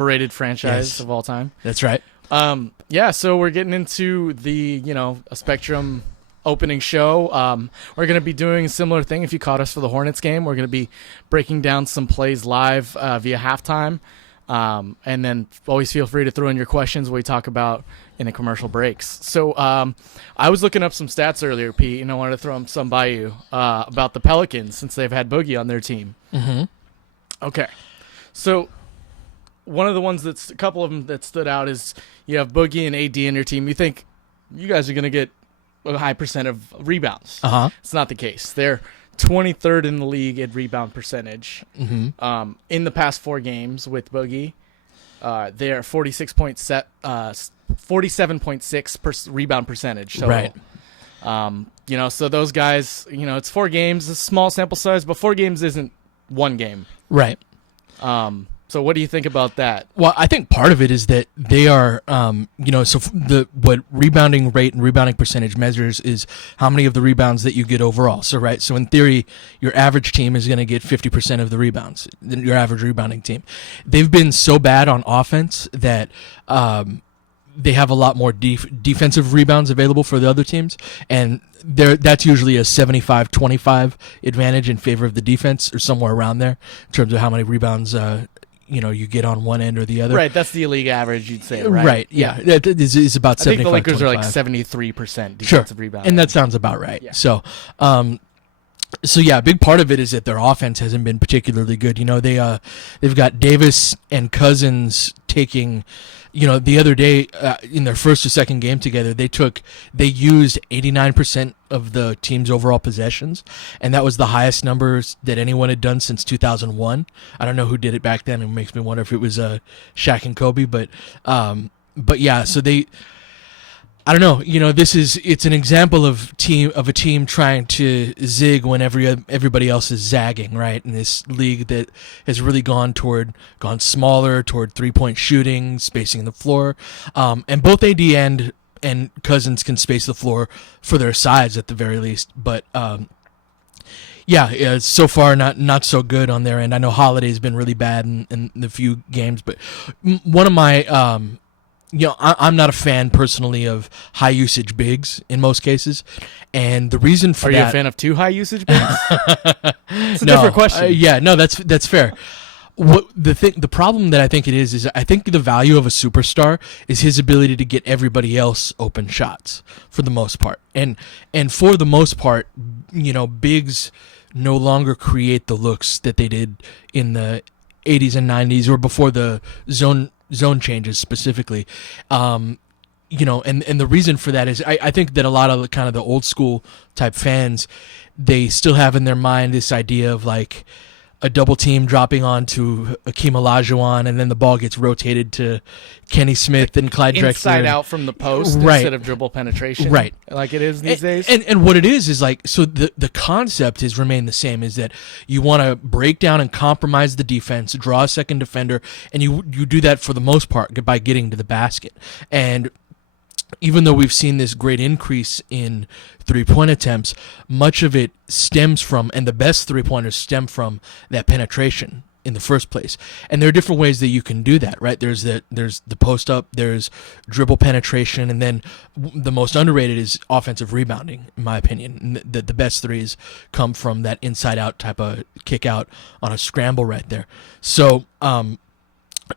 Overrated franchise Yes. of all time. That's right. Yeah, so we're getting into the, a Spectrum opening show. We're going to be doing a similar thing. If you caught us for the Hornets game, we're going to be breaking down some plays live via halftime. And then always feel free to throw in your questions we talk about in the commercial breaks. So I was looking up some stats earlier, Pete, and I wanted to throw some by you about the Pelicans since they've had Boogie on their team. Mm-hmm. Okay. So one of the ones a couple of them that stood out is you have Boogie and AD in your team. You think you guys are going to get a high percent of rebounds. Uh-huh. It's not the case. They're 23rd in the league at rebound percentage. Mm-hmm. In the past 4 games with Boogie, they're 47.6 rebound percentage. So, Right. So those guys, it's 4 games, a small sample size, but 4 games isn't 1 game. Right. So what do you think about that? Well, I think part of it is that they are, what rebounding rate and rebounding percentage measures is how many of the rebounds that you get overall. So, right. So in theory, your average team is going to get 50% of the rebounds, your average rebounding team. They've been so bad on offense that, they have a lot more defensive rebounds available for the other teams, and that's usually a 75-25 advantage in favor of the defense, or somewhere around there in terms of how many rebounds you get on one end or the other. Right, that's the league average, you'd say, right? Right, yeah. That is about 75-25. I think the Lakers are like 73% defensive rebound. And that sounds about right. Yeah. So yeah, a big part of it is that their offense hasn't been particularly good. They've got Davis and Cousins taking, the other day in their first or second game together, they used 89% of the team's overall possessions, and that was the highest numbers that anyone had done since 2001. I don't know who did it back then. It makes me wonder if it was Shaq and Kobe, but yeah, so I don't know. It's an example of a team trying to zig when everybody else is zagging, right? In this league that has really gone smaller toward 3-point shooting, spacing the floor, and both AD and Cousins can space the floor for their size at the very least. But so far not so good on their end. I know Holiday's been really bad in the few games, but one of my I'm not a fan personally of high usage bigs in most cases, and the reason for that. Are you a fan of 2 high usage bigs? It's a different question. That's fair. The problem that I think it is I think the value of a superstar is his ability to get everybody else open shots for the most part, and for the most part, bigs no longer create the looks that they did in the 80s and 90s or before the zone changes specifically. And the reason for that is I think that a lot of the old school type fans, they still have in their mind this idea of like a double team dropping onto Akeem Olajuwon, and then the ball gets rotated to Kenny Smith and Clyde Drexler. Inside out from the post instead of dribble penetration. Right. Like it is these days. And what it is like, so the concept has remained the same, is that you want to break down and compromise the defense, draw a second defender, and you do that for the most part by getting to the basket. And even though we've seen this great increase in three-point attempts, much of it stems from, and the best three-pointers stem from, that penetration in the first place. And there are different ways that you can do that, right? There's the post-up, there's dribble penetration, and then the most underrated is offensive rebounding, in my opinion. The best threes come from that inside-out type of kick-out on a scramble right there. So,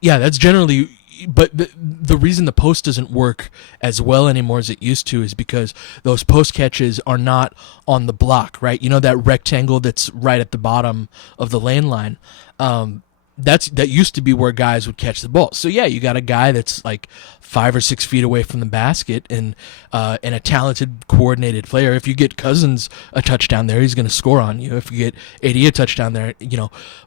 that's generally... But the reason the post doesn't work as well anymore as it used to is because those post catches are not on the block, right? That rectangle that's right at the bottom of the lane line. That used to be where guys would catch the ball. So yeah, you got a guy that's like 5 or 6 feet away from the basket and a talented, coordinated player. If you get Cousins a touchdown there, he's going to score on you. If you get AD a touchdown there,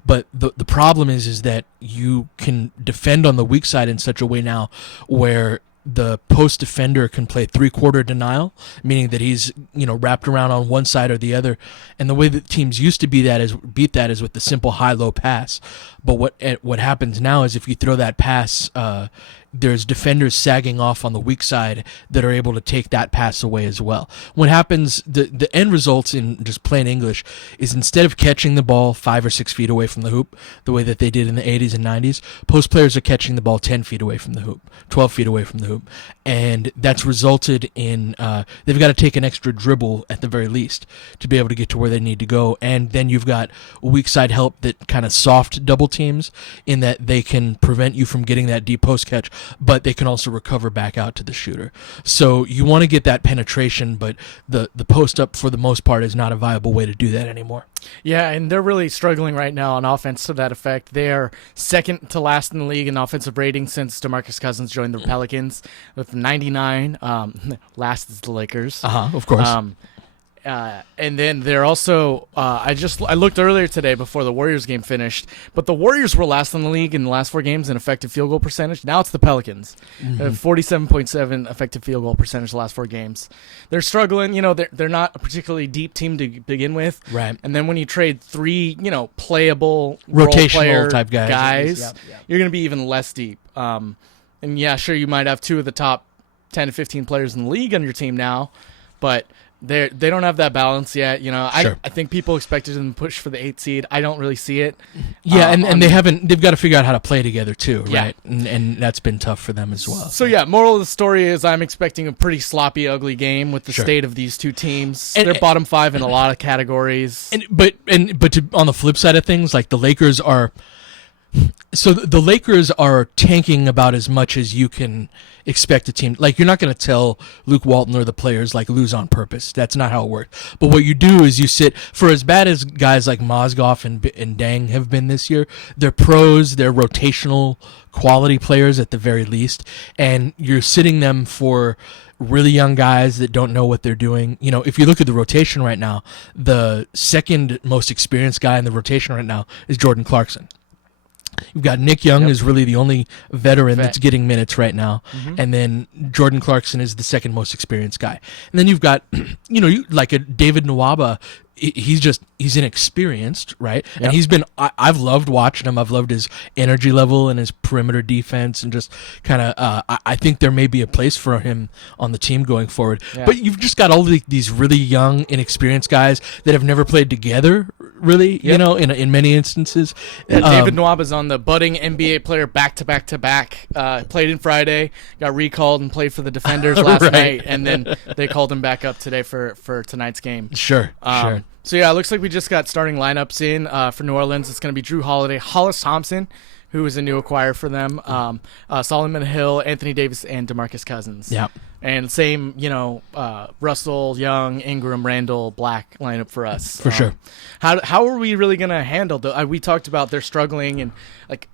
But the problem is that you can defend on the weak side in such a way now where the post defender can play 3/4 denial, meaning that he's wrapped around on one side or the other. And the way that teams used to beat that is with the simple high-low pass. But what happens now is if you throw that pass, there's defenders sagging off on the weak side that are able to take that pass away as well. What happens, the end results in just plain English, is instead of catching the ball 5 or 6 feet away from the hoop, the way that they did in the 80s and 90s, post players are catching the ball 10 feet away from the hoop, 12 feet away from the hoop. And that's resulted in they've got to take an extra dribble at the very least to be able to get to where they need to go. And then you've got weak side help that kind of soft double teams in that they can prevent you from getting that deep post catch, but they can also recover back out to the shooter. So you want to get that penetration, but the post up for the most part is not a viable way to do that anymore. Yeah, and they're really struggling right now on offense to that effect. They're second to last in the league in offensive rating since DeMarcus Cousins joined the Pelicans with 99. Last is the Lakers. Of course. And then they're also I looked earlier today before the Warriors game finished, but the Warriors were last in the league in the last 4 games in effective field goal percentage. Now it's the Pelicans. 47.7 effective field goal percentage the last 4 games. They're struggling. They're not a particularly deep team to begin with. Right. And then when you trade 3, playable rotational type guys, Yep. You're going to be even less deep. And yeah, sure, you might have 2 of the top 10 to 15 players in the league on your team now, but they don't have that balance yet. Sure. I think people expected them to push for the 8th seed. I don't really see it. Yeah, and they've got to figure out how to play together too, Yeah. right? And that's been tough for them as well. So yeah, moral of the story is I'm expecting a pretty sloppy, ugly game with the Sure. state of these 2 teams. And- They're bottom 5 in a lot of categories. But on the flip side of things, like the Lakers are. So the Lakers are tanking about as much as you can expect a team. Like, you're not going to tell Luke Walton or the players, like, lose on purpose. That's not how it works. But what you do is you sit, for as bad as guys like Mozgov and Dang have been this year, they're pros, they're rotational quality players at the very least, and you're sitting them for really young guys that don't know what they're doing. If you look at the rotation right now, the second most experienced guy in the rotation right now is Jordan Clarkson. You've got Nick Young is really the only veteran that's getting minutes right now, and then Jordan Clarkson is the second most experienced guy. And then you've got, like a David Nwaba. He's inexperienced, right? Yep. And he's been. I've loved watching him. I've loved his energy level and his perimeter defense, and just kind of. I think there may be a place for him on the team going forward. Yeah. But you've just got all these really young, inexperienced guys that have never played together. Really, Yep. in many instances. David Nwaba's on the budding NBA player back to back. Played in Friday, got recalled and played for the Defenders last Right. night, and then they called him back up today for tonight's game. Sure. So yeah, it looks like we just got starting lineups in for New Orleans. It's going to be Drew Holiday, Hollis Thompson, who is a new acquire for them, Solomon Hill, Anthony Davis, and DeMarcus Cousins. Yeah. And same, Russell, Young, Ingram, Randall, Black lineup for us. For sure. How are we really going to handle we talked about they're struggling, and like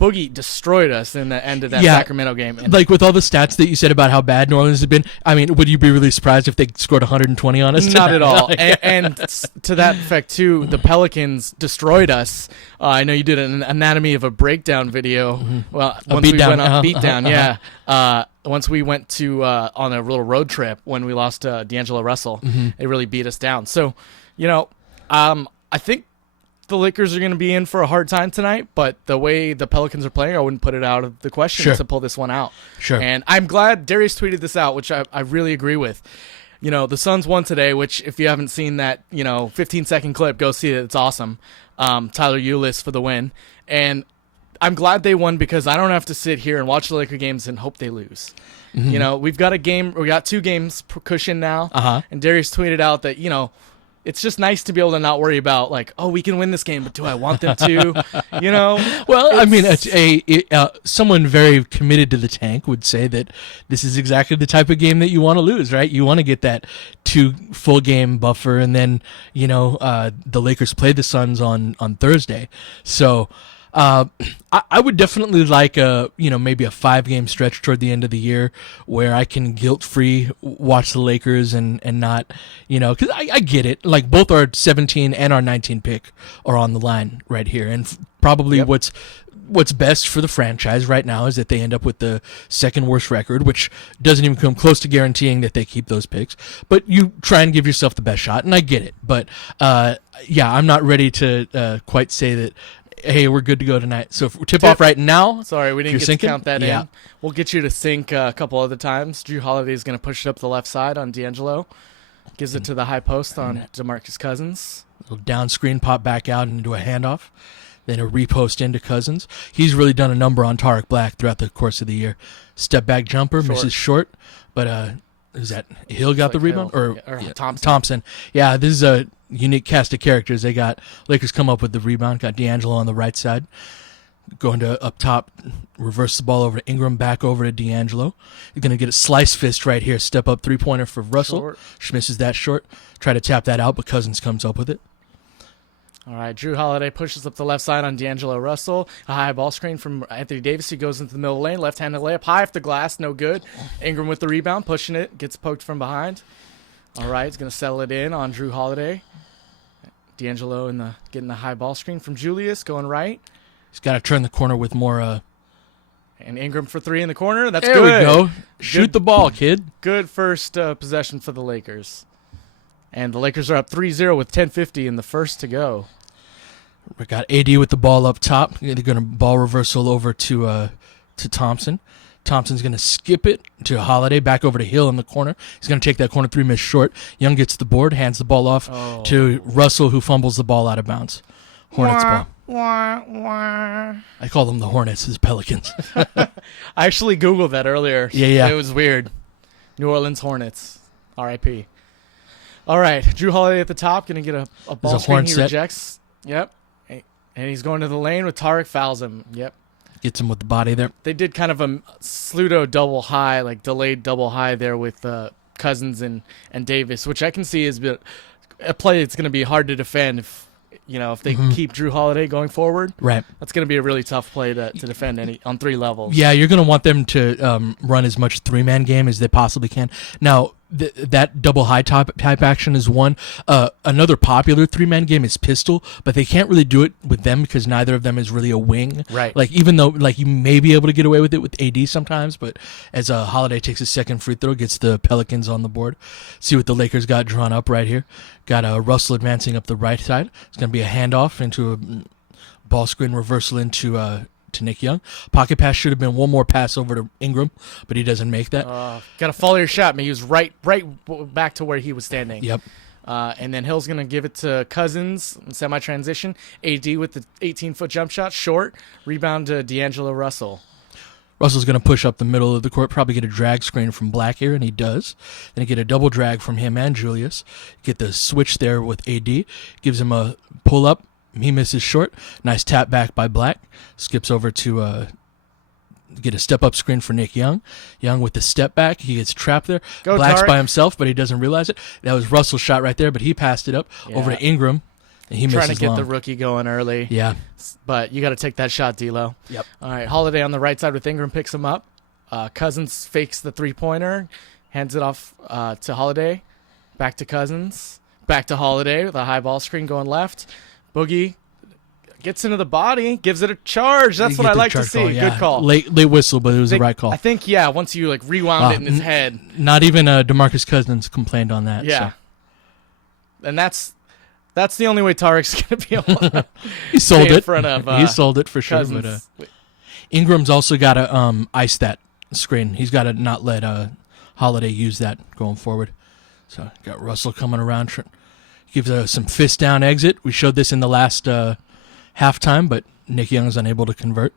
Boogie destroyed us in the end of that Sacramento game. And Like, with all the stats that you said about how bad New Orleans has been, I mean, would you be really surprised if they scored 120 on us? not at all. And to that effect, too, the Pelicans destroyed us. I know you did an anatomy of a breakdown video. Well, once we went on beatdown, yeah. Once we went to on a little road trip when we lost D'Angelo Russell, they really beat us down. So, I think the Lakers are going to be in for a hard time tonight, but the way the Pelicans are playing, I wouldn't put it out of the question to pull this one out. Sure. And I'm glad Darius tweeted this out, which I really agree with. The Suns won today, which if you haven't seen that, 15-second clip, go see it. It's awesome. Tyler Ulis for the win. And I'm glad they won because I don't have to sit here and watch the Laker games and hope they lose. We've got 2 games per cushion now. And Darius tweeted out that, it's just nice to be able to not worry about we can win this game, but do I want them to? Well, I mean, someone very committed to the tank would say that this is exactly the type of game that you want to lose, right? You want to get that 2 full game buffer, and then the Lakers play the Suns on Thursday, so. I would definitely like maybe a 5-game stretch toward the end of the year where I can guilt-free watch the Lakers and not, because I get it. Like, both our 17 and our 19 pick are on the line right here. And probably what's best for the franchise right now is that they end up with the second worst record, which doesn't even come close to guaranteeing that they keep those picks. But you try and give yourself the best shot, and I get it. But, I'm not ready to quite say that hey, we're good to go tonight. So if we tip off right now. Sorry, we didn't you're get sinking? to count that Yeah. in. We'll get you to sync a couple other times. Drew Holiday's going to push it up the left side on D'Angelo. Gives it to the high post on DeMarcus Cousins. Little down screen, pop back out into a handoff. Then a repost into Cousins. He's really done a number on Tarek Black throughout the course of the year. Step back jumper, misses short. But who's that? Hill got the rebound? Hill. Or Thompson. Thompson. Yeah, this is a unique cast of characters. They got Lakers come up with the rebound. Got D'Angelo on the right side. Going to up top, reverse the ball over to Ingram, back over to D'Angelo. You're going to get a slice fist right here. Step up three-pointer for Russell. Misses that short. Try to tap that out, but Cousins comes up with it. All right, Drew Holiday pushes up the left side on D'Angelo Russell. A high ball screen from Anthony Davis. He goes into the middle lane. Left-handed layup. High off the glass. No good. Ingram with the rebound. Pushing it. Gets poked from behind. All right, he's going to settle it in on Drew Holiday. D'Angelo getting the high ball screen from Julius. Going right. He's got to turn the corner with more... And Ingram for three in the corner. That's there good. There we go. Shoot the ball, kid. Good first possession for the Lakers. And the Lakers are up 3-0 with 10:50 in the first to go. We got AD with the ball up top. They're going to ball reversal over to Thompson. Thompson's going to skip it to Holiday, back over to Hill in the corner. He's going to take that corner three, miss short. Young gets the board, hands the ball off to Russell, who fumbles the ball out of bounds. Hornets ball. I call them the Hornets, as Pelicans. I actually Googled that earlier. Yeah. It was weird. New Orleans Hornets. R.I.P. All right. Drew Holiday at the top. Going to get a ball screen. He rejects. Yep. And he's going to the lane with Tarek, fouls him. Yep. Gets him with the body there. They did kind of a Sludo double high, like delayed double high there with Cousins and Davis, which I can see is a play that's going to be hard to defend if they keep Drew Holiday going forward. Right. That's going to be a really tough play to defend on three levels. Yeah, you're going to want them to run as much three-man game as they possibly can. Now, that double high type action is one. Another popular three-man game is pistol, but they can't really do it with them because neither of them is really a wing. Right. Like, even though you may be able to get away with it with AD sometimes, but as Holiday takes a second free throw, gets the Pelicans on the board. See what the Lakers got drawn up right here. Got Russell advancing up the right side. It's going to be a handoff into a ball screen reversal into to Nick Young. Pocket pass should have been one more pass over to Ingram, but he doesn't make that. Got to follow your shot, man. He was right back to where he was standing. Yep. And then Hill's going to give it to Cousins in semi-transition. AD with the 18-foot jump shot, short. Rebound to D'Angelo Russell. Russell's going to push up the middle of the court, probably get a drag screen from Black here, and he does. Then you get a double drag from him and Julius. Get the switch there with AD. Gives him a pull-up. He misses short. Nice tap back by Black. Skips over to get a step-up screen for Nick Young. Young with the step back. He gets trapped there. Black's Tarek. by himself, but he doesn't realize it. That was Russell's shot right there, but he passed it up over to Ingram. And he misses trying to get long. the rookie going early. Yeah. But you got to take that shot, D'Lo. Yep. All right, Holiday on the right side with Ingram picks him up. Cousins fakes the three-pointer, hands it off to Holiday. Back to Cousins. Back to Holiday with a high ball screen going left. Boogie gets into the body, gives it a charge. That's what I like to see. Call, yeah. Good call. Late whistle, but it was the right call. I think, once you rewound it in his head. Not even DeMarcus Cousins complained on that. Yeah. So. And that's the only way Tarek's going to be able to he sold in it. front of he sold it for sure. Cousins. But Ingram's also got to ice that screen. He's got to not let Holiday use that going forward. So got Russell coming around. Gives some fist down exit. We showed this in the last halftime, but Nick Young's unable to convert.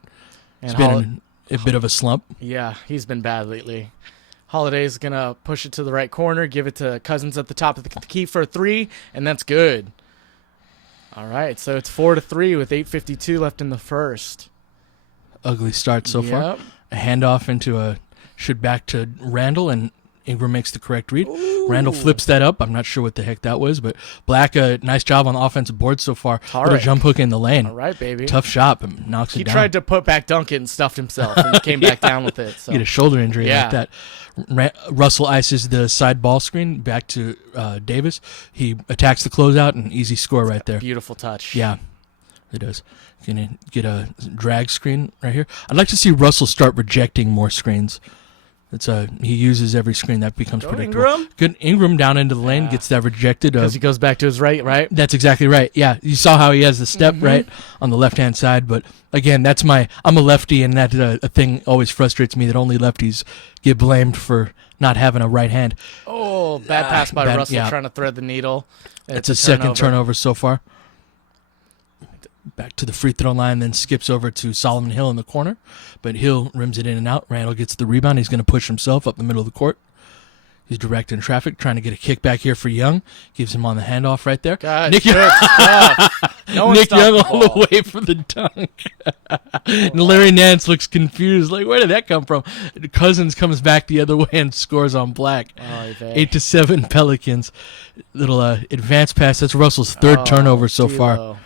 It's been a bit of a slump. Yeah, he's been bad lately. Holiday's going to push it to the right corner, give it to Cousins at the top of the key for a three, and that's good. All right, so it's 4-3 with 8:52 left in the first. Ugly start so far. A handoff into should back to Randall, and Ingram makes the correct read. Ooh. Randall flips that up. I'm not sure what the heck that was, but Black, nice job on the offensive board so far. Little jump hook in the lane. All right, baby. Tough shot, but knocks it down. He tried to put back dunk it and stuffed himself and came back down with it. So. Get a shoulder injury like that. Russell ices the side ball screen back to Davis. He attacks the closeout, and easy score right there. Beautiful touch. Yeah, it does. Gonna get a drag screen right here. I'd like to see Russell start rejecting more screens. He uses every screen that becomes Go predictable. Ingram. Good Ingram down into the lane, Yeah. gets that rejected. Because he goes back to his right? That's exactly right. Yeah, you saw how he has the step right on the left hand side. But again, I'm a lefty, and that a thing always frustrates me that only lefties get blamed for not having a right hand. Oh, bad pass by Russell trying to thread the needle. It's a second turnover so far. Back to the free throw line, then skips over to Solomon Hill in the corner. But Hill rims it in and out. Randall gets the rebound. He's going to push himself up the middle of the court. He's directing traffic, trying to get a kick back here for Young. Gives him on the handoff right there. God, Nick Young, Nick Young all the way for the dunk. And Larry Nance looks confused. Like, where did that come from? Cousins comes back the other way and scores on Black. 8-7 Pelicans. Little advance pass. That's Russell's third turnover so far.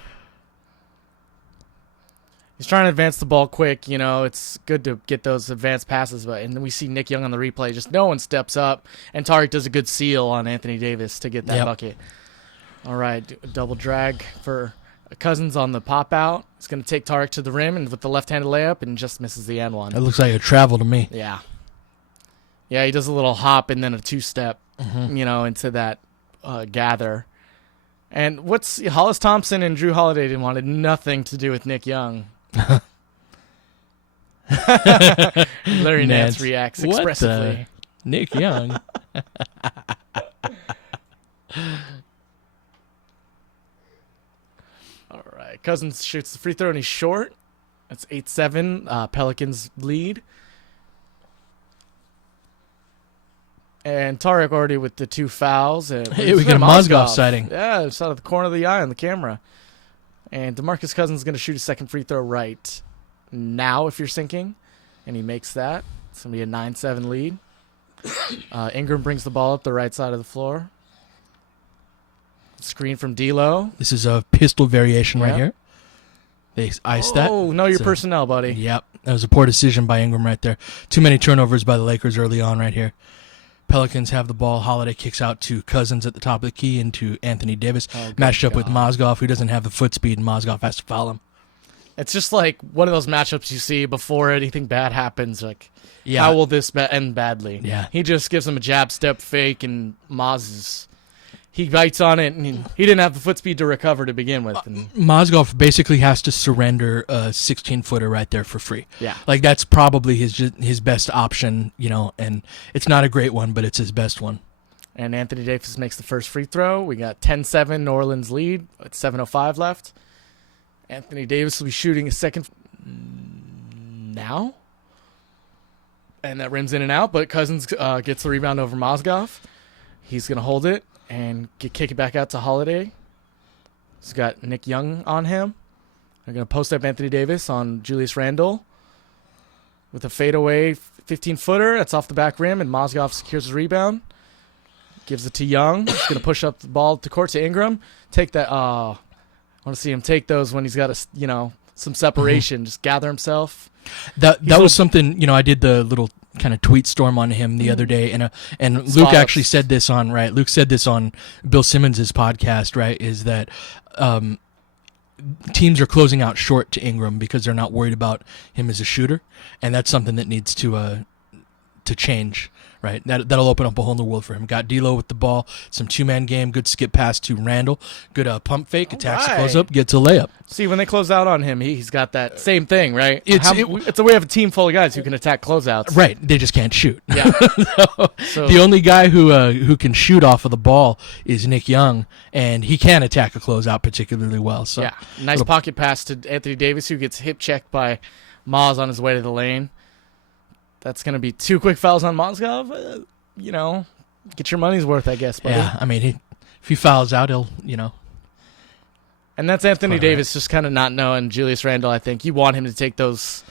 He's trying to advance the ball quick. It's good to get those advanced passes, and then we see Nick Young on the replay. Just no one steps up, and Tariq does a good seal on Anthony Davis to get that bucket. All right, double drag for Cousins on the pop out. It's going to take Tariq to the rim and with the left-handed layup, and just misses the end one. It looks like a travel to me. Yeah, he does a little hop and then a two-step, into that gather. And Hollis Thompson and Drew Holiday wanted nothing to do with Nick Young. Larry Nance reacts expressively. Nick Young. All right, Cousins shoots the free throw and he's short. That's 8-7. Pelicans lead. And Tariq already with the 2 fouls. Hey, we got a Mozgov sighting. Yeah, it's out of the corner of the eye on the camera. And DeMarcus Cousins is going to shoot his second free throw right now if you're sinking. And he makes that. It's going to be a 9-7 lead. Ingram brings the ball up the right side of the floor. Screen from D'Lo. This is a pistol variation right here. They iced that. Oh, know your personnel, buddy. Yep. That was a poor decision by Ingram right there. Too many turnovers by the Lakers early on right here. Pelicans have the ball. Holiday kicks out to Cousins at the top of the key into Anthony Davis. Matched up with Mozgov, who doesn't have the foot speed, and Mozgov has to foul him. It's just like one of those matchups you see before anything bad happens. Like, how will this end badly? Yeah. He just gives him a jab step fake, and he bites on it, and he didn't have the foot speed to recover to begin with. Mozgov basically has to surrender a 16-footer right there for free. Yeah. Like, that's probably his best option, and it's not a great one, but it's his best one. And Anthony Davis makes the first free throw. We got 10-7 New Orleans lead with 7:05 left. Anthony Davis will be shooting a second now. And that rims in and out, but Cousins gets the rebound over Mozgov. He's going to hold it and kick it back out to Holiday. He's got Nick Young on him. They're going to post up Anthony Davis on Julius Randle with a fadeaway 15-footer. That's off the back rim, and Mozgov secures the rebound. Gives it to Young. He's going to push up the ball to court to Ingram. Take that. I want to see him take those when he's got some separation. Just gather himself. That was something, I did the little kind of tweet storm on him the other day, and Luke actually said this on, right? Luke said this on Bill Simmons' podcast, right? Is that teams are closing out short to Ingram because they're not worried about him as a shooter, and that's something that needs to change. Right, that'll open up a whole new world for him. Got D'Lo with the ball, some 2-man game, good skip pass to Randall, good pump fake, attacks the close up, gets a layup. See, when they close out on him, he's got that same thing, right? It's a way of a team full of guys who can attack closeouts. Right, they just can't shoot. Yeah. So, the only guy who can shoot off of the ball is Nick Young, and he can attack a closeout particularly well. So yeah, nice pocket pass to Anthony Davis, who gets hip checked by Maz on his way to the lane. That's going to be 2 quick fouls on Mozgov. Get your money's worth, I guess, buddy. Yeah, I mean, if he fouls out, he'll. And that's Anthony Davis just kind of not knowing Julius Randle, I think. You want him to take those.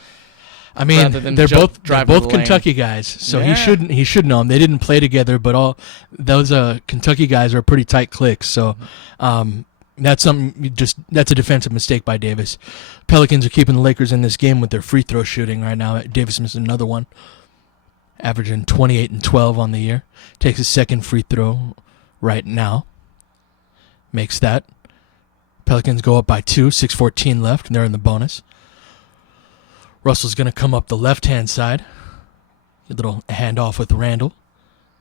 I mean, they're both Kentucky guys, so he should know them. They didn't play together, but all those Kentucky guys are pretty tight cliques, so that's a defensive mistake by Davis. Pelicans are keeping the Lakers in this game with their free throw shooting right now. Davis missed another one, averaging 28 and 12 on the year. Takes his second free throw right now. Makes that. Pelicans go up by 2, 6:14 left, and they're in the bonus. Russell's going to come up the left-hand side. A little handoff with Randall.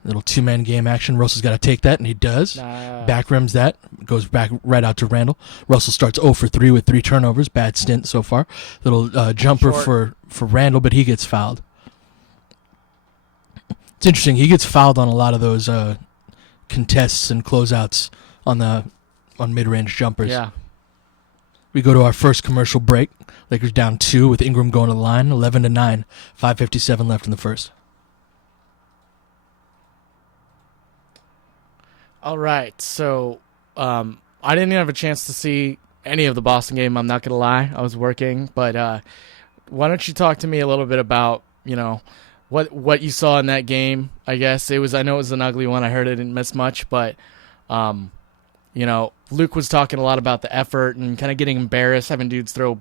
Little two-man game action. Russell's got to take that, and he does. Back rims that. Goes back right out to Randall. Russell starts 0 for 3 with 3 turnovers. Bad stint so far. Little jumper for Randall, but he gets fouled. It's interesting. He gets fouled on a lot of those contests and closeouts on mid-range jumpers. Yeah. We go to our first commercial break. Lakers down 2 with Ingram going to the line. 11-9. 5:57 left in the first. All right, so I didn't even have a chance to see any of the Boston game. I'm not going to lie. I was working. But why don't you talk to me a little bit about, what you saw in that game, I guess. I know it was an ugly one. I heard it didn't miss much. But, Luke was talking a lot about the effort and kind of getting embarrassed, having dudes throw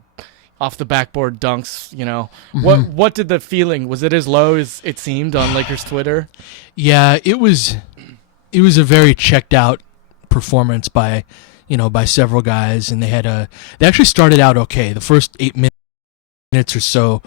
off the backboard dunks, Mm-hmm. What did the feeling? Was it as low as it seemed on Lakers Twitter? Yeah, it was a very checked out performance by several guys, and they actually started out okay. The first 8 minutes or so,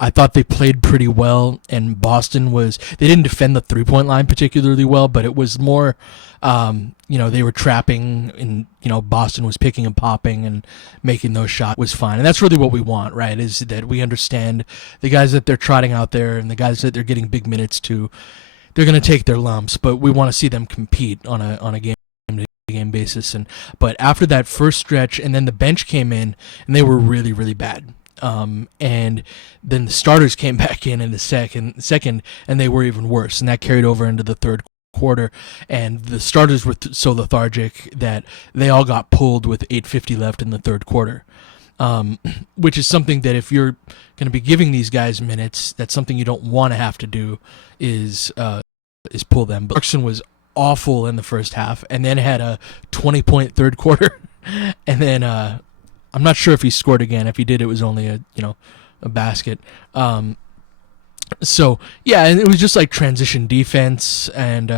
I thought they played pretty well, and Boston they didn't defend the 3-point line particularly well, but it was more, they were trapping, and, Boston was picking and popping and making those shots was fine. And that's really what we want, right, is that we understand the guys that they're trotting out there and the guys that they're getting big minutes to, they're going to take their lumps, but we want to see them compete on a game-to-game basis. But after that first stretch, and then the bench came in, and they were really, really bad. And then the starters came back in the second, and they were even worse, and that carried over into the third quarter. And the starters were so lethargic that they all got pulled with 8:50 left in the third quarter. Which is something that if you're going to be giving these guys minutes, that's something you don't want to have to do is pull them. But Clarkson was awful in the first half, and then had a 20-point third quarter, and then I'm not sure if he scored again. If he did, it was only a basket. So yeah, and it was just like transition defense, and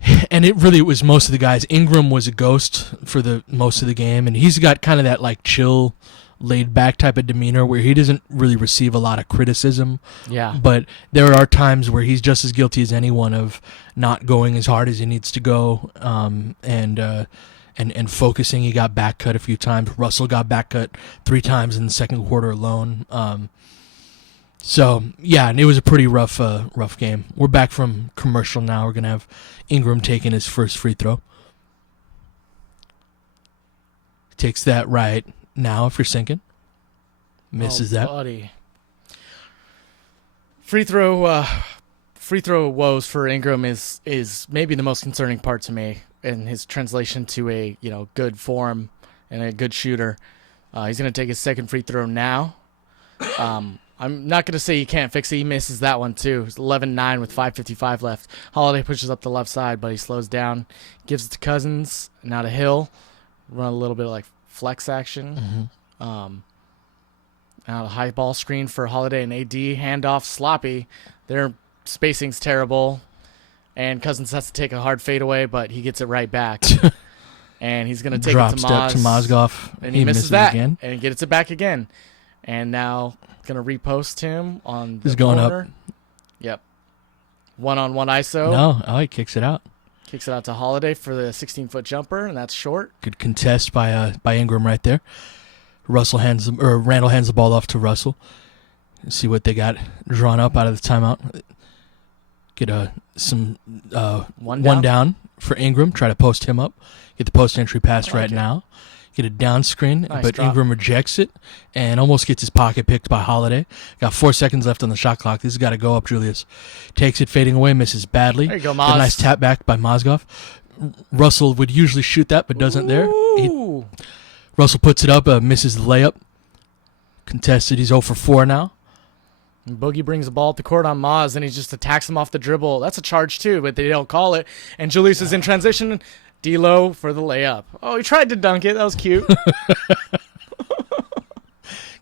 it was most of the guys. Ingram was a ghost for the most of the game, and he's got kind of that like chill, laid back type of demeanor where he doesn't really receive a lot of criticism. Yeah. But there are times where he's just as guilty as anyone of not going as hard as he needs to go, and focusing. He got back cut a few times. Russell got back cut 3 times in the second quarter alone. So yeah, and it was a pretty rough game. We're back from commercial now. We're gonna have Ingram taking his first free throw. Takes that right now if you're sinking. Misses that. Buddy. Free throw woes for Ingram is maybe the most concerning part to me in his translation to a good form and a good shooter. He's gonna take his second free throw now. I'm not going to say he can't fix it. He misses that one, too. It's 11-9 with 5:55 left. Holiday pushes up the left side, but he slows down. Gives it to Cousins. Now to Hill. Run a little bit of, flex action. Mm-hmm. Now a high ball screen for Holiday and AD. Handoff sloppy. Their spacing's terrible. And Cousins has to take a hard fadeaway, but he gets it right back. And he's going to take it to Maz. To Mozgov. And he misses that. Again. And he gets it back again. And now going to repost him on the He's going corner. up. Yep. One-on-one ISO. No, he kicks it out. Kicks it out to Holiday for the 16-foot jumper, and that's short. Good contest by Ingram right there. Randall hands the ball off to Russell. See what they got drawn up out of the timeout. Get some one down for Ingram. Try to post him up. Get the post entry pass right now. Get a down screen, nice but drop. Ingram rejects it and almost gets his pocket picked by Holiday. Got 4 seconds left on the shot clock. This has got to go up, Julius. Takes it, fading away, misses badly. There you go, Got a nice tap back by Mozgov. Russell would usually shoot that, but doesn't there. Russell puts it up, misses the layup. Contested, he's 0 for 4 now. And Boogie brings the ball up the court on Maz, and he just attacks him off the dribble. That's a charge, too, but they don't call it. And Julius is in transition. D-Lo for the layup. Oh, he tried to dunk it. That was cute.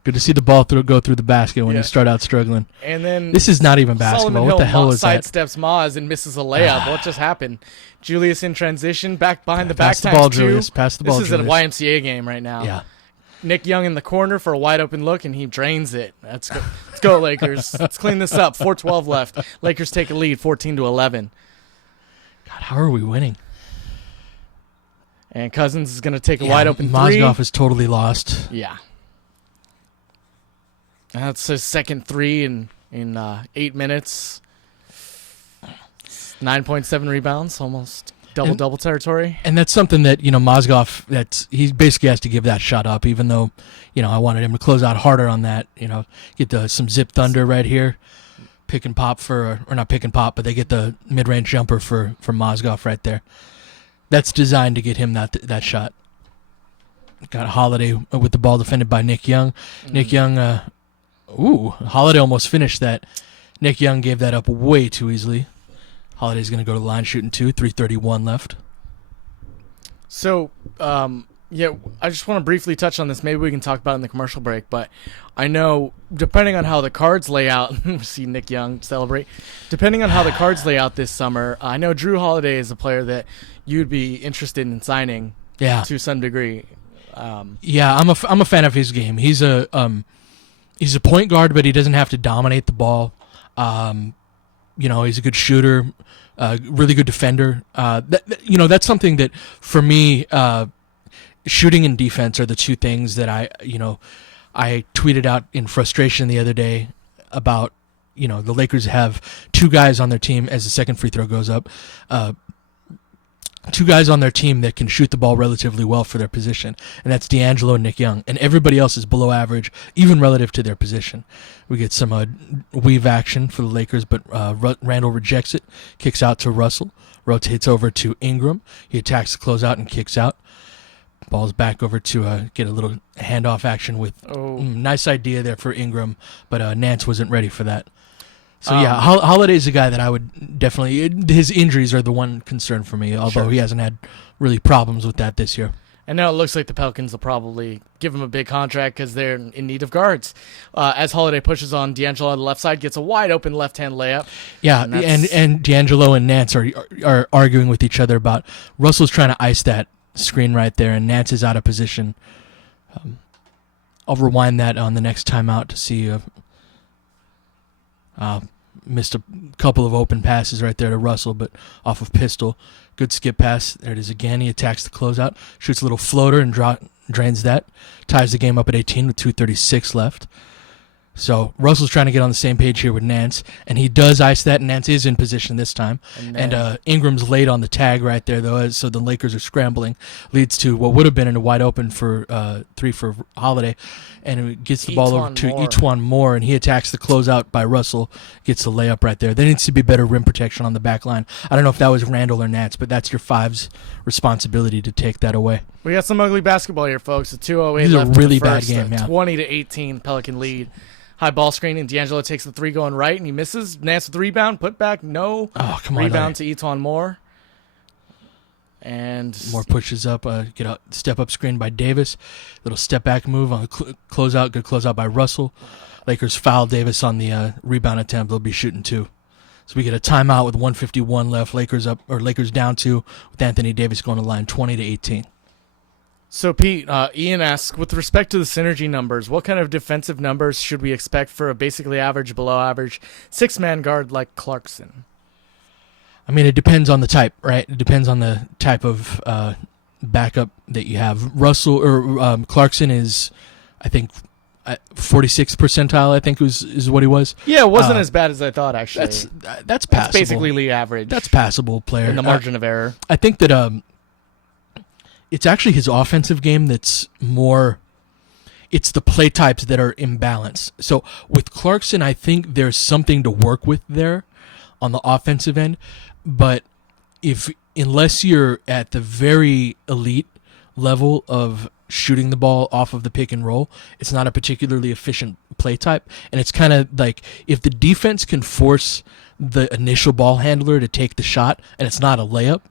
Good to see the ball go through the basket when you start out struggling. And then this is not even basketball. Solomon What the Hill hell is that? sidesteps Maz and misses a layup. What just happened? Julius in transition, back behind the back Pass the times ball, 2. Julius. Pass the ball, This is Julius. a YMCA game right now. Yeah. Nick Young in the corner for a wide open look, and he drains it. Let's go Lakers. Let's clean this up. 4:12 left. Lakers take a lead, 14-11. God, how are we winning? And Cousins is going to take a wide open three. Mozgov is totally lost. Yeah. That's his second three in 8 minutes. 9.7 rebounds, almost double territory. And that's something that, Mozgov, he basically has to give that shot up, even though, I wanted him to close out harder on that, get some zip thunder right here. Pick and pop or not pick and pop, but they get the mid-range jumper for Mozgov right there. That's designed to get him that shot. Got Holiday with the ball defended by Nick Young. Nick Young, Holiday almost finished that. Nick Young gave that up way too easily. Holiday's going to go to the line shooting 2, 3:31 left. So, I just want to briefly touch on this. Maybe we can talk about it in the commercial break, but I know depending on how the cards lay out, see Nick Young celebrate. Depending on how the cards lay out this summer, I know Drew Holiday is a player that you'd be interested in signing to some degree. I'm a fan of his game. He's a point guard, but he doesn't have to dominate the ball. He's a good shooter, really good defender. That's something that for me, shooting and defense are the two things that I tweeted out in frustration the other day about, the Lakers have two guys on their team as the second free throw goes up. Two guys on their team that can shoot the ball relatively well for their position, and that's D'Angelo and Nick Young. And everybody else is below average, even relative to their position. We get some weave action for the Lakers, but Randall rejects it, kicks out to Russell, rotates over to Ingram. He attacks the closeout and kicks out. Ball's back over to get a little handoff action with nice idea there for Ingram, but Nance wasn't ready for that. So, Holiday's a guy that I would definitely – his injuries are the one concern for me, although he hasn't had really problems with that this year. And now it looks like the Pelicans will probably give him a big contract because they're in need of guards. As Holiday pushes on, D'Angelo on the left side gets a wide-open left-hand layup. Yeah, and D'Angelo and Nance are arguing with each other about – Russell's trying to ice that screen right there, and Nance is out of position. I'll rewind that on the next timeout to see missed a couple of open passes right there to Russell, but off of pistol. Good skip pass. There it is again. He attacks the closeout, shoots a little floater and drains that. Ties the game up at 18 with 2:36 left. So Russell's trying to get on the same page here with Nance, and he does ice that, and Nance is in position this time. And Ingram's late on the tag right there, though, so the Lakers are scrambling. Leads to what would have been a wide open for three for Holiday, and it gets the ball over to Etuan Moore, and he attacks the closeout by Russell, gets the layup right there. There needs to be better rim protection on the back line. I don't know if that was Randall or Nance, but that's your five's responsibility to take that away. We got some ugly basketball here, folks. A 2:08 This left. is a really in the first, bad game, 20-18 Pelican lead. High ball screen, and D'Angelo takes the three going right, and he misses. Nance with the rebound, put back, no. Oh, come on. Rebound to Etuan Moore. And Moore pushes up, get a step-up screen by Davis. Little step-back move on the closeout, good closeout by Russell. Lakers foul Davis on the rebound attempt. They'll be shooting 2. So we get a timeout with 1:51 left. Lakers down 2 with Anthony Davis going to line 20-18. So, Pete, Ian asks, with respect to the synergy numbers, what kind of defensive numbers should we expect for a basically average, below average, six-man guard like Clarkson? I mean, it depends on the type, right? It depends on the type of backup that you have. Russell or Clarkson is, I think, 46th percentile, I think is what he was. Yeah, it wasn't as bad as I thought, actually. That's passable. That's basically league average. That's passable player. In the margin of error. I think that it's actually his offensive game that's more – it's the play types that are imbalanced. So with Clarkson, I think there's something to work with there on the offensive end. But unless you're at the very elite level of shooting the ball off of the pick and roll, it's not a particularly efficient play type. And it's kind of like if the defense can force the initial ball handler to take the shot and it's not a layup,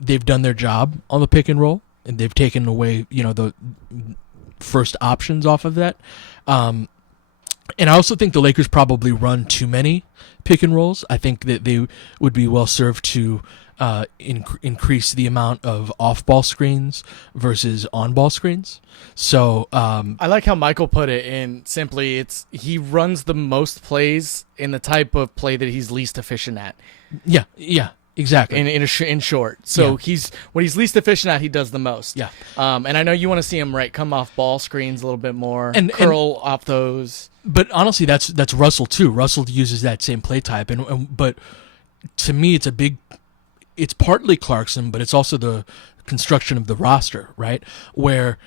they've done their job on the pick and roll, and they've taken away, the first options off of that. And I also think the Lakers probably run too many pick and rolls. I think that they would be well served to increase the amount of off-ball screens versus on-ball screens. So I like how Michael put it in simply. He runs the most plays in the type of play that he's least efficient at. yeah, exactly. In short, so Yeah. what he's least efficient at, he does the most. Yeah. And I know you want to see him come off ball screens a little bit more, And curl off those. But honestly, that's Russell too. Russell uses that same play type, but to me, it's partly Clarkson, but it's also the construction of the roster, right? Where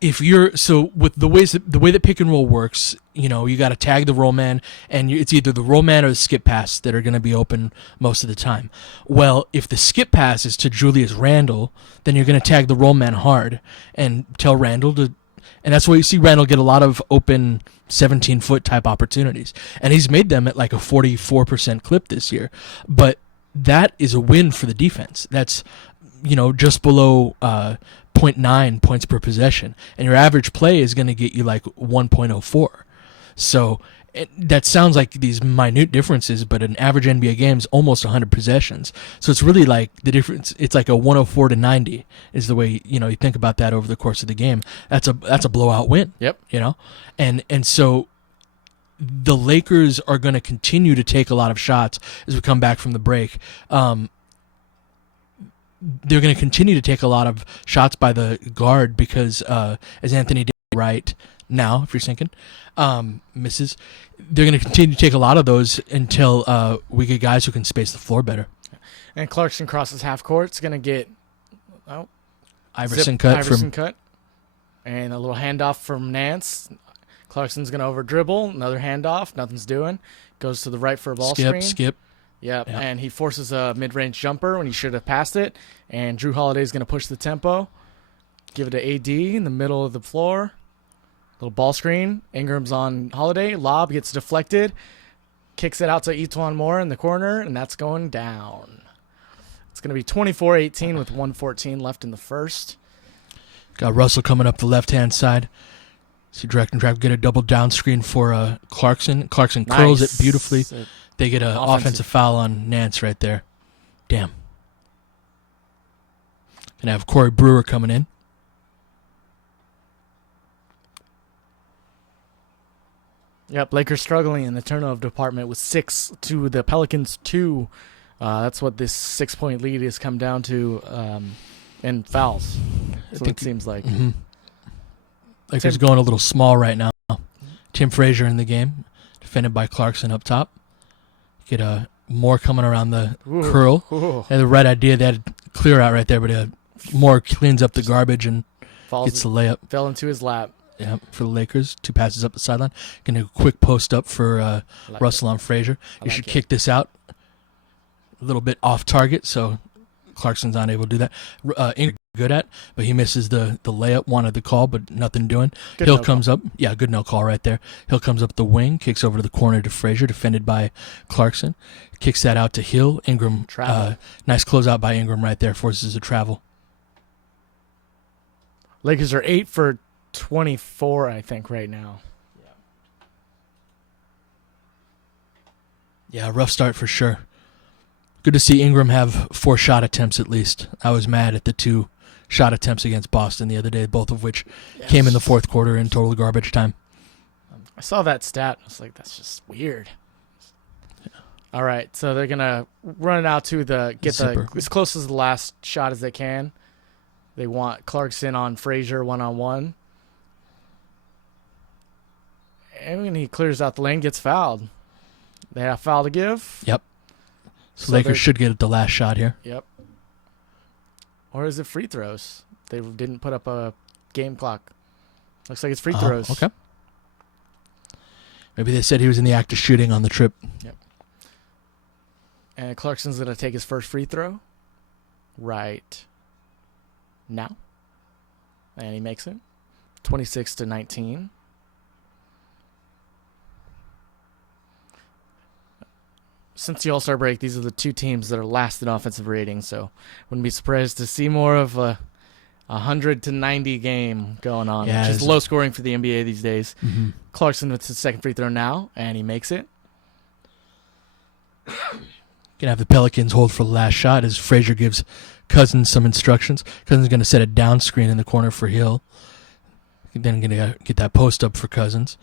if you're with the way that pick and roll works, you got to tag the roll man, and it's either the roll man or the skip pass that are going to be open most of the time. Well, if the skip pass is to Julius Randle, then you're going to tag the roll man hard and tell Randle to. And that's why you see Randall get a lot of open 17-foot type opportunities. And he's made them at like a 44% clip this year. But that is a win for the defense. That's, just below 0.9 points per possession. And your average play is going to get you like 1.04. So that sounds like these minute differences, but an average NBA game is almost 100 possessions. So it's really like the difference. It's like a 104 to 90 is the way you think about that over the course of the game. That's a blowout win. Yep. And so the Lakers are going to continue to take a lot of shots as we come back from the break. They're going to continue to take a lot of shots by the guard because, as Anthony did right now, if you're sinking, misses. They're going to continue to take a lot of those until we get guys who can space the floor better. And Clarkson crosses half court. It's going to get Iverson cut, and a little handoff from Nance. Clarkson's going to over dribble. Another handoff. Nothing's doing. Goes to the right for a ball screen. Skip. Yep. And he forces a mid-range jumper when he should have passed it. And Drew Holiday's going to push the tempo. Give it to AD in the middle of the floor. Little ball screen. Ingram's on Holiday. Lob gets deflected. Kicks it out to Etuan Moore in the corner, and that's going down. It's going to be 24-18 with 1:14 left in the first. Got Russell coming up the left-hand side. See direct and drive, get a double down screen for Clarkson. Clarkson curls it beautifully. They get an offensive foul on Nance right there. Damn. Gonna have Corey Brewer coming in. Yep, Lakers struggling in the turnover department with 6 to the Pelicans 2. That's what this 6-point lead has come down to in fouls. That's what it seems like. Mm-hmm. Lakers going a little small right now. Tim Frazier in the game, defended by Clarkson up top. Get Moore coming around the curl. Ooh. Had the right idea. They had clear out right there, but Moore cleans up the garbage and gets the layup. Fell into his lap. Yeah, for the Lakers. 2 passes up the sideline. Going to quick post up for Russell on Frazier. You should kick this out. A little bit off target, so Clarkson's not able to do that. Ingrid good at, but he misses the layup. Wanted the call, but nothing doing. Hill comes up. Yeah, good no call right there. Hill comes up the wing, kicks over to the corner to Frazier, defended by Clarkson. Kicks that out to Hill. Ingram. Nice closeout by Ingram right there. Forces a travel. Lakers are 8 for 24, I think, right now. Yeah, rough start for sure. Good to see Ingram have 4 shot attempts at least. I was mad at the 2 shot attempts against Boston the other day, both of which came in the fourth quarter in total garbage time. I saw that stat. I was like, that's just weird. Yeah. All right, so they're going to run it out to get as close as the last shot as they can. They want Clarkson on Frazier one-on-one. And when he clears out the lane, gets fouled. They have a foul to give. Yep. So Lakers should get the last shot here. Yep. Or is it free throws? They didn't put up a game clock. Looks like it's free throws. Okay. Maybe they said he was in the act of shooting on the trip. Yep. And Clarkson's going to take his first free throw right now. And he makes it. 26-19. Since the All-Star break, these are the 2 teams that are last in offensive rating, so wouldn't be surprised to see more of a 100-90 game going on, which is low scoring for the NBA these days. Mm-hmm. Clarkson with his second free throw now, and he makes it. Gonna have the Pelicans hold for the last shot as Frazier gives Cousins some instructions. Cousins gonna set a down screen in the corner for Hill. Then gonna get that post up for Cousins.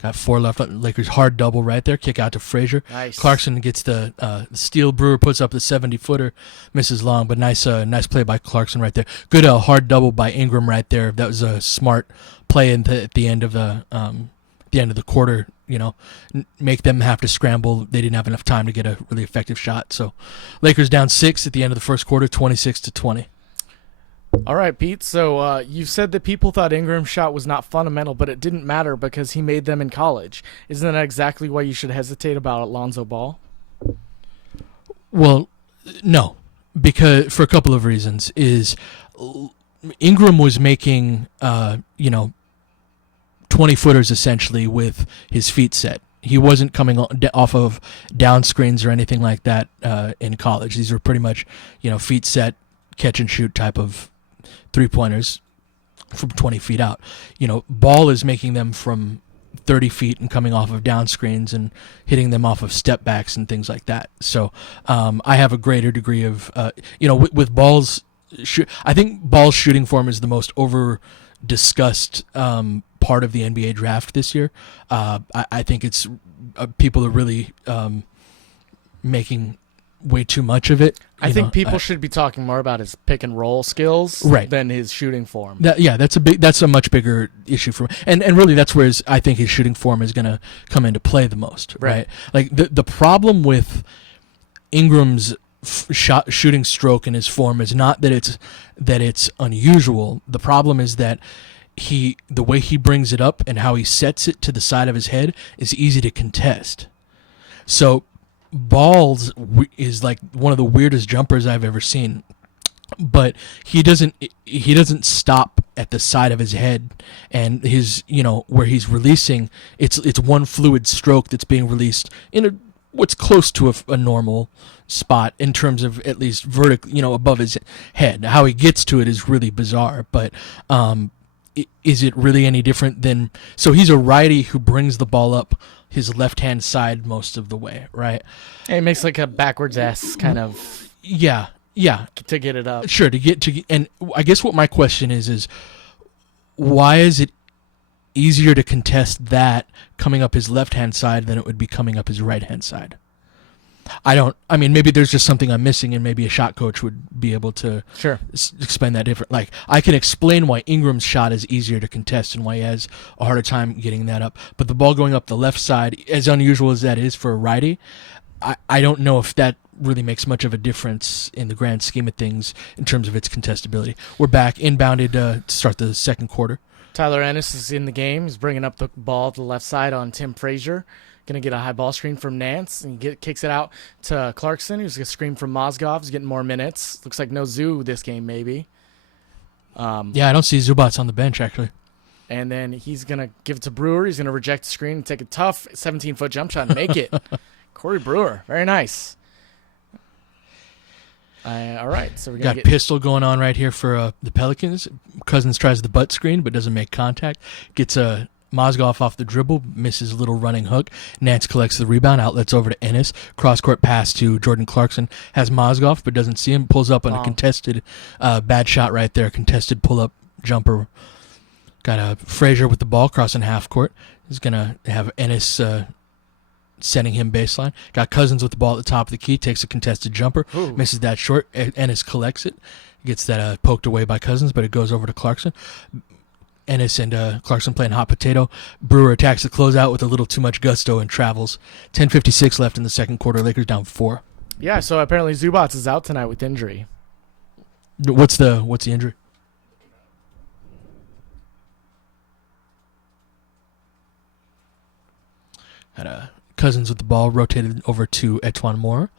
Got 4 left. Lakers hard double right there. Kick out to Frazier. Nice. Clarkson gets the steal. Brewer puts up the 70-footer. Misses long, but nice play by Clarkson right there. Good hard double by Ingram right there. That was a smart play at the end of the quarter. Make them have to scramble. They didn't have enough time to get a really effective shot. So Lakers down 6 at the end of the first quarter, 26-20. All right, Pete. So you said that people thought Ingram's shot was not fundamental, but it didn't matter because he made them in college. Isn't that exactly why you should hesitate about Lonzo Ball? Well, no, because for a couple of reasons. Ingram was making 20-footers essentially with his feet set. He wasn't coming off of down screens or anything like that in college. These were pretty much feet set, catch and shoot type of three-pointers from 20 feet out. Ball is making them from 30 feet and coming off of down screens and hitting them off of step backs and things like that. So I have a greater degree of, with Ball's, I think Ball's shooting form is the most over-discussed part of the NBA draft this year. I think it's people are really making way too much of it. I think people should be talking more about his pick and roll skills than his shooting form. That's a much bigger issue for me. And really that's where I think his shooting form is going to come into play the most, right? Like the problem with Ingram's shooting stroke and his form is not that it's unusual. The problem is that the way he brings it up and how he sets it to the side of his head is easy to contest. So Balls is like one of the weirdest jumpers I've ever seen, but he doesn't stop at the side of his head, and his where he's releasing it's one fluid stroke that's being released in what's close to a normal spot in terms of at least vertically above his head. How he gets to it is really bizarre, but is it really any different than? So he's a righty who brings the ball up his left-hand side most of the way, right? And it makes like a backwards ass kind of yeah to get it up. Sure, and I guess what my question is why is it easier to contest that coming up his left-hand side than it would be coming up his right-hand side? I mean, maybe there's just something I'm missing, and maybe a shot coach would be able to explain that different. Like, I can explain why Ingram's shot is easier to contest and why he has a harder time getting that up. But the ball going up the left side, as unusual as that is for a righty, I don't know if that really makes much of a difference in the grand scheme of things in terms of its contestability. We're back inbounded to start the second quarter. Tyler Ennis is in the game. He's bringing up the ball to the left side on Tim Frazier. Going to get a high ball screen from Nance, and kicks it out to Clarkson, who's going to screen from Mozgov. He's getting more minutes. Looks like no Zoo this game, maybe. I don't see Zubats on the bench, actually. And then he's going to give it to Brewer. He's going to reject the screen and take a tough 17-foot jump shot and make it. Corey Brewer, very nice. All right, so we're going to get pistol going on right here for the Pelicans. Cousins tries the butt screen but doesn't make contact. Gets a Mozgov off the dribble, misses a little running hook. Nance collects the rebound, outlets over to Ennis. Cross-court pass to Jordan Clarkson. Has Mozgov, but doesn't see him. Pulls up on a contested bad shot right there. Contested pull-up jumper. Got a Frazier with the ball crossing half court. He's going to have Ennis sending him baseline. Got Cousins with the ball at the top of the key. Takes a contested jumper. Ooh. Misses that short. Ennis collects it. Gets that poked away by Cousins, but it goes over to Clarkson. Ennis and Clarkson playing hot potato. Brewer attacks the closeout with a little too much gusto and travels. 10:56 left in the second quarter. Lakers down 4. Yeah, so apparently Zubats is out tonight with injury. What's the injury? Had Cousins with the ball, rotated over to Etwan Moore.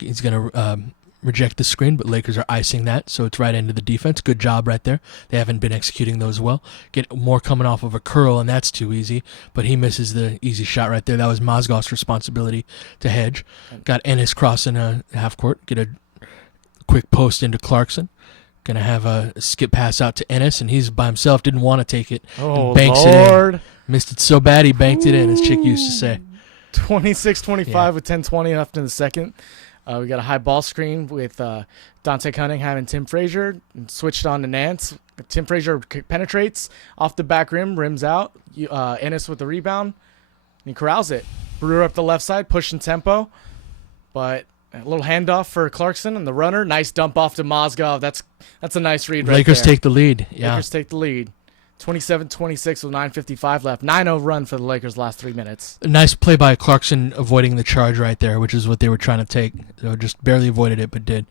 He's going to reject the screen, but Lakers are icing that, so it's right into the defense. Good job right there. They haven't been executing those well. Get Moore coming off of a curl, and that's too easy, but he misses the easy shot right there. That was Mozgov's responsibility to hedge. Got Ennis crossing a half court. Get a quick post into Clarkson. Going to have a skip pass out to Ennis, and he's by himself. Didn't want to take it. Oh, banks Lord. It in. Missed it so bad he banked it in, as Chick used to say. 26-25 with 10:20 left in the second. We got a high ball screen with Dante Cunningham and Tim Frazier. And switched on to Nance. Tim Frazier penetrates off the back rim, rims out. Ennis with the rebound. And he corrals it. Brewer up the left side, pushing tempo. But a little handoff for Clarkson and the runner. Nice dump off to Mozgov. That's a nice read right there. Lakers take the lead. Yeah. Lakers take the lead. 27-26 with 9:55 left. 9-0 run for the Lakers last 3 minutes. A nice play by Clarkson avoiding the charge right there, which is what they were trying to take. So just barely avoided it, but did.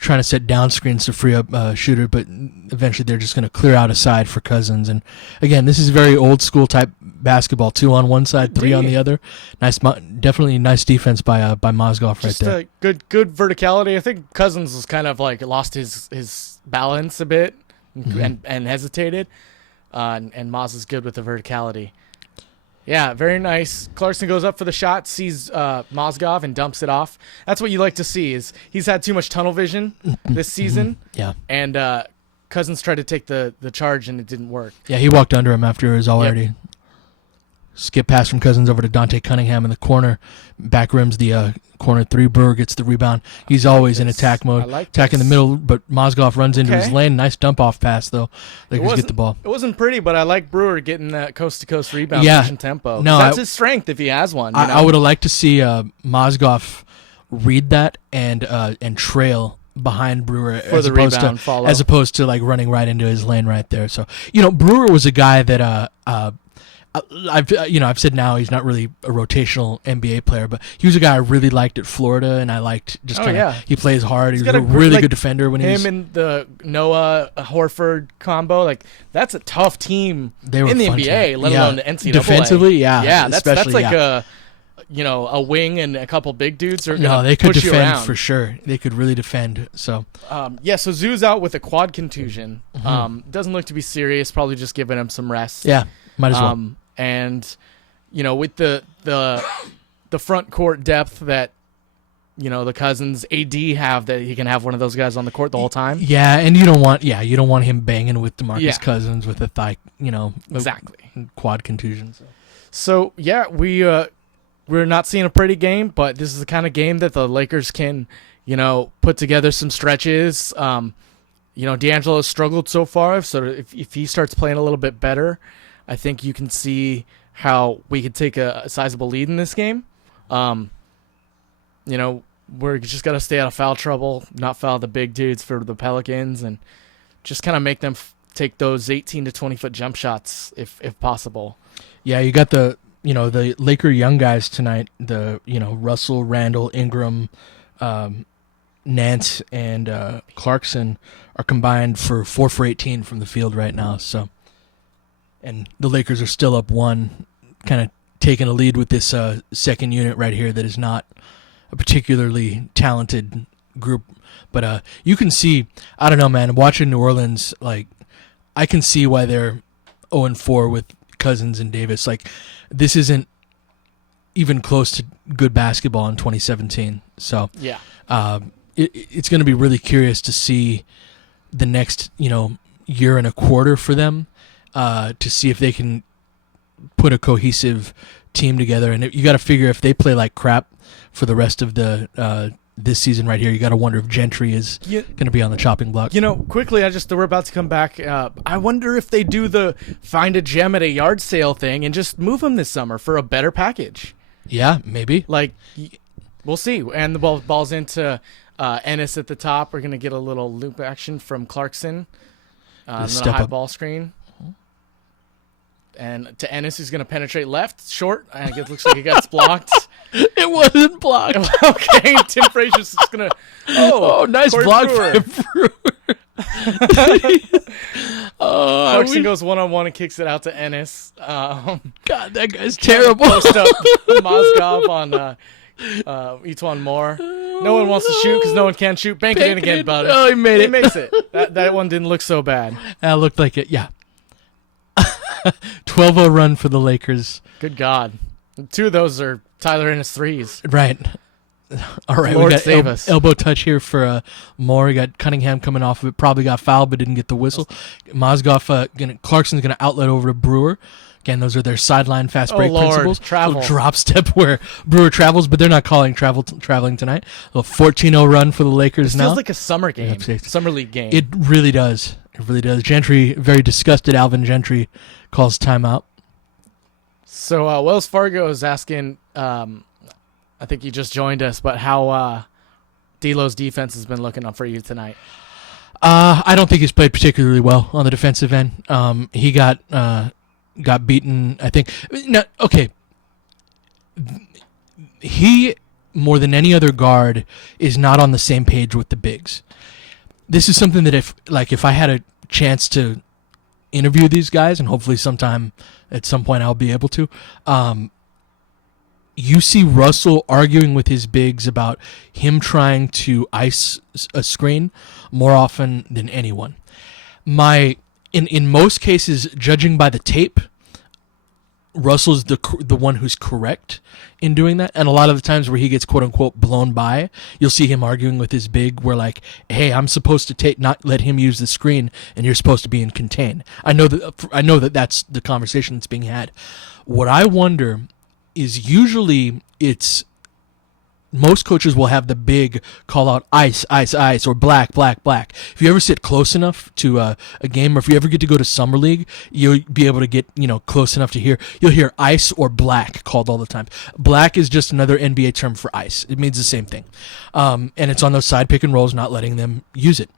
Trying to set down screens to free up Shooter, but eventually they're just going to clear out a side for Cousins. And again, this is very old school type basketball. 2 on one side, 3 on the other. Definitely nice defense by Mozgov right there. Just good verticality. I think Cousins was kind of like lost his balance a bit and hesitated. And Moz is good with the verticality. Yeah, very nice. Clarkson goes up for the shot, sees Mozgov, and dumps it off. That's what you like to see. Is he's had too much tunnel vision this season. Yeah. And Cousins tried to take the charge, and it didn't work. Yeah, he walked under him after it was already. Skip pass from Cousins over to Dante Cunningham in the corner. Back rims the corner 3. Brewer gets the rebound. He's always in attack mode. Attacking the middle, but Mozgov runs into his lane. Nice dump off pass, though. Lakers get the ball. It wasn't pretty, but I like Brewer getting that coast-to-coast rebound, pushing tempo. No, that's his strength if he has one. I would have liked to see Mozgov read that and trail behind Brewer for the rebound follow, as opposed to like running right into his lane right there. So Brewer was a guy that I've said now he's not really a rotational NBA player, but he was a guy I really liked at Florida, and I liked just he plays hard. He's a really good defender when he's him and the Noah Horford combo. Like that's a tough team in the NBA, let alone the NCAA. Defensively, that's like a wing and a couple big dudes are they could push defend for sure. They could really defend. So so Zoo's out with a quad contusion. Doesn't look to be serious. Probably just giving him some rest. Yeah, might as well. And with the front court depth that the Cousins AD have, that he can have one of those guys on the court the whole time. Yeah, and you don't want him banging with DeMarcus Cousins with a thigh, exactly, quad contusion. So we're not seeing a pretty game, but this is the kind of game that the Lakers can put together some stretches. D'Angelo struggled so far, so if he starts playing a little bit better, I think you can see how we could take a sizable lead in this game. We're just got to stay out of foul trouble, not foul the big dudes for the Pelicans, and just kind of make them take those 18 to 20-foot jump shots if possible. Yeah, you got the Laker young guys tonight, Russell, Randall, Ingram, Nance, and Clarkson are combined for 4 for 18 from the field right now, so... And the Lakers are still up 1, kind of taking a lead with this second unit right here that is not a particularly talented group. But you can see, I don't know, man, watching New Orleans, like, I can see why they're 0-4 with Cousins and Davis. Like, this isn't even close to good basketball in 2017. So yeah, it's going to be really curious to see the next, year and a quarter for them. To see if they can put a cohesive team together. And you got to figure if they play like crap for the rest of the this season right here, you got to wonder if Gentry is going to be on the chopping block. Quickly, we're about to come back. I wonder if they do the find a gem at a yard sale thing and just move him this summer for a better package. Yeah, maybe. Like, we'll see. And the ball's into Ennis at the top. We're going to get a little loop action from Clarkson. And then a high ball screen. And to Ennis, who's going to penetrate left, short. And it looks like it got blocked. It wasn't blocked. Okay, Tim Frazier's just going to... Oh, nice Corey block Brewer. for Clarkson goes one-on-one and kicks it out to Ennis. God, that guy's terrible. Post up Mozgov on Etuan Moore. No one wants to shoot because no one can shoot. Bank it in again, bud. Oh, he made it. He makes it. That one didn't look so bad. That looked like it, yeah. 12-0 run for the Lakers. Good God. 2 of those are Tyler Ennis threes. Right. All right, Lord we got save us. elbow touch here for Moore. We got Cunningham coming off of it. Probably got fouled, but didn't get the whistle. Mozgov, Clarkson's going to outlet over to Brewer. Again, those are their sideline fast break principles. Travel. Little drop step where Brewer travels, but they're not calling traveling tonight. A 14-0 run for the Lakers now. Feels like a summer game, summer league game. It really does. It really does. Gentry, very disgusted. Alvin Gentry calls timeout. So Wells Fargo is asking, I think he just joined us, but how D'Lo's defense has been looking up for you tonight. I don't think he's played particularly well on the defensive end. He got beaten, I think. No, okay. He, more than any other guard, is not on the same page with the bigs. This is something that if I had a chance to interview these guys, and hopefully at some point I'll be able to, you see Russell arguing with his bigs about him trying to ice a screen more often than anyone. In most cases, judging by the tape, Russell's the one who's correct in doing that, and a lot of the times where he gets quote unquote blown by, you'll see him arguing with his big, where like, hey, I'm supposed to not let him use the screen, and you're supposed to be in contain. I know that that's the conversation that's being had. What I wonder is usually it's most coaches will have the big call out ice, ice, ice, or black, black, black. If you ever sit close enough to a game, or if you ever get to go to Summer League, you'll be able to get close enough to you'll hear ice or black called all the time. Black is just another NBA term for ice. It means the same thing. And it's on those side pick and rolls, not letting them use it.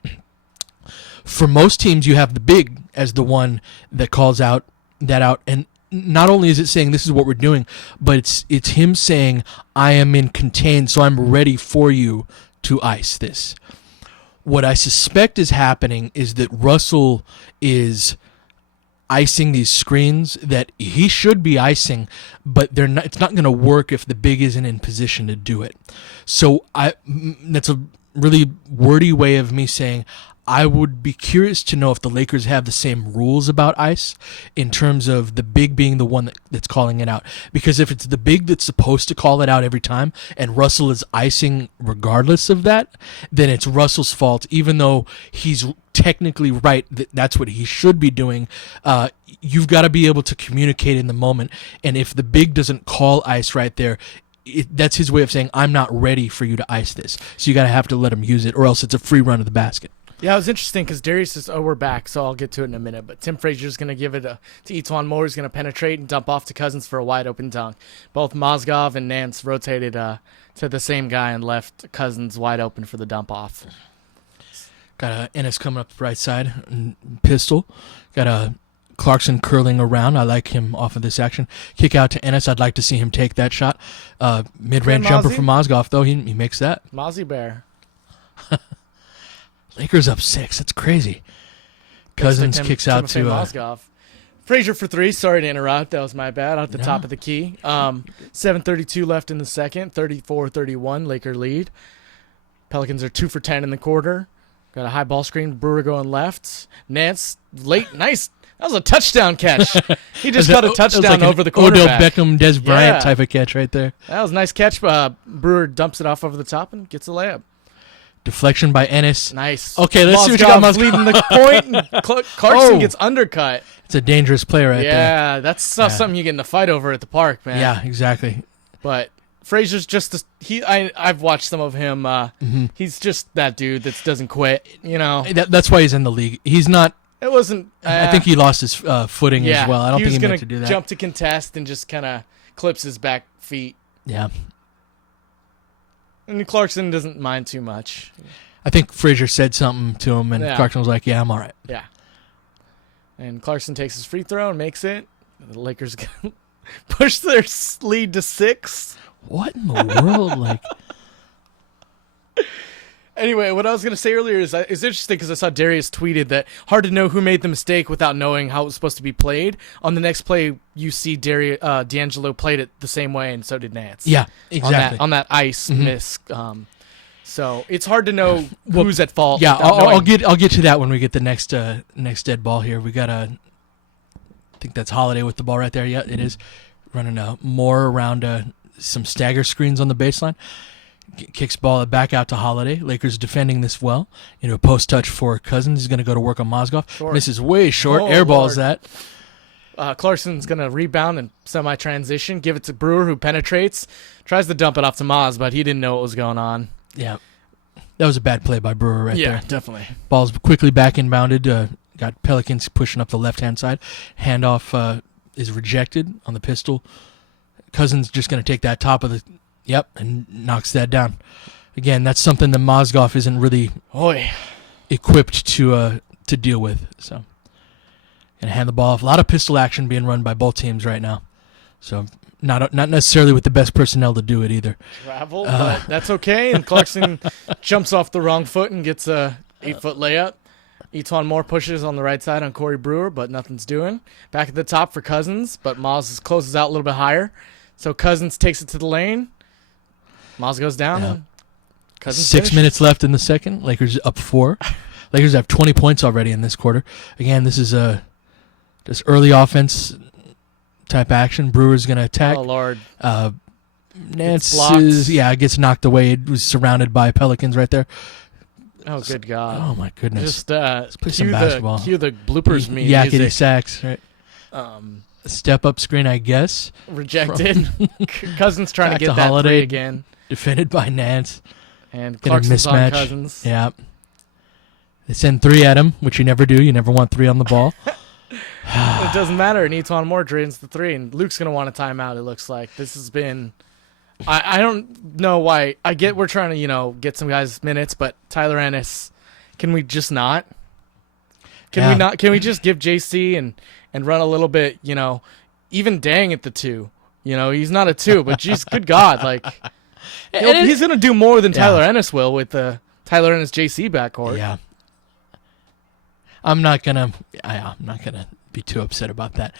For most teams, you have the big as the one that calls that out, and not only is it saying this is what we're doing, but it's him saying I am in contain, so I'm ready for you to ice this. What I suspect is happening is that Russell is icing these screens that he should be icing, but it's not going to work if the big isn't in position to do it. So that's a really wordy way of me saying I would be curious to know if the Lakers have the same rules about ice in terms of the big being the one that's calling it out. Because if it's the big that's supposed to call it out every time and Russell is icing regardless of that, then it's Russell's fault, even though he's technically right that that's what he should be doing. You've got to be able to communicate in the moment. And if the big doesn't call ice right there, that's his way of saying, I'm not ready for you to ice this. So you got to have to let him use it, or else it's a free run of the basket. Yeah, it was interesting because Darius says, we're back, so I'll get to it in a minute. But Tim Frazier's going to give it to Etuan Moore. He's going to penetrate and dump off to Cousins for a wide-open dunk. Both Mozgov and Nance rotated to the same guy and left Cousins wide open for the dump off. Got Ennis coming up the right side, and pistol. Got Clarkson curling around. I like him off of this action. Kick out to Ennis. I'd like to see him take that shot. Mid-range jumper from Mozgov, though. He makes that. Mozzie Bear. Lakers up 6. That's crazy. Cousins kicks out to Mozgov. Frazier for 3. Sorry to interrupt. That was my bad. At the top of the key. 7:32 left in the second. 34-31. Laker lead. Pelicans are 2 for 10 in the quarter. Got a high ball screen. Brewer going left. Nance late. Nice. That was a touchdown catch. He just got a touchdown over the quarterback. Odell Beckham, Des Bryant type of catch right there. That was a nice catch. Brewer dumps it off over the top and gets a layup. Deflection by Ennis. Nice. Okay, let's see what you got, Mozgov. Leading the point, and Clarkson gets undercut. It's a dangerous play right there. Yeah, that's something you get in a fight over at the park, man. Yeah, exactly. But Frazier's just I've watched some of him. He's just that dude that doesn't quit. That's why he's in the league. He's not. It wasn't. I think he lost his footing as well. I don't think he meant to do that. Jump to contest and just kind of clips his back feet. Yeah. And Clarkson doesn't mind too much. I think Frazier said something to him, and Clarkson was like, yeah, I'm all right. Yeah. And Clarkson takes his free throw and makes it. The Lakers push their lead to 6. What in the world? Anyway, what I was going to say earlier is it's interesting because I saw Darius tweeted that hard to know who made the mistake without knowing how it was supposed to be played. On the next play, you see D'Angelo played it the same way, and so did Nance. Yeah, exactly. On that ice miss. So it's hard to know who's at fault. Yeah, I'll get to that when we get the next dead ball here. We got I think that's Holiday with the ball right there. Yeah, it is. Running more around some stagger screens on the baseline. Kicks ball back out to Holiday. Lakers defending this well. Post touch for Cousins. He's going to go to work on Mozgov. This is way short. Airballs that. Clarkson's going to rebound and semi-transition, give it to Brewer, who penetrates, tries to dump it off to Maz, but he didn't know what was going on. Yeah. That was a bad play by Brewer right there. Yeah, definitely. Ball's quickly back inbounded. Got Pelicans pushing up the left-hand side. Handoff is rejected on the pistol. Cousins just going to take that top of the... Yep, and knocks that down. Again, that's something that Mozgov isn't really equipped to deal with. So, going to hand the ball off. A lot of pistol action being run by both teams right now. So, not necessarily with the best personnel to do it either. Travel, but that's okay. And Clarkson jumps off the wrong foot and gets a 8-foot layup. Etuan Moore pushes on the right side on Corey Brewer, but nothing's doing. Back at the top for Cousins, but Maz closes out a little bit higher. So Cousins takes it to the lane. Maz goes down. Yeah. And Cousins 6 finishes. minutes left in the second. Lakers up 4. Lakers have 20 points already in this quarter. Again, this is just early offense type action. Brewer's going to attack. Oh, Lord. Nance blocked. gets knocked away. It was surrounded by Pelicans right there. Oh, good God. Oh, my goodness. Just play some basketball. cue the bloopers me Yakety music. sacks, right? Step up screen, I guess. Rejected. Cousins trying to Back get to that Holiday. three again. Defended by Nance. And Get a Clarkson's on mismatch. Cousins. Yeah. They send 3 at him, which you never do. You never want 3 on the ball. It doesn't matter. And Etuan Moore drains the 3. And Luke's going to want a timeout, it looks like. This has been... I don't know why. I get we're trying to, get some guys minutes, but Tyler Ennis, can we just not? Can we not? Can we just give JC and run a little bit, even Dang at the 2? He's not a 2, but geez, good God. Like, he's going to do more than Tyler Ennis will with the Tyler Ennis JC backcourt. Yeah. I'm not gonna be too upset about that.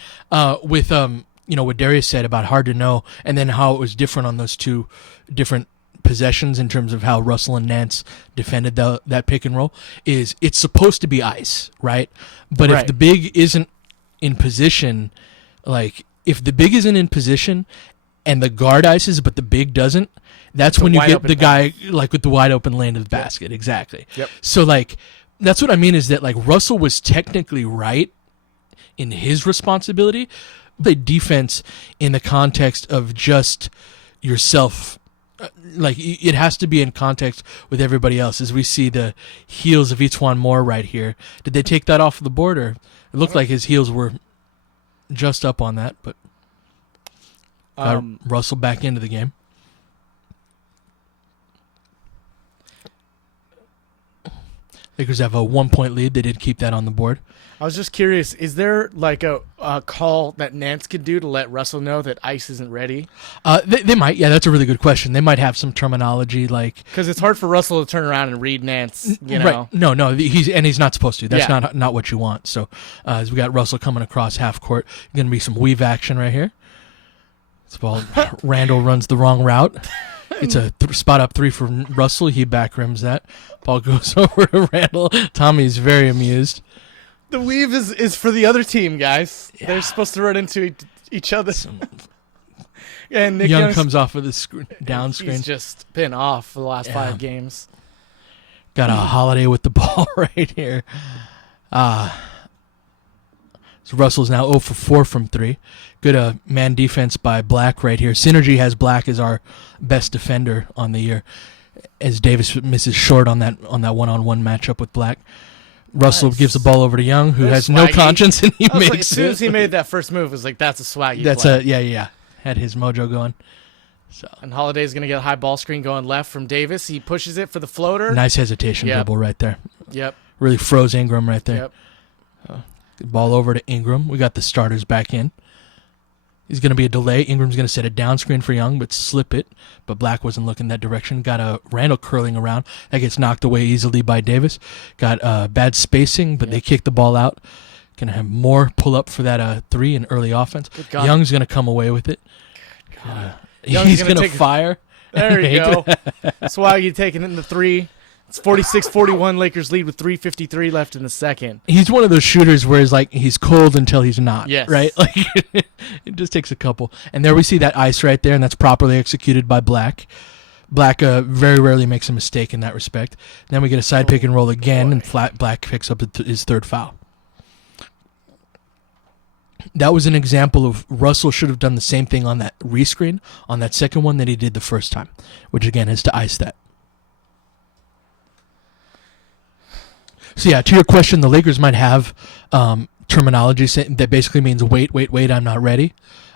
With what Darius said about hard to know, and then how it was different on those 2 different possessions in terms of how Russell and Nance defended that pick and roll. Is it's supposed to be ice, right? But if the big isn't in position, like if the big isn't in position and the guard ices, but the big doesn't, that's when you get the guy like with the wide open lane to the basket. Exactly. Yep. So like. That's what I mean is that like Russell was technically right in his responsibility, but defense in the context of just yourself, like it has to be in context with everybody else. As we see the heels of Etuan Moore right here, did they take that off the board, or it looked like his heels were just up on that? But Russell back into the game. Lakers have a 1-point lead. They did keep that on the board. I was just curious, is there like a call that Nance could do to let Russell know that ice isn't ready? They might. Yeah, that's a really good question. They might have some terminology like... Because it's hard for Russell to turn around and read Nance, Right. No, he's not supposed to. That's not what you want. So as we got Russell coming across half court, going to be some weave action right here. It's ball. Randall runs the wrong route. It's a spot up 3 for Russell. He back rims that. Ball goes over to Randall. Tommy's very amused. The weave is for the other team, guys. Yeah. They're supposed to run into each other. And Nick Young comes off of the down screen. He's just been off for the last 5 games. Got a Holiday with the ball right here. So Russell's now 0 for 4 from 3. Good man defense by Black right here. Synergy has Black as our best defender on the year, as Davis misses short on that one-on-one matchup with Black. Russell gives the ball over to Young, who has no conscience, and he makes like, as soon as he made that first move, it was like, that's a swaggy That's play. yeah. Had his mojo going. So And Holiday's going to get a high ball screen going left from Davis. He pushes it for the floater. Nice hesitation dribble right there. Yep. Really froze Ingram right there. Yep. Ball over to Ingram. We got the starters back in. He's going to be a delay. Ingram's going to set a down screen for Young, but slip it. But Black wasn't looking that direction. Got a Randall curling around. That gets knocked away easily by Davis. Got bad spacing, but they kick the ball out. Going to have more pull up for that 3 in early offense. Young's going to come away with it. He's going to fire. There you go. Swaggy taking it in the 3. It's 46-41. Lakers lead with 3:53 left in the second. He's one of those shooters where he's cold until he's not. Yes. Right? Like it just takes a couple. And there we see that ice right there, and that's properly executed by Black. Black very rarely makes a mistake in that respect. Then we get a side pick and roll again, and Black picks up his 3rd foul. that was an example of Russell should have done the same thing on that rescreen, on that second one that he did the first time, which again is to ice that. So yeah, to your question, the Lakers might have terminology that basically means wait, I'm not ready.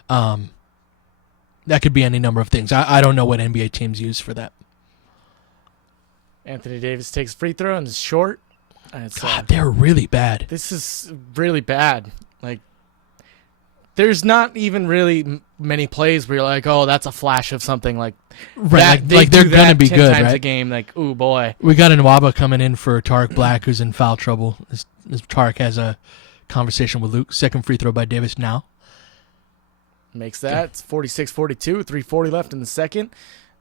That could be any number of things. I don't know what NBA teams use for that. Anthony Davis takes free throw and is short. And it's, God, they're really bad. This is really bad. Like, there's not even really many plays where you're like, oh, that's a flash of something. Like, right, like they're going to be 10 good, times right? a game. Like, ooh, boy. We got Nwaba coming in for Tarek Black, who's in foul trouble. As Tarek has a conversation with Luke. Second free throw by Davis now. Makes that. It's 46-42, 3:40 left in the second.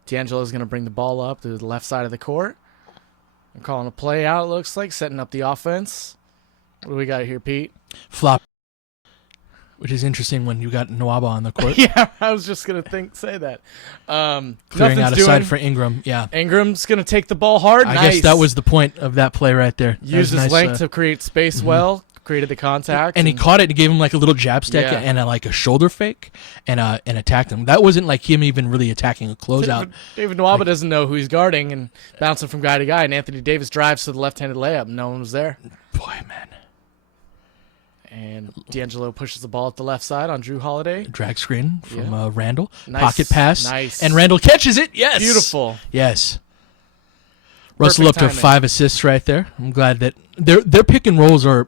D'Angelo's going to bring the ball up to the left side of the court. I'm calling a play out, it looks like, setting up the offense. What do we got here, Pete? Flop. Which is interesting when you got Nwaba on the court. Yeah, I was just going to say that. Clearing out a side for Ingram, yeah. Ingram's going to take the ball hard. I guess that was the point of that play right there. Used his nice, length to create space well, created the contact. And he caught it and gave him like a little jab step and like a shoulder fake and attacked him. That wasn't like him even really attacking a closeout. David Nwaba doesn't know who he's guarding and bouncing from guy to guy. And Anthony Davis drives to the left-handed layup. No one was there. Boy, man. And D'Angelo pushes the ball at the left side on Drew Holiday. Drag screen from Randall. Nice, pocket pass. Nice. And Randall catches it. Yes. Beautiful. Yes. Russell Perfect up to timing. 5 assists right there. I'm glad that their pick and rolls are,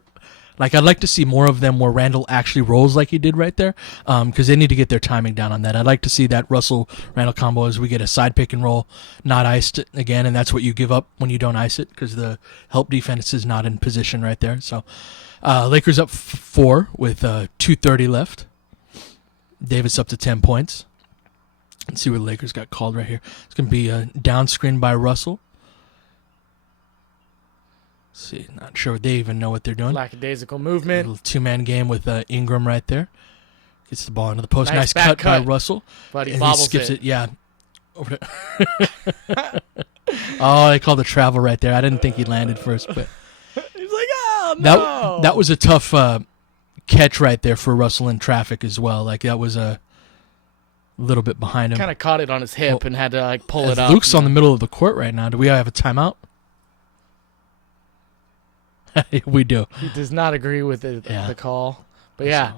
like, I'd like to see more of them where Randall actually rolls like he did right there, because they need to get their timing down on that. I'd like to see that Russell-Randall combo as we get a side pick and roll, not iced again, and that's what you give up when you don't ice it because the help defense is not in position right there. So Lakers up 4 with 2:30 left. Davis up to 10 points. Let's see what the Lakers got called right here. It's going to be a down screen by Russell. Let's see, not sure they even know what they're doing. Lackadaisical movement. Little two-man game with Ingram right there. Gets the ball into the post. Nice back cut by Russell. But he and bobbles he skips it. Yeah. Over to oh, they called the travel right there. I didn't think he landed first, but he's like, oh, no. That was a tough catch right there for Russell in traffic as well. Like, that was a little bit behind him. Kind of caught it on his hip and had to like pull it up. Luke's on the middle of the court right now. Do we have a timeout? We do. He does not agree with the call. But yeah,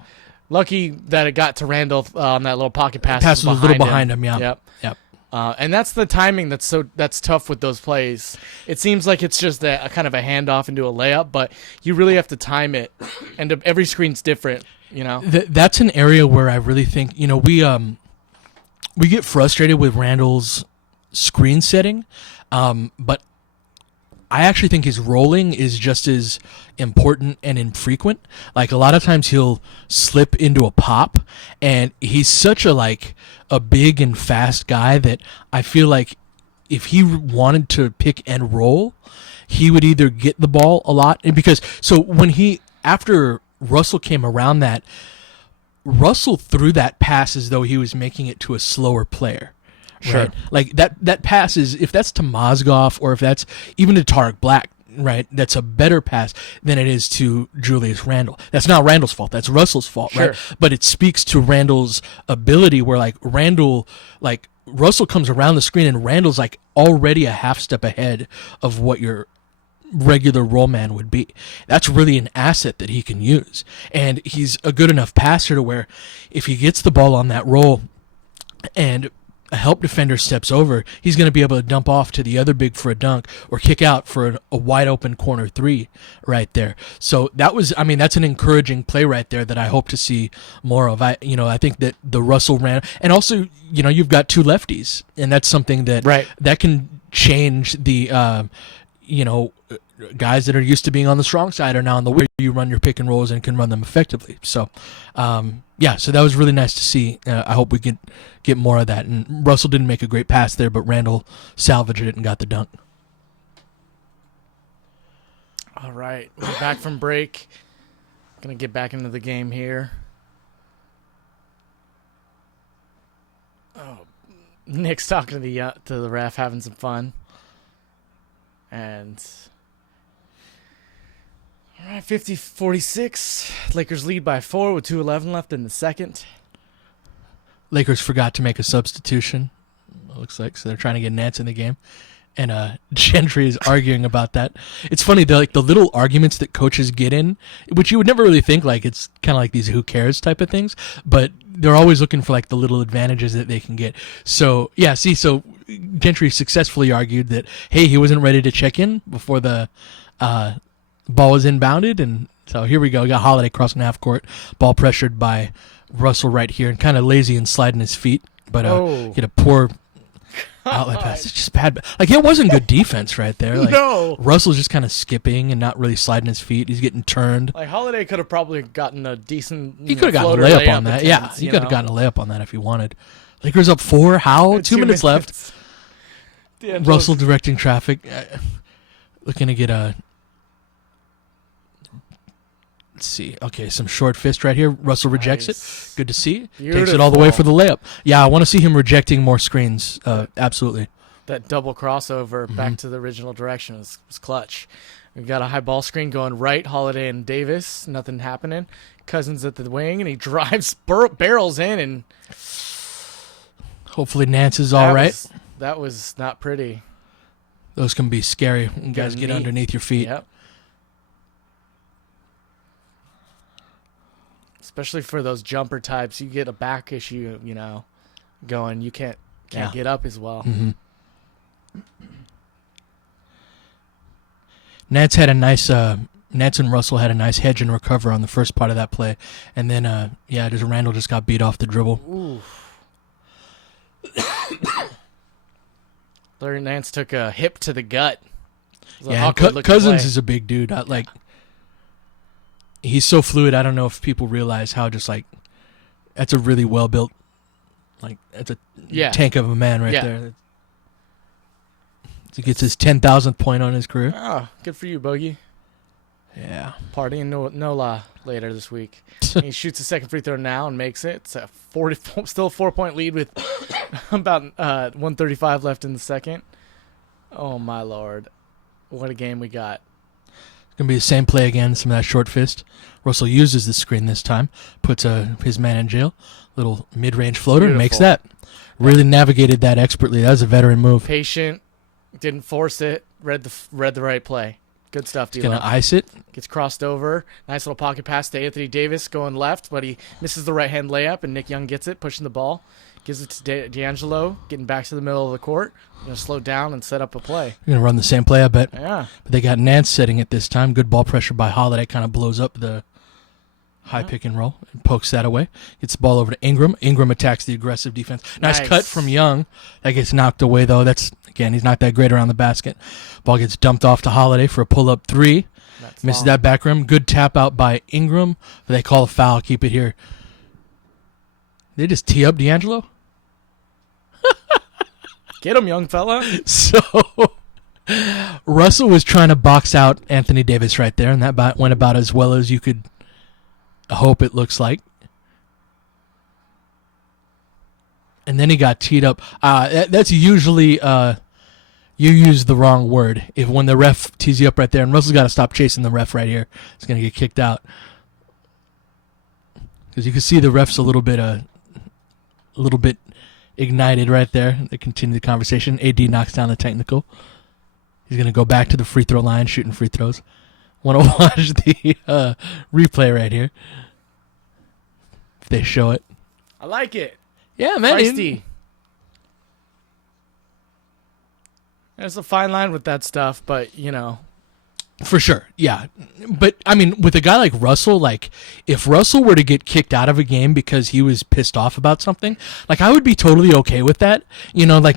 lucky that it got to Randall on that little pocket pass. Pass was a little behind him, yeah. Yep. And that's the timing that's tough with those plays. It seems like it's just a kind of a handoff into a layup, but you really have to time it, and every screen's different. You know, that's an area where I really think we get frustrated with Randall's screen setting, but I actually think his rolling is just as important and infrequent. Like, a lot of times he'll slip into a pop, and he's such a big and fast guy that I feel like if he wanted to pick and roll, he would either get the ball a lot, and after Russell came around that, Russell threw that pass as though he was making it to a slower player. Sure. Right? Like, that pass is, if that's to Mozgov or if that's even to Tarek Black, right, that's a better pass than it is to Julius Randle. That's not Randle's fault. That's Russell's fault, sure. Right? But it speaks to Randle's ability where, like, Russell comes around the screen and Randle's, like, already a half step ahead of what your regular roll man would be. That's really an asset that he can use. And he's a good enough passer to where if he gets the ball on that roll and a help defender steps over, he's going to be able to dump off to the other big for a dunk or kick out for a wide open corner three right there. So that's an encouraging play right there that I hope to see more of. I think that the Russell ran, and also, you've got two lefties, and that's something that that can change the guys that are used to being on the strong side are now on the way you run your pick and rolls and can run them effectively. So, so that was really nice to see. I hope we can get more of that. And Russell didn't make a great pass there, but Randall salvaged it and got the dunk. All right, we're back from break. Gonna get back into the game here. Oh, Nick's talking to the ref, having some fun, and All right, 50-46. Lakers lead by 4 with 2:11 left in the second. Lakers forgot to make a substitution, it looks like, so they're trying to get Nance in the game. And Gentry is arguing about that. It's funny, the little arguments that coaches get in, which you would never really think, like, it's kind of like these who cares type of things, but they're always looking for, like, the little advantages that they can get. So, yeah, so Gentry successfully argued that, hey, he wasn't ready to check in before the ball was inbounded, and so here we go. We got Holiday crossing half court, ball pressured by Russell right here, and kind of lazy and sliding his feet, but get a poor outlet pass. It's just bad. Like, it wasn't good defense right there. Like, No. Russell's just kind of skipping and not really sliding his feet. He's getting turned. Like, Holiday could have probably gotten a decent. He could have gotten a layup on that. Yeah, he could have gotten a layup on that if he wanted. Lakers up 4. How? 2 minutes left. Russell directing traffic. Looking to get a. Let's see. Okay, some short fist right here. Russell rejects it. Good to see. Beautiful. Takes it all the way for the layup. Yeah, I want to see him rejecting more screens. Absolutely. That double crossover back to the original direction was clutch. We've got a high ball screen going right. Holiday and Davis. Nothing happening. Cousins at the wing, and he drives barrels in, and hopefully Nance is all right. That was not pretty. Those can be scary when guys get underneath your feet. Yep. Especially for those jumper types, you get a back issue, going. You can't get up as well. Mm-hmm. Nance and Russell had a nice hedge and recover on the first part of that play, and then Randall just got beat off the dribble. Ooh. Larry Nance took a hip to the gut. Yeah, Cousins is a big dude. He's so fluid. I don't know if people realize how just like that's a really well built, like that's a tank of a man right there. He gets his 10,000th point on his career. Oh, good for you, Bogey. Yeah, partying NOLA later this week. He shoots a second free throw now and makes it. It's a still a 4-point lead with about 1:35 left in the second. Oh my Lord, what a game we got! Going to be the same play again, some of that short fist. Russell uses the screen this time, puts his man in jail. Little mid-range floater, and makes that. Really navigated that expertly. That was a veteran move. Patient, didn't force it, read the right play. Good stuff, D-Lo. He's going to ice it. Gets crossed over. Nice little pocket pass to Anthony Davis going left, but he misses the right-hand layup, and Nick Young gets it, pushing the ball. Gives it to D'Angelo, getting back to the middle of the court. Going to slow down and set up a play. You're going to run the same play, I bet. Yeah. But they got Nance setting it this time. Good ball pressure by Holiday. Kind of blows up the high pick and roll and pokes that away. Gets the ball over to Ingram. Ingram attacks the aggressive defense. Nice cut from Young. That gets knocked away, though. Again, he's not that great around the basket. Ball gets dumped off to Holiday for a pull-up 3. Misses that back rim. Good tap out by Ingram. But they call a foul. Keep it here. They just tee up D'Angelo? Get him, young fella. So Russell was trying to box out Anthony Davis right there, and that went about as well as you could hope, it looks like. And then he got teed up. That's usually you use the wrong word when the ref tees you up right there, and Russell's got to stop chasing the ref right here. He's going to get kicked out. Because you can see the ref's a little bit ignited right there. They continue the conversation. AD knocks down the technical. He's going to go back to the free throw line, shooting free throws. Want to watch the replay right here. If they show it. I like it. Yeah, man. Feisty. There's a fine line with that stuff, but, For sure, yeah. But, I mean, with a guy like Russell, like, if Russell were to get kicked out of a game because he was pissed off about something, like, I would be totally okay with that. Like,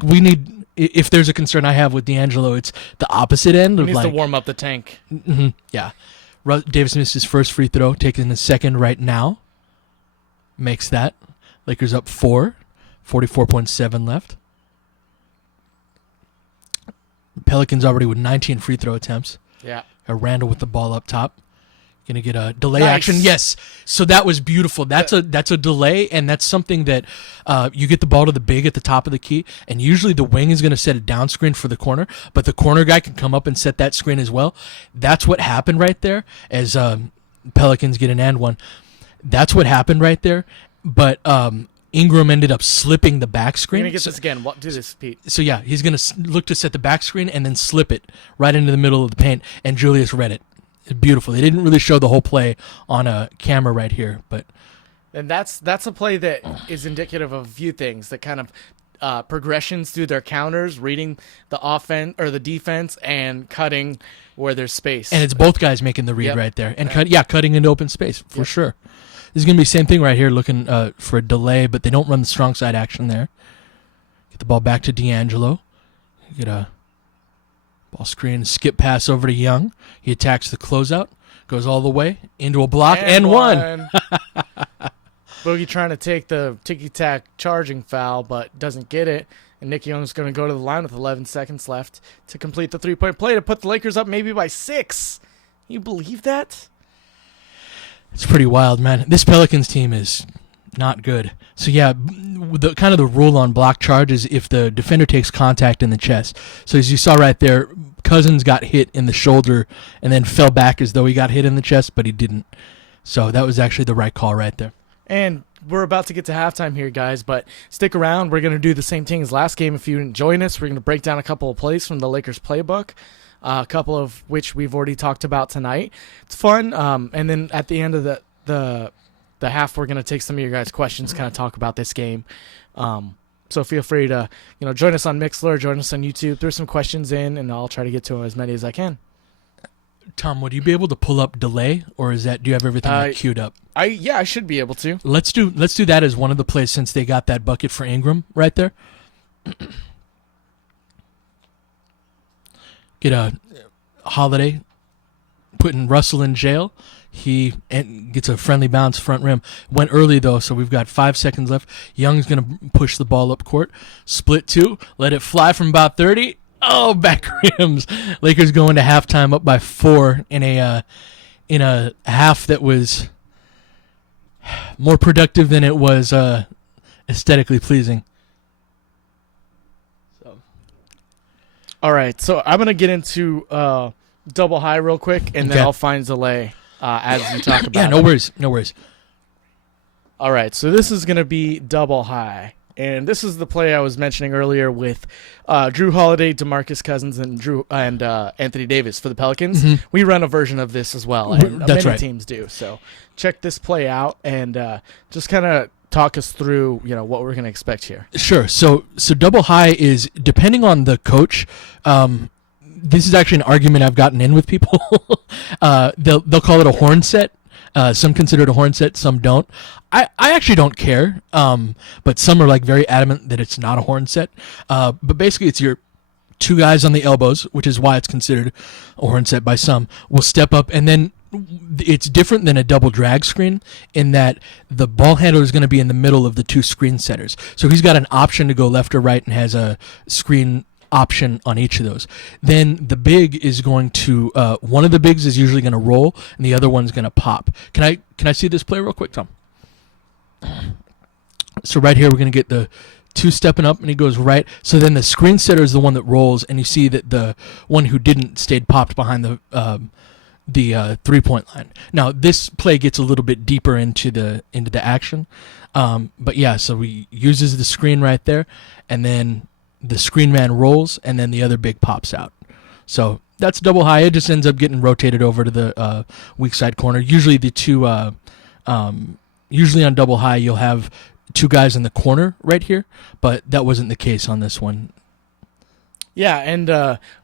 if there's a concern I have with D'Angelo, it's the opposite end. He needs to warm up the tank. Mm-hmm, yeah. Davis missed his first free throw, taking the second right now. Makes that. Lakers up 4, 44.7 left. Pelicans already with 19 free throw attempts. Yeah. Randall with the ball up top. Gonna get a delay Nice. action. Yes. So that was beautiful. That's a delay, and that's something that you get the ball to the big at the top of the key, and usually the wing is gonna set a down screen for the corner, but the corner guy can come up and set that screen as well. That's what happened right there as Pelicans get an and one. That's what happened right there. But Ingram ended up slipping the back screen. You're going to get this again. Do this, Pete. So yeah, he's going to look to set the back screen and then slip it right into the middle of the paint, and Julius read it. Beautiful. They didn't really show the whole play on a camera right here, but and that's a play that is indicative of a few things, that kind of progressions through their counters, reading the offense or the defense, and cutting where there's space. And it's both guys making the read right there, and cutting into open space for sure. This is going to be the same thing right here, looking for a delay, but they don't run the strong side action there. Get the ball back to D'Angelo. Get a ball screen, skip pass over to Young. He attacks the closeout, goes all the way into a block, and one. Boogie trying to take the ticky-tack charging foul, but doesn't get it. And Nick Young's going to go to the line with 11 seconds left to complete the three-point play to put the Lakers up maybe by 6. Can you believe that? It's pretty wild, man. This Pelicans team is not good. So yeah, the rule on block charge is if the defender takes contact in the chest. So as you saw right there, Cousins got hit in the shoulder and then fell back as though he got hit in the chest, but he didn't. So that was actually the right call right there. And we're about to get to halftime here, guys, but stick around. We're going to do the same thing as last game. If you didn't join us, we're going to break down a couple of plays from the Lakers playbook. A couple of which we've already talked about tonight. It's fun, and then at the end of the half, we're gonna take some of your guys' questions, kind of talk about this game. So feel free to join us on Mixlr, join us on YouTube, throw some questions in, and I'll try to get to as many as I can. Tom, would you be able to pull up delay, or do you have everything queued up? I should be able to. Let's do that as one of the plays since they got that bucket for Ingram right there. Get a Holiday putting Russell in jail. He gets a friendly bounce front rim. Went early, though, so we've got 5 seconds left. Young's going to push the ball up court. Split 2. Let it fly from about 30. Oh, back rims. Lakers go into halftime up by 4 in a half that was more productive than it was aesthetically pleasing. All right, so I'm going to get into double high real quick, and then I'll find delay as you talk about it. No worries. All right, so this is going to be double high, and this is the play I was mentioning earlier with Drew Holiday, DeMarcus Cousins, and Anthony Davis for the Pelicans. Mm-hmm. We run a version of this as well, and many teams do. So check this play out and just kind of talk us through, what we're going to expect here. Sure. So double high is, depending on the coach, this is actually an argument I've gotten in with people. They'll call it a horn set. Some consider it a horn set, some don't. I actually don't care, but some are very adamant that it's not a horn set. But basically it's your two guys on the elbows, which is why it's considered a horn set by some, will step up, and then it's different than a double drag screen in that the ball handler is going to be in the middle of the two screen setters. So he's got an option to go left or right and has a screen option on each of those. Then the big is going to one of the bigs is usually going to roll and the other one's going to pop. Can I see this play real quick, Tom? So right here we're going to get the two stepping up and he goes right. So then the screen setter is the one that rolls, and you see that the one who didn't stayed popped behind the 3-point line. Now this play gets a little bit deeper into the action, but yeah. So he uses the screen right there, and then the screen man rolls, and then the other big pops out. So that's double high. It just ends up getting rotated over to the weak side corner. Usually the two, usually on double high you'll have two guys in the corner right here, but that wasn't the case on this one. Yeah, and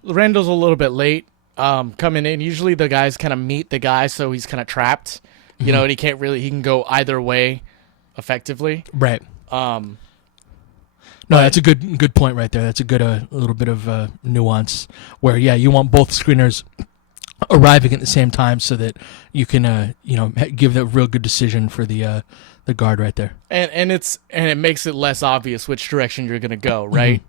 Randall's a little bit late coming in. Usually the guys kind of meet the guy, so he's kind of trapped, and he can go either way effectively. Right. No, that's a good point right there. That's a good little bit of nuance where, yeah, you want both screeners arriving at the same time so that you can give that real good decision for the guard right there. And it makes it less obvious which direction you're going to go, right?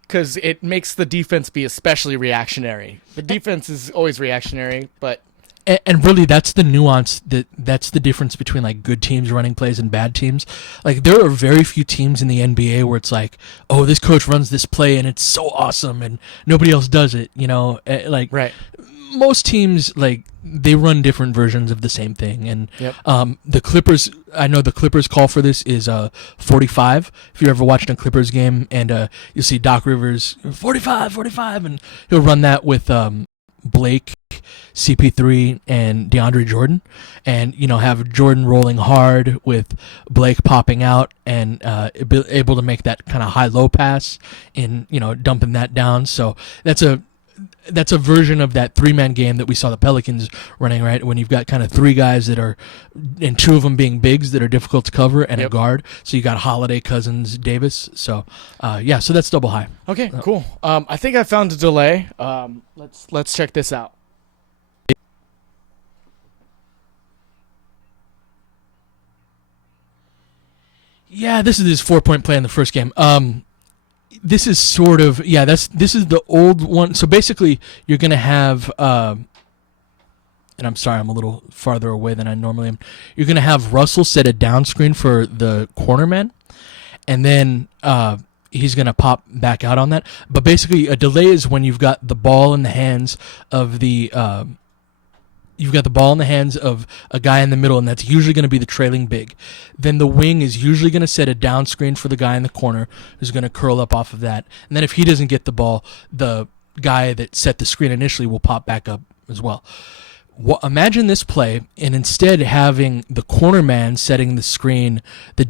Because it makes the defense be especially reactionary. The defense is always reactionary, but And really, that's the nuance. That's the difference between like good teams running plays and bad teams. Like there are very few teams in the NBA where it's like, oh, this coach runs this play and it's so awesome and nobody else does it. Like Right. most teams, like they run different versions of the same thing. And Yep. the Clippers, I know the Clippers call for this is 45. If you're ever watching a Clippers game and you'll see Doc Rivers 45, and he'll run that with Blake, CP3, and DeAndre Jordan, and have Jordan rolling hard with Blake popping out and able to make that kind of high-low pass and dumping that down. So that's a version of that three-man game that we saw the Pelicans running, right? When you've got kind of three guys that are, and two of them being bigs that are difficult to cover, and a guard. So you got Holiday, Cousins, Davis. So so that's double high. Okay, cool. I think I found a delay. Let's check this out. Yeah, this is his 4-point play in the first game. This is sort of this is the old one. So basically, you're gonna have and I'm sorry, I'm a little farther away than I normally am. You're gonna have Russell set a down screen for the corner man, and then he's gonna pop back out on that. But basically, a delay is when you've got the ball in the hands of a guy in the middle, and that's usually going to be the trailing big. Then the wing is usually going to set a down screen for the guy in the corner who's going to curl up off of that. And then if he doesn't get the ball, the guy that set the screen initially will pop back up as well. Imagine this play, and instead having the corner man setting the screen, a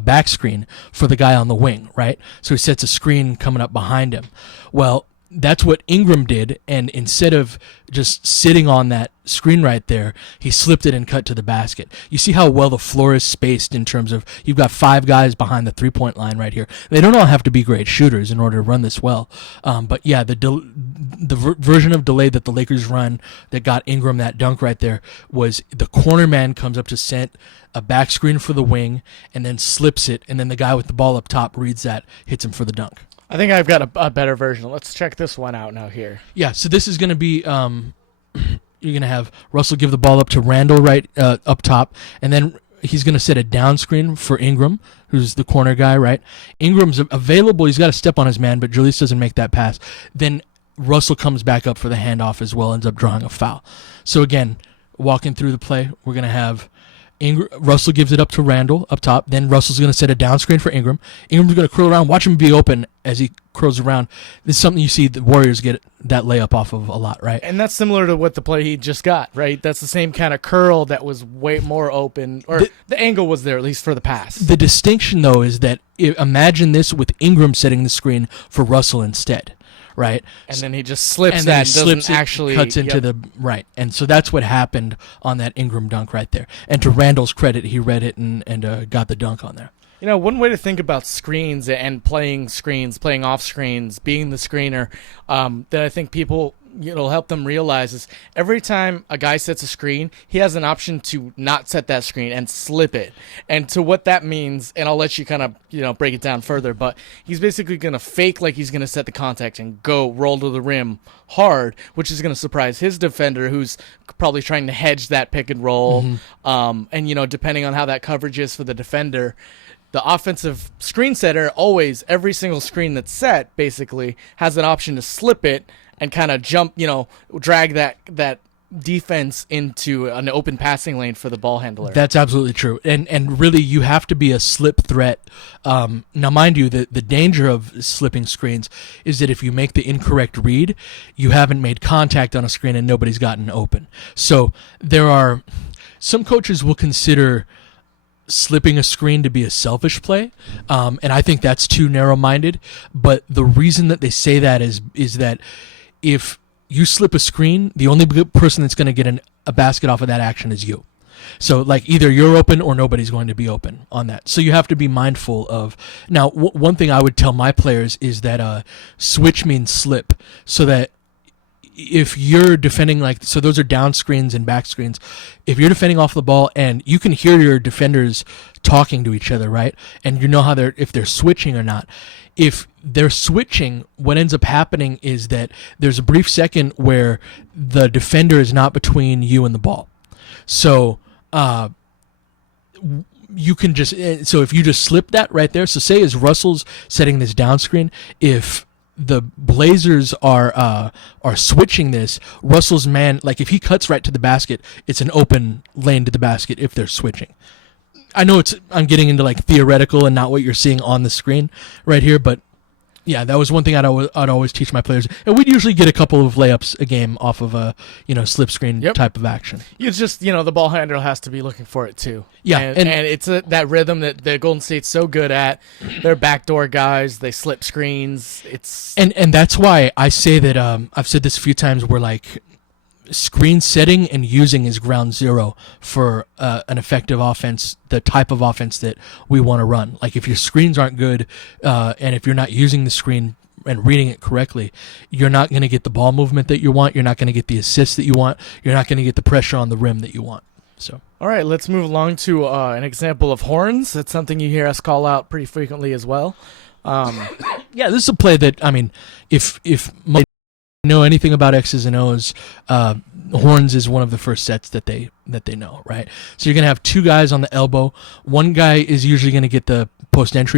back screen for the guy on the wing, right? So he sets a screen coming up behind him. Well, that's what Ingram did, and instead of just sitting on that screen right there, he slipped it and cut to the basket. You see how well the floor is spaced in terms of you've got 5 guys behind the three-point line right here. They don't all have to be great shooters in order to run this well. But yeah, the version of delay that the Lakers run that got Ingram that dunk right there was the corner man comes up to set a back screen for the wing and then slips it, and then the guy with the ball up top reads that, hits him for the dunk. I think I've got a better version. Let's check this one out now here. Yeah, so this is going to be you're going to have Russell give the ball up to Randall right up top, and then he's going to set a down screen for Ingram, who's the corner guy, right? Ingram's available. He's got to step on his man, but Julius doesn't make that pass. Then Russell comes back up for the handoff as well, ends up drawing a foul. So again, walking through the play, we're going to have Russell gives it up to Randall up top. Then Russell's going to set a down screen for Ingram. Ingram's going to curl around. Watch him be open as he curls around. This is something you see the Warriors get that layup off of a lot, right? And that's similar to what the play he just got, right? That's the same kind of curl that was way more open, or the angle was there, at least for the pass. The distinction, though, is that imagine this with Ingram setting the screen for Russell instead. Right, and then he just slips and that, then doesn't actually cuts into the right, and so that's what happened on that Ingram dunk right there. And to Randall's credit, he read it and got the dunk on there. One way to think about screens and playing screens, playing off screens, being the screener, that I think people it'll help them realize is every time a guy sets a screen, he has an option to not set that screen and slip it. And to what that means, and I'll let you kind of break it down further, but he's basically going to fake like he's going to set the contact and go roll to the rim hard, which is going to surprise his defender who's probably trying to hedge that pick and roll. Mm-hmm. And depending on how that coverage is for the defender, the offensive screen setter always, every single screen that's set basically has an option to slip it and kind of jump, drag that defense into an open passing lane for the ball handler. That's absolutely true. And really, you have to be a slip threat. Now, mind you, the danger of slipping screens is that if you make the incorrect read, you haven't made contact on a screen and nobody's gotten open. So there are some coaches will consider slipping a screen to be a selfish play, and I think that's too narrow-minded. But the reason that they say that is that if you slip a screen, the only person that's going to get a basket off of that action is you. So, like, either you're open or nobody's going to be open on that. So you have to be mindful of. Now, one thing I would tell my players is that switch means slip, so that if you're defending, so those are down screens and back screens. If you're defending off the ball and you can hear your defenders talking to each other, right, and you know if they're switching or not, if they're switching, what ends up happening is that there's a brief second where the defender is not between you and the ball. So you can just so if you just slip that right there. So say as Russell's setting this down screen, if the Blazers are switching this, Russell's man, like if he cuts right to the basket, it's an open lane to the basket if they're switching. I know I'm getting into like theoretical and not what you're seeing on the screen right here, but yeah, that was one thing I'd always teach my players, and we'd usually get a couple of layups a game off of a slip screen type of action. It's just the ball handler has to be looking for it too. Yeah, and it's that rhythm that the Golden State's so good at. They're backdoor guys. They slip screens. And that's why I say that I've said this a few times. Where like screen setting and using is ground zero for an effective offense, the type of offense that we want to run. Like if your screens aren't good and if you're not using the screen and reading it correctly, you're not going to get the ball movement that you want. You're not going to get the assists that you want. You're not going to get the pressure on the rim that you want. So, all right, let's move along to an example of horns. That's something you hear us call out pretty frequently as well. Yeah, this is a play that, I mean, if know anything about X's and O's, horns is one of the first sets that they know, right? So you're going to have two guys on the elbow. One guy is usually going to get the post entry,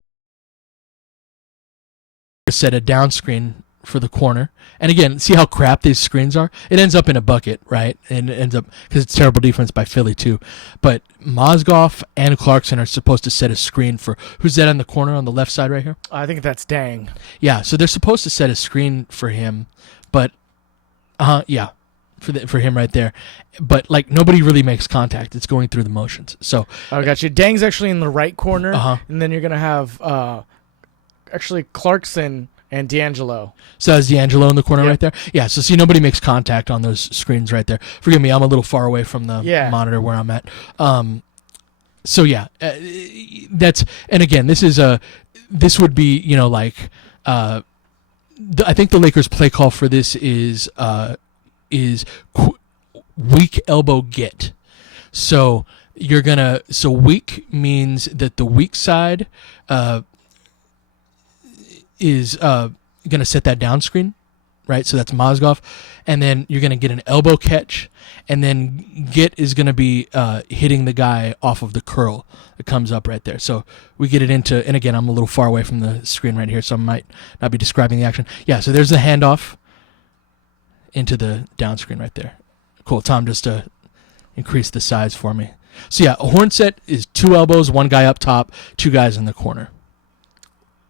set a down screen for the corner. And again, see how crap these screens are? It ends up in a bucket, right? And it ends up, because it's terrible defense by Philly too. But Mozgov and Clarkson are supposed to set a screen for, who's that on the corner on the left side right here? I think that's Dang. Yeah, so they're supposed to set a screen for him. But, yeah, for him right there. But, like, nobody really makes contact. It's going through the motions. So, I got you. Dang's actually in the right corner, and then you're going to have, actually, Clarkson and D'Angelo. So that's D'Angelo in the corner right there? Yeah, so see, nobody makes contact on those screens right there. Forgive me, I'm a little far away from the monitor where I'm at. So, yeah, that's, and again, this would be, like, I think the Lakers' play call for this is weak elbow get. So weak means that the weak side is gonna set that down screen, right? So that's Mozgov, and then you're gonna get an elbow catch, and then get is gonna be hitting the guy off of the curl that comes up right there. So we get it into, and again, I'm a little far away from the screen right here, so I might not be describing the action. Yeah, so there's the handoff into the down screen right there. Cool, Tom, just to increase the size for me. So yeah, a horn set is two elbows, one guy up top, two guys in the corner.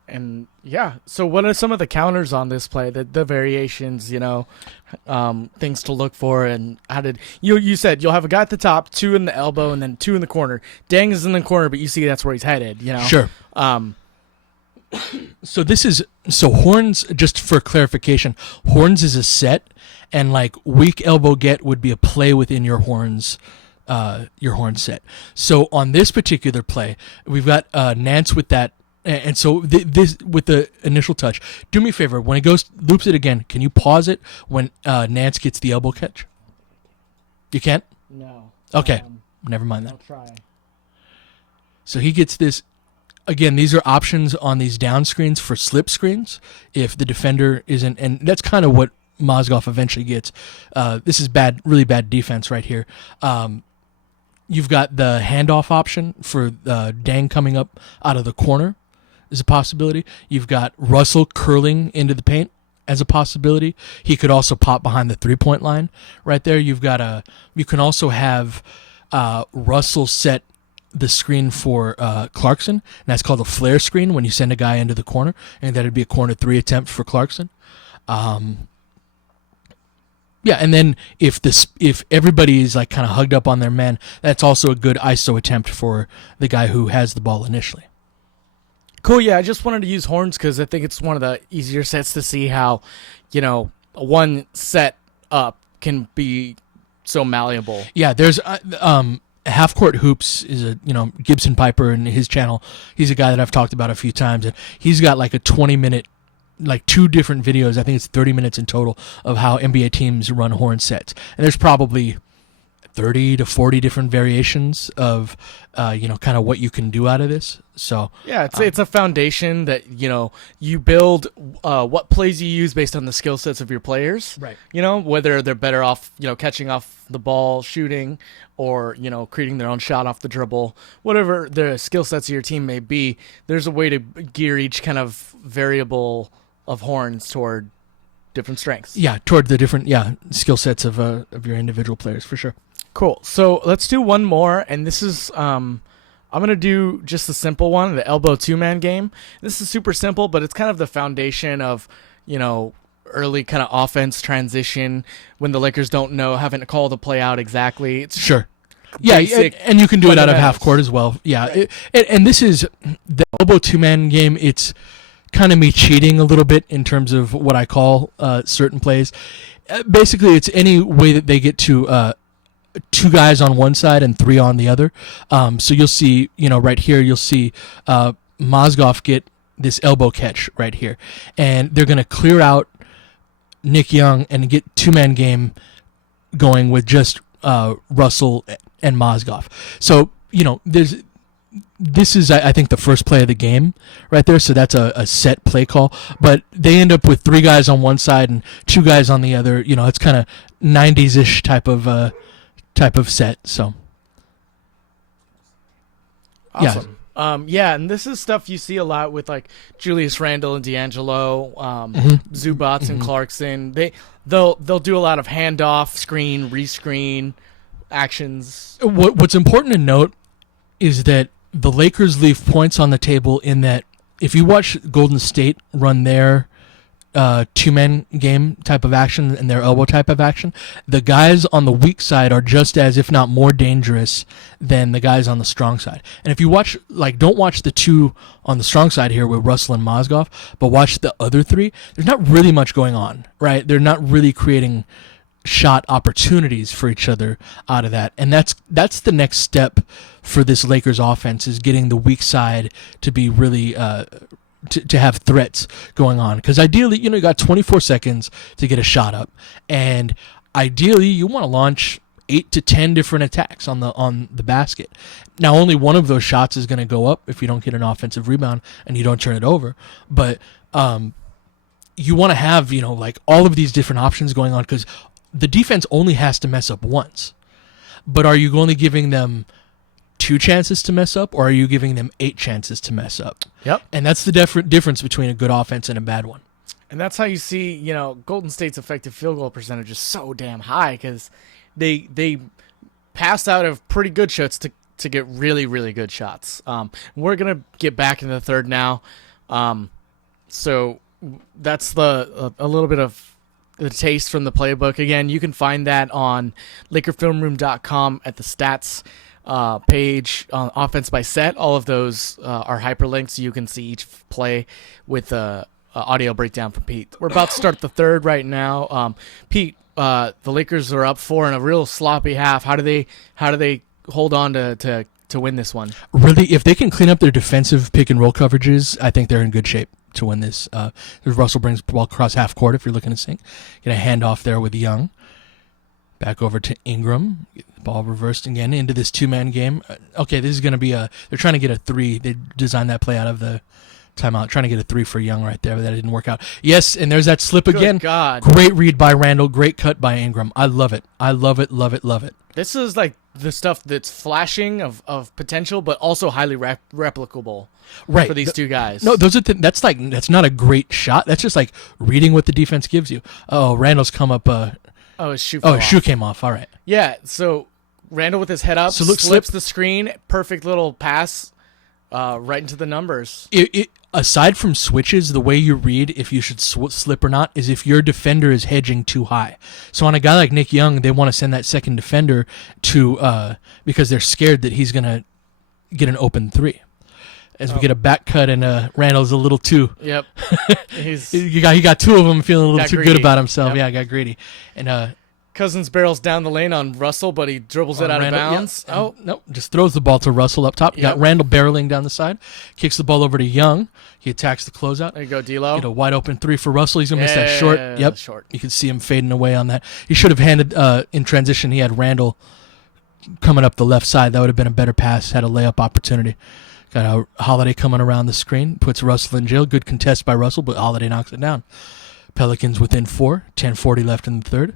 And yeah, so what are some of the counters on this play? The variations, things to look for, and how did you said you'll have a guy at the top, two in the elbow, and then two in the corner. Dang is in the corner, but you see that's where he's headed. Sure. So horns. Just for clarification, horns is a set, and like weak elbow get would be a play within your horns. Your horn set. So on this particular play, we've got Nance with that. And so this with the initial touch. Do me a favor, when it loops it again, can you pause it when Nance gets the elbow catch? You can't? No. Okay, never mind that. I'll try. So he gets this. Again, these are options on these down screens for slip screens if the defender isn't, and that's kind of what Mozgov eventually gets. This is really bad defense right here. You've got the handoff option for Dang coming up out of the corner is a possibility. You've got Russell curling into the paint as a possibility. He could also pop behind the 3-point line right there. You can also have Russell set the screen for Clarkson, and that's called a flare screen when you send a guy into the corner, and that'd be a corner 3 attempt for Clarkson. Yeah, and then if everybody is like kind of hugged up on their man, that's also a good ISO attempt for the guy who has the ball initially. Cool, yeah, I just wanted to use horns because I think it's one of the easier sets to see how, one set up can be so malleable. Yeah, there's Half Court Hoops is a Gibson Piper and his channel. He's a guy that I've talked about a few times, and he's got like a 20-minute, like 2 different videos. I think it's 30 minutes in total of how NBA teams run horn sets, and there's probably 30 to 40 different variations of, kind of what you can do out of this. So yeah, it's a foundation that you build what plays you use based on the skill sets of your players. Right. Whether they're better off catching off the ball, shooting, or creating their own shot off the dribble. Whatever the skill sets of your team may be, there's a way to gear each kind of variable of horns toward different strengths. Yeah, toward the different skill sets of your individual players for sure. Cool. So let's do one more, and this is I'm gonna do just the simple one, the elbow 2-man game. This is super simple, but it's kind of the foundation of early kind of offense transition when the Lakers haven't called the play out exactly. It's sure. Yeah, and you can do it out of half court as well. Yeah, right. And this is the elbow 2-man game. It's kind of me cheating a little bit in terms of what I call certain plays. Basically, it's any way that they get to 2 guys on one side and 3 on the other. So you'll see, right here, you'll see Mozgov get this elbow catch right here. And they're going to clear out Nick Young and get 2-man game going with just Russell and Mozgov. So, this is, I think, the first play of the game right there. So that's a set play call. But they end up with 3 guys on one side and 2 guys on the other. It's kind of 90s-ish type of set. So awesome. And this is stuff you see a lot with like Julius Randle and D'Angelo, Zubats and Clarkson. They'll do a lot of handoff, screen, rescreen actions. What's important to note is that the Lakers leave points on the table in that if you watch Golden State run their 2-man game type of action and their elbow type of action, the guys on the weak side are just as, if not more dangerous than the guys on the strong side. And if you watch, don't watch the 2 on the strong side here with Russell and Mozgov, but watch the other 3, there's not really much going on, right? They're not really creating shot opportunities for each other out of that. And that's the next step for this Lakers offense, is getting the weak side to be really to have threats going on. Because ideally, you got 24 seconds to get a shot up, and ideally you want to launch 8 to 10 different attacks on the basket. Now, only one of those shots is going to go up if you don't get an offensive rebound and you don't turn it over. But you want to have all of these different options going on, because the defense only has to mess up once. But are you only giving them 2 chances to mess up, or are you giving them 8 chances to mess up? Yep. And that's the difference between a good offense and a bad one. And that's how you see, Golden State's effective field goal percentage is so damn high, because they pass out of pretty good shots to get really, really good shots. We're going to get back in the third now. So that's a little bit of the taste from the playbook. Again, you can find that on LakerFilmRoom.com at the stats page on offense by set. All of those are hyperlinks, so you can see each play with a audio breakdown from Pete. We're about to start the third right now. Pete, the Lakers are up 4 in a real sloppy half. How do they hold on to win this one? Really, if they can clean up their defensive pick and roll coverages, I think they're in good shape to win this. If Russell brings the ball across half court, if you're looking to sink, get a handoff there with Young. Back over to Ingram. Get the ball reversed again into this 2-man game. Okay, this is going to be they're trying to get a 3. They designed that play out of the timeout, trying to get a 3 for Young right there, but that didn't work out. Yes, and there's that slip again. Good God. Great read by Randle. Great cut by Ingram. I love it. I love it, love it, love it. This is like the stuff that's flashing of potential, but also highly replicable. Right. For these 2 guys. No, that's not a great shot. That's just like reading what the defense gives you. Oh, Randall's come up. His shoe came off. All right. Yeah, so Randle with his head up, slips the screen, perfect little pass right into the numbers. Aside from switches, the way you read if you should slip or not is if your defender is hedging too high. So on a guy like Nick Young, they want to send that second defender to because they're scared that he's going to get an open 3. As we get a back cut, and Randall's a little too. Yep. he got 2 of them, feeling a little too greedy. good about himself. Yep. Yeah, got greedy. And Cousins barrels down the lane on Russell, but he dribbles it out Randall, of bounds. Yeah. Oh, no, just throws the ball to Russell up top. You got Randall barreling down the side, kicks the ball over to Young. He attacks the closeout. There you go, D'Lo. Get a wide open 3 for Russell. He's gonna miss that short. Yep, short. You can see him fading away on that. He should have handed in transition. He had Randall coming up the left side. That would have been a better pass. Had a layup opportunity. Got a Holiday coming around the screen. Puts Russell in jail. Good contest by Russell, but Holiday knocks it down. Pelicans within 4. 10:40 left in the third.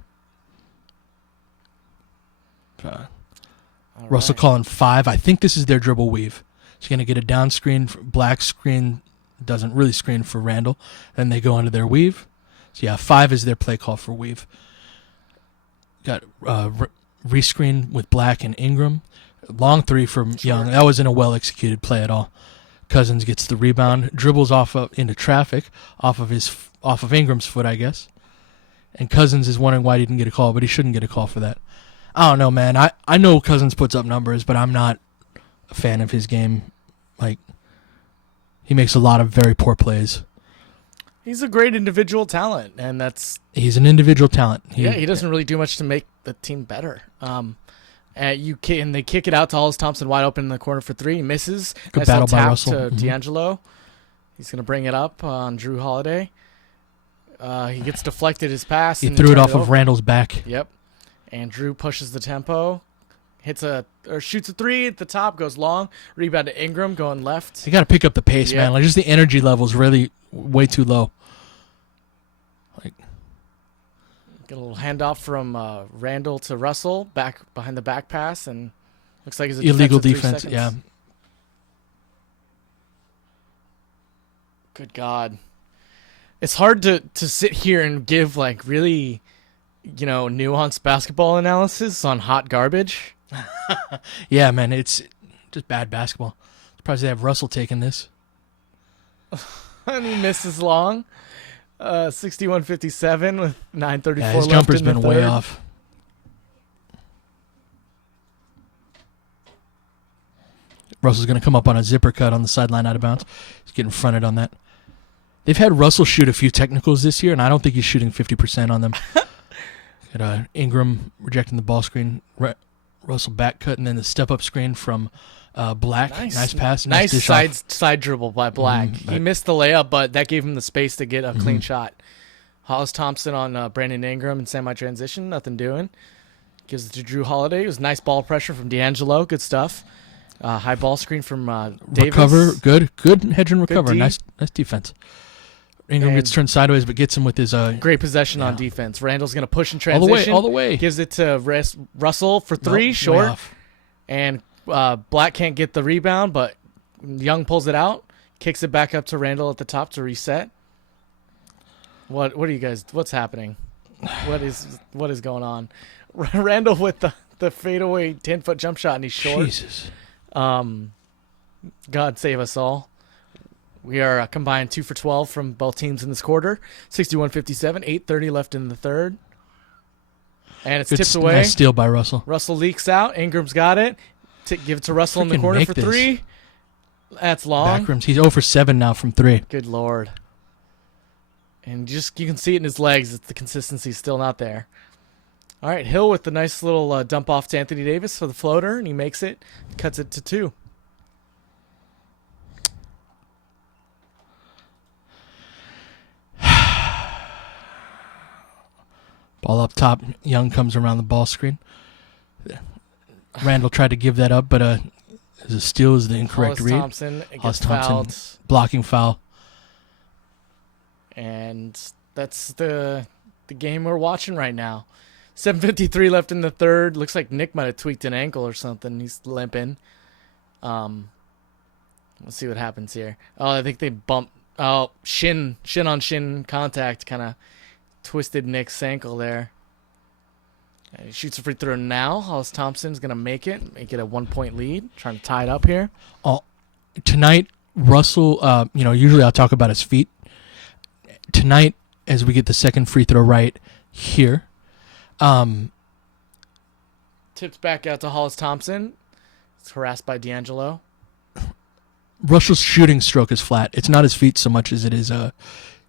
Russell calling 5. I think this is their dribble weave. He's going to get a down screen. Black screen doesn't really screen for Randall. Then they go into their weave. So, yeah, 5 is their play call for weave. Got rescreen with Black and Ingram. Long 3 from Young. That wasn't a well-executed play at all. Cousins gets the rebound. Dribbles into traffic off of Ingram's foot, I guess. And Cousins is wondering why he didn't get a call, but he shouldn't get a call for that. I don't know, man. I know Cousins puts up numbers, but I'm not a fan of his game. Like, he makes a lot of very poor plays. He's a great individual talent, and he's an individual talent. He doesn't really do much to make the team better. And they kick it out to Hollis Thompson wide open in the corner for 3. He misses. Good battle by Russell. To D'Angelo. He's going to bring it up on Drew Holiday. He gets deflected his pass. He threw it off of Randall's back. Yep. And Drew pushes the tempo. Shoots a 3 at the top, goes long. Rebound to Ingram, going left. You got to pick up the pace, man. Like, just the energy level is really way too low. Like, get a little handoff from Randall to Russell, back behind the back pass, and looks like it's a illegal defense. Yeah. Good God, it's hard to sit here and give like really, nuanced basketball analysis on hot garbage. Yeah, man, it's just bad basketball. Surprised they have Russell taking this. And he misses long. 61-57 with 9:34 yeah, his left jumper's in the been third. way off. Russell's going to come up on a zipper cut on the sideline out of bounds. He's getting fronted on that. They've had Russell shoot a few technicals this year, and I don't think he's shooting 50% on them. Got Ingram rejecting the ball screen. Russell back cut, and then the step-up screen from Black. Nice pass. Nice side dribble by Black. He missed the layup, but that gave him the space to get a clean shot. Hollis Thompson on Brandon Ingram in semi-transition. Nothing doing. Gives it to Drew Holiday. It was nice ball pressure from D'Angelo. Good stuff. High ball screen from Davis. Recover. Good hedge and recover. Nice defense. Ingram gets turned sideways, but gets him with his... great possession on defense. Randall's going to push in transition. All the way. Gives it to Russell for 3, short. And Black can't get the rebound, but Young pulls it out. Kicks it back up to Randall at the top to reset. What are you guys... What's happening? What is going on? Randall with the fadeaway 10-foot jump shot, and he's short. Jesus. God save us all. We are combined 2 for 12 from both teams in this quarter. 61-57, 8:30 left in the third. And it's tipped away. Nice steal by Russell. Russell leaks out. Ingram's got it. Give it to Russell in the corner for 3. That's long. Backrooms. He's 0 for 7 now from 3. Good Lord. And you can see it in his legs. The consistency's still not there. All right, Hill with the nice little dump off to Anthony Davis for the floater, and he makes it. Cuts it to 2. Ball up top. Young comes around the ball screen. Randall tried to give that up, but as a steal is the incorrect read. Hollis Thompson fouled. Blocking foul. And that's the game we're watching right now. 7:53 left in the third. Looks like Nick might have tweaked an ankle or something. He's limping. Let's see what happens here. Oh, I think they bumped. Oh, shin on shin contact kind of twisted Nick's ankle there. He shoots a free throw now. Hollis Thompson's going to make it a 1-point lead. Trying to tie it up here. Tonight, Russell, usually I'll talk about his feet. Tonight, as we get the second free throw right here. Tipped back out to Hollis Thompson. It's harassed by D'Angelo. Russell's shooting stroke is flat. It's not his feet so much as it is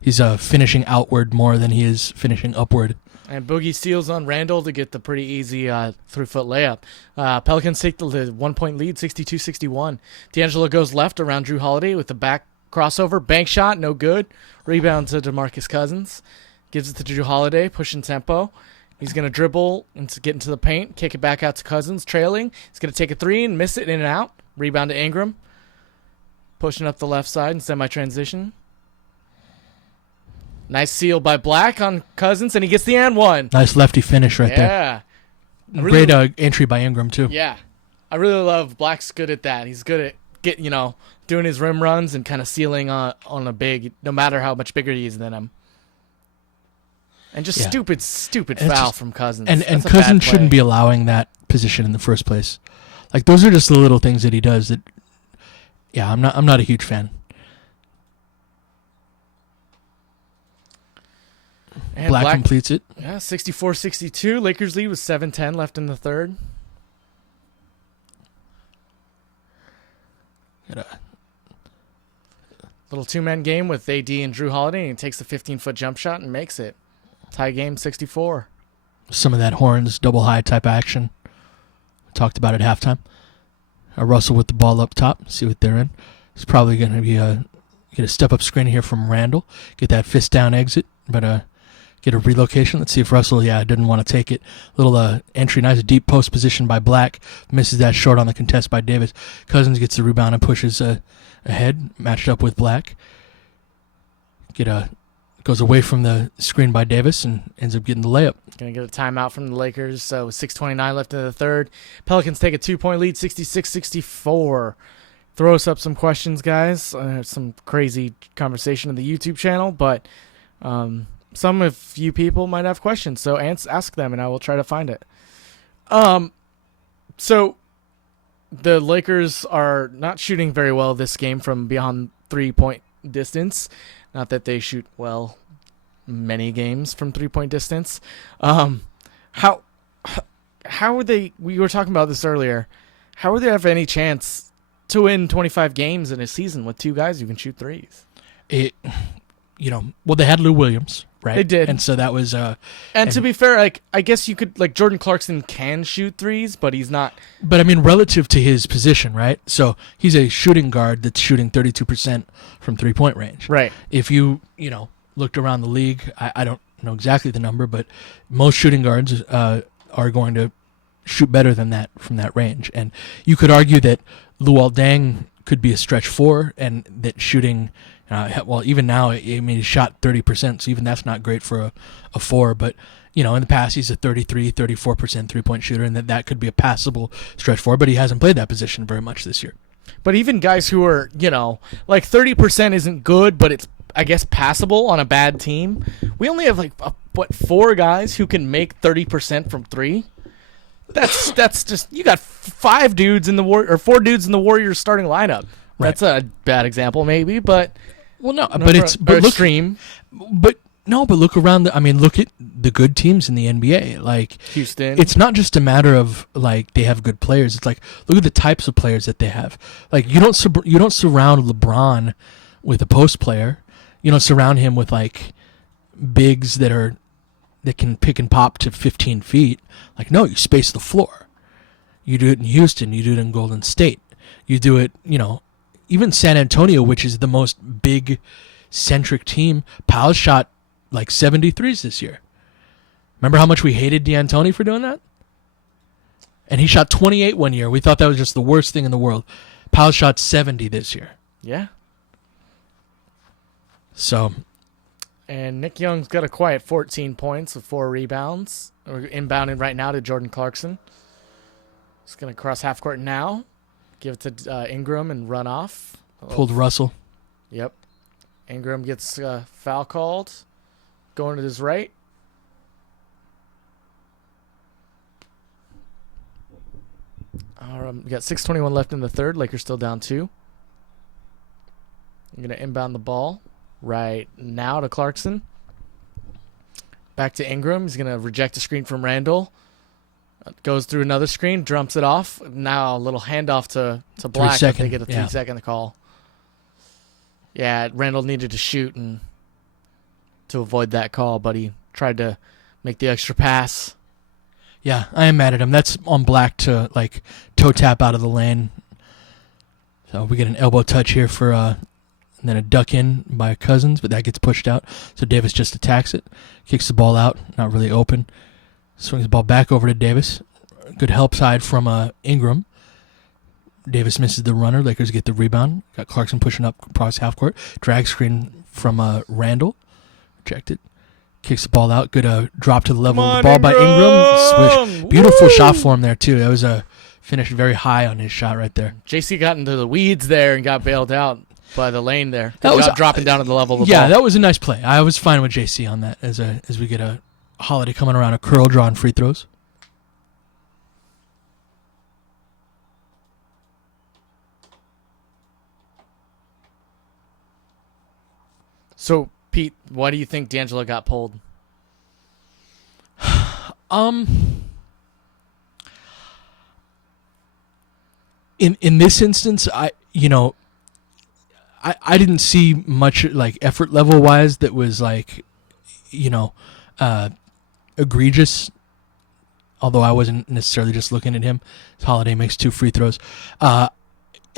he's finishing outward more than he is finishing upward. And Boogie steals on Randall to get the pretty easy 3-foot layup. Pelicans take the 1-point lead, 62-61. D'Angelo goes left around Drew Holiday with the back crossover. Bank shot, no good. Rebound to DeMarcus Cousins. Gives it to Drew Holiday, pushing tempo. He's going to dribble and get into the paint, kick it back out to Cousins, trailing. He's going to take a three and miss it in and out. Rebound to Ingram. Pushing up the left side in semi-transition. Nice seal by Black on Cousins, and he gets the and one. Nice lefty finish right there. Yeah. Great entry by Ingram, too. Yeah. I really love Black's good at that. He's good at doing his rim runs and kind of sealing on a big, no matter how much bigger he is than him. And just stupid foul from Cousins. And Cousins shouldn't be allowing that position in the first place. Like, those are just the little things that he does that, yeah, I'm not a huge fan. And Black completes it. Yeah, 64-62. Lakers lead with 7:10 left in the third. Little two-man game with AD and Drew Holiday, and he takes the 15-foot jump shot and makes it. Tie game 64. Some of that Horns double high type action. We talked about it at halftime. Russell with the ball up top. See what they're in. It's probably going to be get a step-up screen here from Randall. Get that fist down exit, but get a relocation. Let's see if Russell, didn't want to take it. Little entry, nice deep post position by Black. Misses that short on the contest by Davis. Cousins gets the rebound and pushes ahead, matched up with Black. Goes away from the screen by Davis and ends up getting the layup. Going to get a timeout from the Lakers. So 6:29 left in the third. Pelicans take a 2-point lead, 66-64. Throw us up some questions, guys. Some crazy conversation in the YouTube channel, but some of you people might have questions. So ask them, and I will try to find it. So the Lakers are not shooting very well this game from beyond 3-point distance. Not that they shoot well many games from 3-point distance. How are they? We were talking about this earlier. How would they have any chance to win 25 games in a season with two guys who can shoot threes? They had Lou Williams, right? They did, and so that was. And to be fair, I guess you could Jordan Clarkson can shoot threes, but he's not. But I mean, relative to his position, right? So he's a shooting guard that's shooting 32% from 3-point range. Right. If you looked around the league, I don't know exactly the number, but most shooting guards are going to shoot better than that from that range. And you could argue that Luol Deng could be a stretch 4, and that shooting. Even now, he shot 30%, so even that's not great for a 4. But, in the past, he's a 33, 34% three-point shooter, and that could be a passable stretch 4, but he hasn't played that position very much this year. But even guys who are, 30% isn't good, but it's, I guess, passable on a bad team. We only have, 4 guys who can make 30% from 3? That's just, you got 4 dudes in the Warriors starting lineup. Right. That's a bad example, maybe, but... Well, no, but extreme. But look around. Look at the good teams in the NBA. Like Houston. It's not just a matter of they have good players. It's look at the types of players that they have. You don't surround LeBron with a post player. You don't surround him with bigs that can pick and pop to 15 feet. No, you space the floor. You do it in Houston. You do it in Golden State. You do it. Even San Antonio, which is the most big-centric team, Powell shot 73s this year. Remember how much we hated D'Antoni for doing that? And he shot 28 one year. We thought that was just the worst thing in the world. Powell shot 70 this year. Yeah. So. And Nick Young's got a quiet 14 points with 4 rebounds. We're inbounding right now to Jordan Clarkson. He's going to cross half court now. Give it to Ingram and run off. Pulled Russell. Yep. Ingram gets foul called. Going to his right. We got 6:21 left in the third. Lakers still down 2. I'm going to inbound the ball right now to Clarkson. Back to Ingram. He's going to reject a screen from Randall. Goes through another screen, dumps it off. Now a little handoff to Black. They get a 3-second call. Yeah, Randall needed to shoot and to avoid that call, but he tried to make the extra pass. Yeah, I am mad at him. That's on Black to toe tap out of the lane. So we get an elbow touch here for and then a duck in by Cousins, but that gets pushed out. So Davis just attacks it, kicks the ball out, not really open. Swings the ball back over to Davis. Good help side from Ingram. Davis misses the runner. Lakers get the rebound. Got Clarkson pushing up across half court. Drag screen from Randall. Rejected. Kicks the ball out. Good drop to the level of the ball by Ingram. Swish. Beautiful shot for him there, too. That was a finish very high on his shot right there. JC got into the weeds there and got bailed out by the lane there. That was dropping down to the level of the ball. Yeah, that was a nice play. I was fine with JC on that as we get a Holiday coming around a curl draw and free throws. So, Pete, why do you think D'Angelo got pulled? In this instance, I didn't see much like effort level wise that was like, egregious. Although I wasn't necessarily just looking at him. Holiday makes 2 free throws.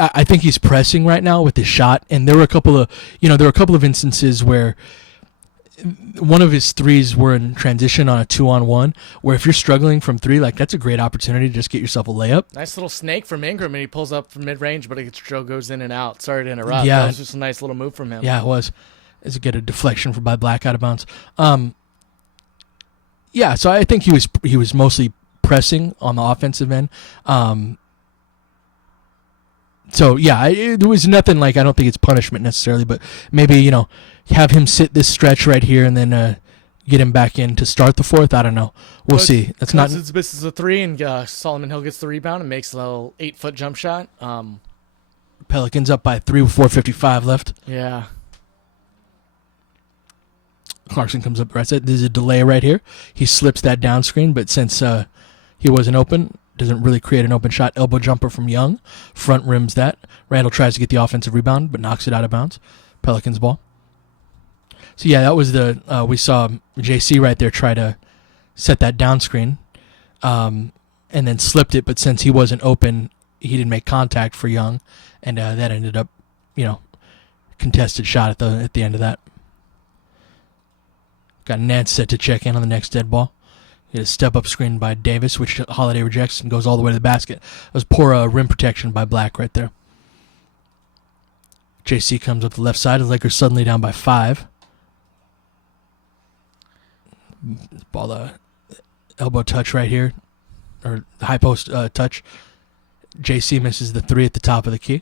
I think he's pressing right now with his shot, and there were a couple of instances where one of his threes were in transition on a 2-on-1, where if you're struggling from 3, like that's a great opportunity to just get yourself a layup. Nice little snake from Ingram, and he pulls up from mid-range, but it still goes in and out. Sorry to interrupt. Yeah. That was just a nice little move from him. Yeah, it was. As you get a deflection by Black out of bounds. Yeah, so I think he was mostly pressing on the offensive end. So yeah, there was nothing like, I don't think it's punishment necessarily, but maybe have him sit this stretch right here and then get him back in to start the 4th. I don't know. We'll see. That's not. It misses a 3, and Solomon Hill gets the rebound and makes a little 8-foot jump shot. Pelicans up by 3 with 4:55 left. Yeah. Clarkson comes up. There's a delay right here. He slips that down screen, but since he wasn't open, doesn't really create an open shot. Elbow jumper from Young. Front rims that. Randall tries to get the offensive rebound, but knocks it out of bounds. Pelicans ball. So yeah, that was we saw JC right there try to set that down screen, and then slipped it, but since he wasn't open, he didn't make contact for Young, and that ended up, contested shot at the end of that. Got Nance set to check in on the next dead ball. Get a step-up screen by Davis, which Holiday rejects and goes all the way to the basket. That was poor rim protection by Black right there. JC comes up the left side. The Lakers suddenly down by 5. Ball, elbow touch right here, or high post touch. JC misses the 3 at the top of the key.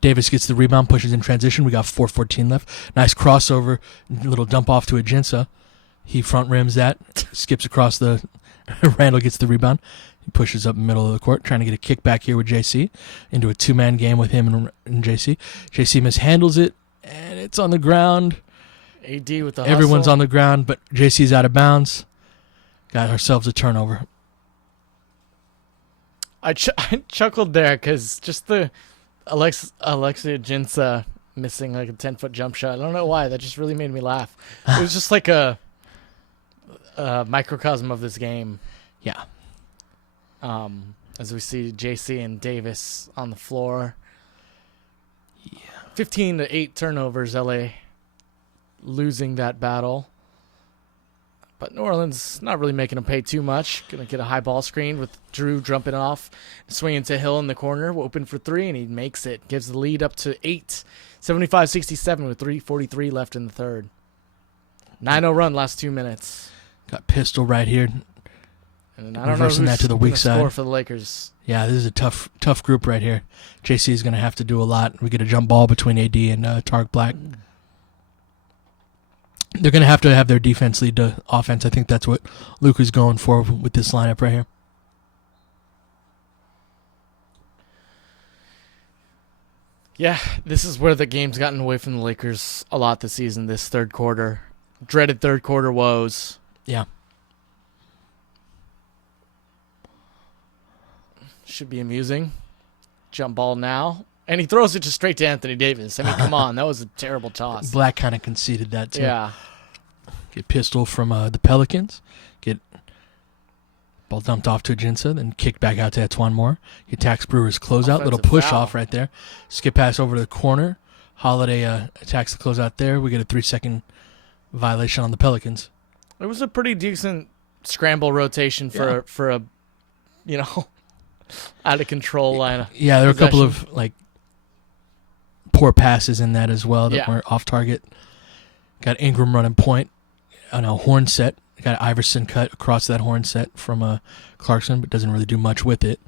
Davis gets the rebound, pushes in transition. We got 4:14 left. Nice crossover, little dump off to Ajinça. He front rims that, skips across the. Randall gets the rebound. He pushes up the middle of the court, trying to get a kick back here with JC into a 2-man game with him and JC. JC mishandles it, and it's on the ground. AD with the Everyone's hustle. on the ground, but JC's out of bounds. Got ourselves a turnover. I chuckled there because just the Alexia Ajinça missing like a 10-foot jump shot. I don't know why. That just really made me laugh. It was just like a microcosm of this game. Yeah. As we see JC and Davis on the floor. Yeah. 15-8 turnovers, LA losing that battle. But New Orleans not really making them pay too much. Going to get a high ball screen with Drew jumping off, swinging to Hill in the corner, open for 3, and he makes it. Gives the lead up to 8, 75-67 with 3:43 left in the third. 9-0 run last 2 minutes. Got pistol right here. And I don't know Reversing who's that to the weak gonna side. score for the Lakers. Yeah, this is a tough group right here. JC is going to have to do a lot. We get a jump ball between AD and Tarek Black. They're going to have their defense lead to offense. I think that's what Luka's going for with this lineup right here. Yeah, this is where the game's gotten away from the Lakers a lot this season, this third quarter. Dreaded third quarter woes. Yeah. Should be amusing. Jump ball now. And he throws it just straight to Anthony Davis. I mean, come on. That was a terrible toss. Black kind of conceded that, too. Yeah. Get pistol from the Pelicans. Get ball dumped off to Ajinça, then kicked back out to Antoine Moore. He attacks Brewer's closeout. Little Offensive push foul. off right there. Skip pass over to the corner. Holiday attacks the closeout there. We get a 3-second violation on the Pelicans. It was a pretty decent scramble rotation for a out of control lineup. Yeah, there were a couple of poor passes in that as well that weren't off target. Got Ingram running point on a horn set. Got Iverson cut across that horn set from Clarkson, but doesn't really do much with it.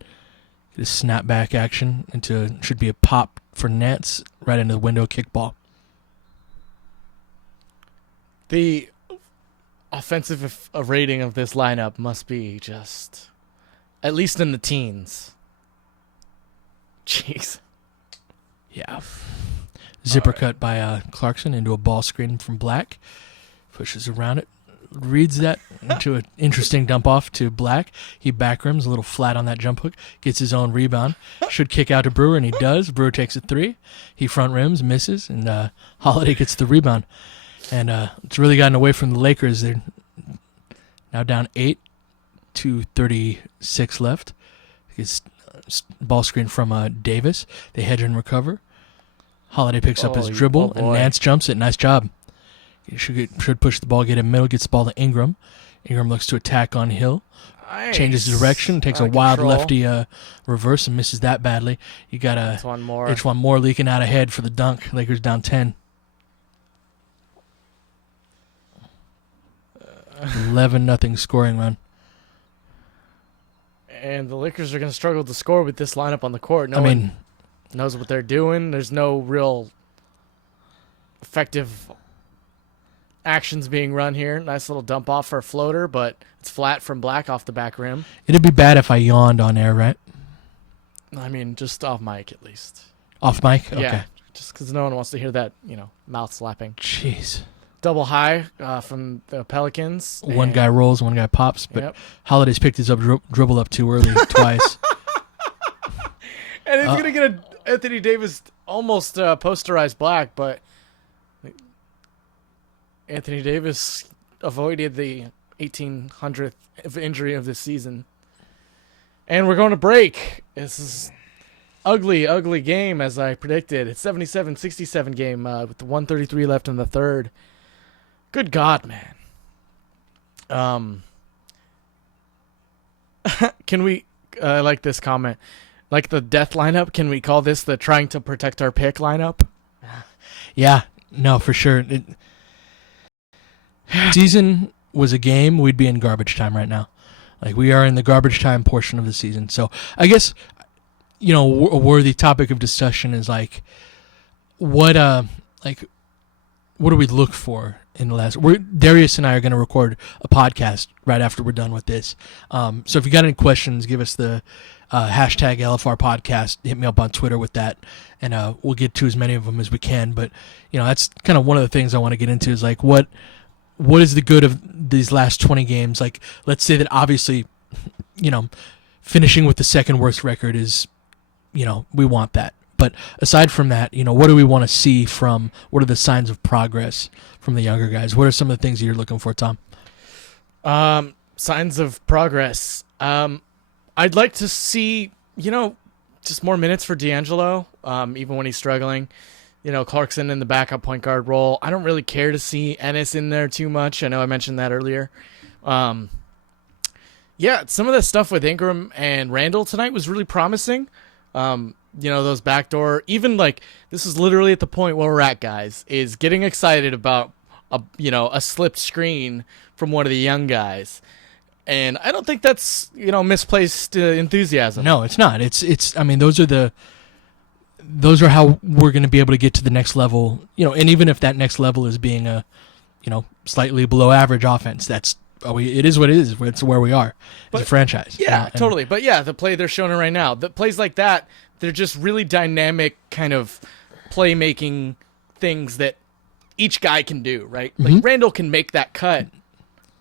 Get a snapback action should be a pop for Nance right into the window kickball. The offensive rating of this lineup must be just at least in the teens. Jeez. Yeah. Zipper cut by Clarkson into a ball screen from Black. Pushes around it. Reads that into an interesting dump off to Black. He back rims a little flat on that jump hook. Gets his own rebound. Should kick out to Brewer, and he does. Brewer takes a three. He front rims, misses, and Holiday gets the rebound. And it's really gotten away from the Lakers. They're now down 8 to 36 left. It's ball screen from Davis. They hedge and recover. Holiday picks up his dribble, and Nance jumps it. Nice job. He should push the ball, get in middle, gets the ball to Ingram. Ingram looks to attack on Hill. Nice. Changes direction, takes a wild lefty reverse and misses that badly. You got one more. H1 more leaking out ahead for the dunk. Lakers down 10. 11-0 scoring run. And the Lakers are going to struggle to score with this lineup on the court. No one knows what they're doing. There's no real effective actions being run here. Nice little dump off for a floater, but it's flat from Black off the back rim. It'd be bad if I yawned on air, right? I mean, just off mic at least. Off mic? Okay. Yeah, just because no one wants to hear that, mouth slapping. Jeez. Double high from the Pelicans. One guy rolls, one guy pops, but Holiday's picked his dribble up too early twice. And he's going to get Anthony Davis almost posterized Black, but Anthony Davis avoided the 1800th injury of this season. And we're going to break. This is ugly, ugly game, as I predicted. It's 77-67 game with 1:33 left in the third. Good God, man. Can we, I like this comment, like the death lineup, can we call this the trying to protect our pick lineup? Yeah, no, for sure. Season was a game, we'd be in garbage time right now. Like, we are in the garbage time portion of the season. So I guess, a worthy topic of discussion is what do we look for in the last? Darius and I are going to record a podcast right after we're done with this. So if you got any questions, give us the hashtag LFR podcast. Hit me up on Twitter with that, and we'll get to as many of them as we can. But that's kind of one of the things I want to get into is what is the good of these last 20 games? Like, let's say that obviously, finishing with the second worst record is, we want that. But aside from that, what do we want to see what are the signs of progress from the younger guys? What are some of the things that you're looking for, Tom? Signs of progress. I'd like to see, just more minutes for D'Angelo, even when he's struggling. Clarkson in the backup point guard role. I don't really care to see Ennis in there too much. I know I mentioned that earlier. Some of the stuff with Ingram and Randall tonight was really promising. Those backdoor, even this is literally at the point where we're at, guys, is getting excited about a slipped screen from one of the young guys. And I don't think that's, misplaced enthusiasm. No, it's not. It's I mean, those are how we're going to be able to get to the next level, and even if that next level is being a, slightly below average offense, it is what it is. It's where we are as a franchise. Yeah, totally. But the play they're showing right now, the plays like that, they're just really dynamic kind of playmaking things that each guy can do, right? Mm-hmm. Like Randall can make that cut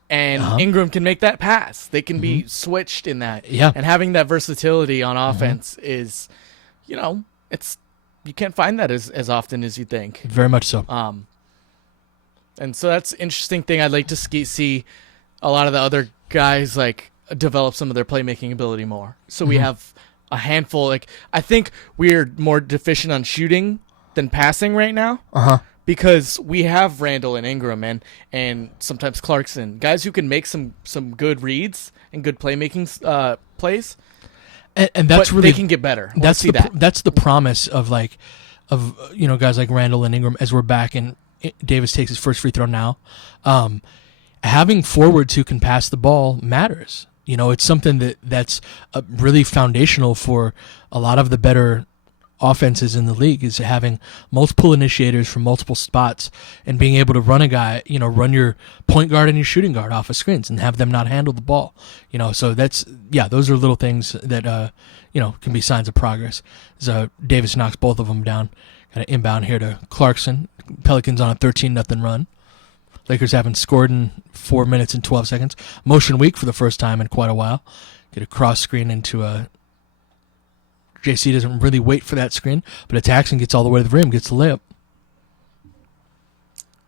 and Ingram can make that pass. They can be switched in that. Yeah. And having that versatility on offense is, you can't find that as often as you think. Very much so. And so that's an interesting thing. I'd like to see a lot of the other guys develop some of their playmaking ability more. So we have a handful. I think we're more deficient on shooting than passing right now. because we have Randall and Ingram and sometimes Clarkson, guys who can make some good reads and good playmaking plays. And that's but really they can get better. That's the promise of guys like Randall and Ingram as we're back and Davis takes his first free throw now. Having forwards who can pass the ball matters. It's something that's really foundational for a lot of the better offenses in the league, is having multiple initiators from multiple spots and being able to run a guy, run your point guard and your shooting guard off of screens and have them not handle the ball. So those are little things that can be signs of progress. So Davis knocks both of them down. Kind of inbound here to Clarkson. Pelicans on a 13-0 run. Lakers haven't scored in 4 minutes and 12 seconds. Motion weak for the first time in quite a while. Get a cross screen into a JC doesn't really wait for that screen, but attacks and gets all the way to the rim, gets the layup.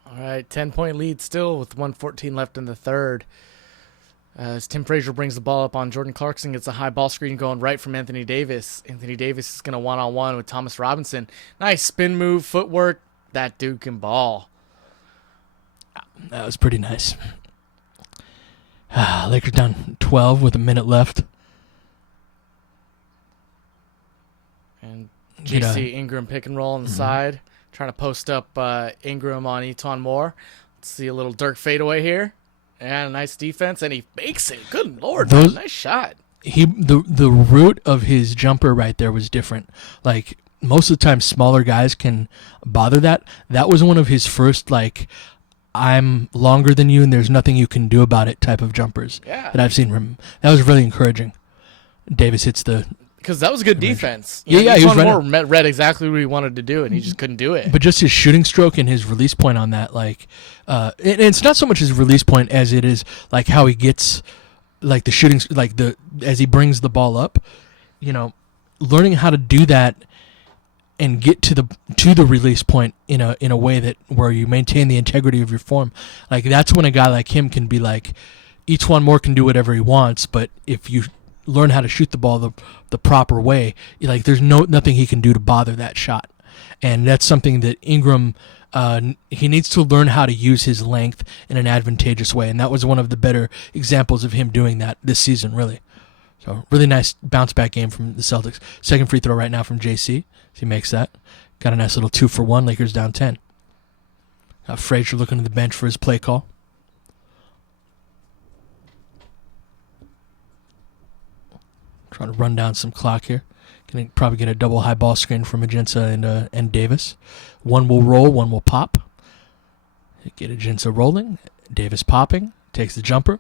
All right, 10-point lead still with 1:14 left in the third. As Tim Frazier brings the ball up on Jordan Clarkson, gets a high ball screen going right from Anthony Davis. Anthony Davis is going to one-on-one with Thomas Robinson. Nice spin move, footwork. That dude can ball. That was pretty nice. Lakers down 12 with a minute left. And JC Ingram pick and roll on the side. Trying to post up Ingram on Eton Moore. Let's see a little Dirk fadeaway here. And a nice defense. And he makes it. Good Lord. Nice shot. The root of his jumper right there was different. Like, most of the time, smaller guys can bother that. That was one of his first, I'm longer than you and there's nothing you can do about it type of jumpers that I've seen from him. That was really encouraging. Davis hits the... Because that was good defense. He was read exactly what he wanted to do, and he just couldn't do it. But just his shooting stroke and his release point on that, and it's not so much his release point as it is how he gets, the shooting, as he brings the ball up, learning how to do that and get to the release point in a way that where you maintain the integrity of your form. That's when a guy like him can be each one more can do whatever he wants, but if you learn how to shoot the ball the proper way, there's nothing he can do to bother that shot. And that's something that Ingram, he needs to learn how to use his length in an advantageous way. And that was one of the better examples of him doing that this season, really. So really nice bounce back game from the Celtics. Second free throw right now from JC. He makes that. Got a nice little 2-for-1. Lakers down 10. Frazier looking to the bench for his play call. Trying to run down some clock here. Going to probably get a double high ball screen from Ajinça and Davis. One will roll, one will pop. Get Ajinça rolling. Davis popping. Takes the jumper.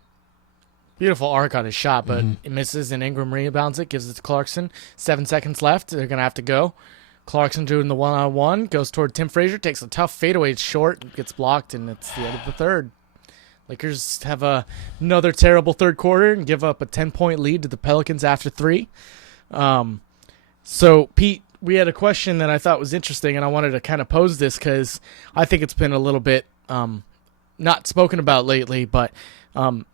Beautiful arc on his shot, but it misses and Ingram rebounds it, gives it to Clarkson. 7 seconds left. They're going to have to go. Clarkson doing the one-on-one. Goes toward Tim Frazier. Takes a tough fadeaway. It's short. Gets blocked, and it's the end of the third. Lakers have another terrible third quarter and give up a 10-point lead to the Pelicans after 3. So, Pete, we had a question that I thought was interesting, and I wanted to kind of pose this because I think it's been a little bit not spoken about lately, but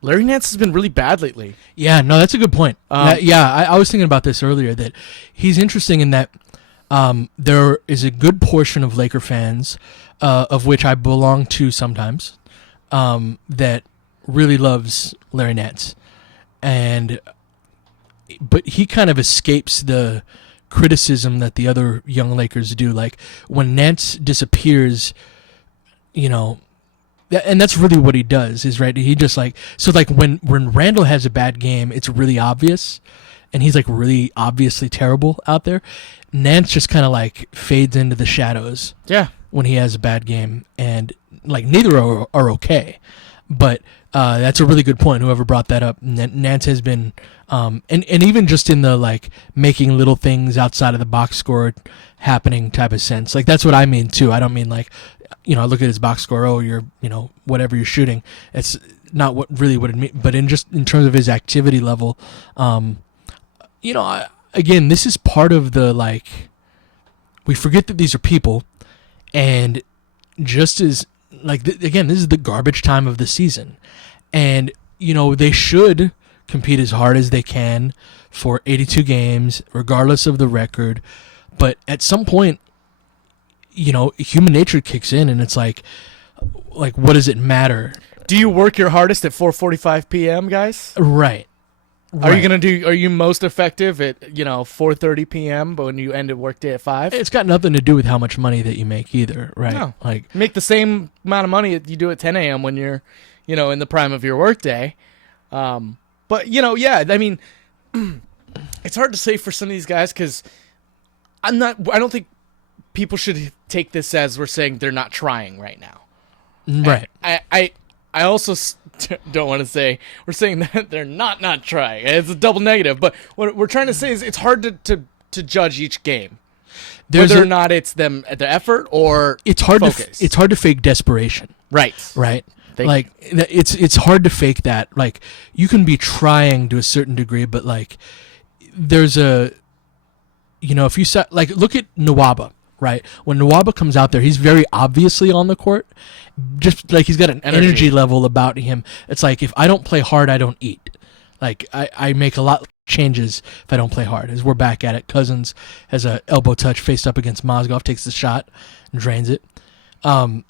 Larry Nance has been really bad lately. Yeah, no, that's a good point. I was thinking about this earlier, that he's interesting in that there is a good portion of Laker fans, of which I belong to sometimes, that really loves Larry Nance. But he kind of escapes the criticism that the other young Lakers do. When Nance disappears, and that's really what he does, is right. He just when Randall has a bad game, it's really obvious, and he's really obviously terrible out there. Nance just kind of fades into the shadows. Yeah. When he has a bad game, and neither are okay. But that's a really good point. Whoever brought that up, Nance has been, and even just in the making little things outside of the box score happening type of sense. That's what I mean too. I don't mean I look at his box score. Oh, you're whatever you're shooting. It's not what it means. But in terms of his activity level, again, this is part of the we forget that these are people, and just as again, this is the garbage time of the season, and they should compete as hard as they can for 82 games, regardless of the record. But at some point, human nature kicks in, and it's like what does it matter? Do you work your hardest at 4:45 p.m., guys? Right. Are you most effective at 4:30 p.m. but when you end a workday at 5? It's got nothing to do with how much money that you make either, right? No. Like You make the same amount of money that you do at 10 a.m. when you're in the prime of your workday. But yeah, I mean, it's hard to say for some of these guys because I don't think people should take this as we're saying they're not trying right now. right. I also don't want to say we're saying that they're not trying. It's a double negative. But what we're trying to say is it's hard to judge each game, whether or not it's the effort or it's hard focus. It's hard to fake desperation. Right. It's hard to fake that. Like you can be trying to a certain degree, but like there's if you look at Nwaba. Right. When Nwaba comes out there, he's very obviously on the court. Just like he's got an energy level about him. It's like if I don't play hard, I don't eat. Like I make a lot of changes if I don't play hard. As we're back at it, Cousins has a elbow touch faced up against Mozgov, takes the shot and drains it. And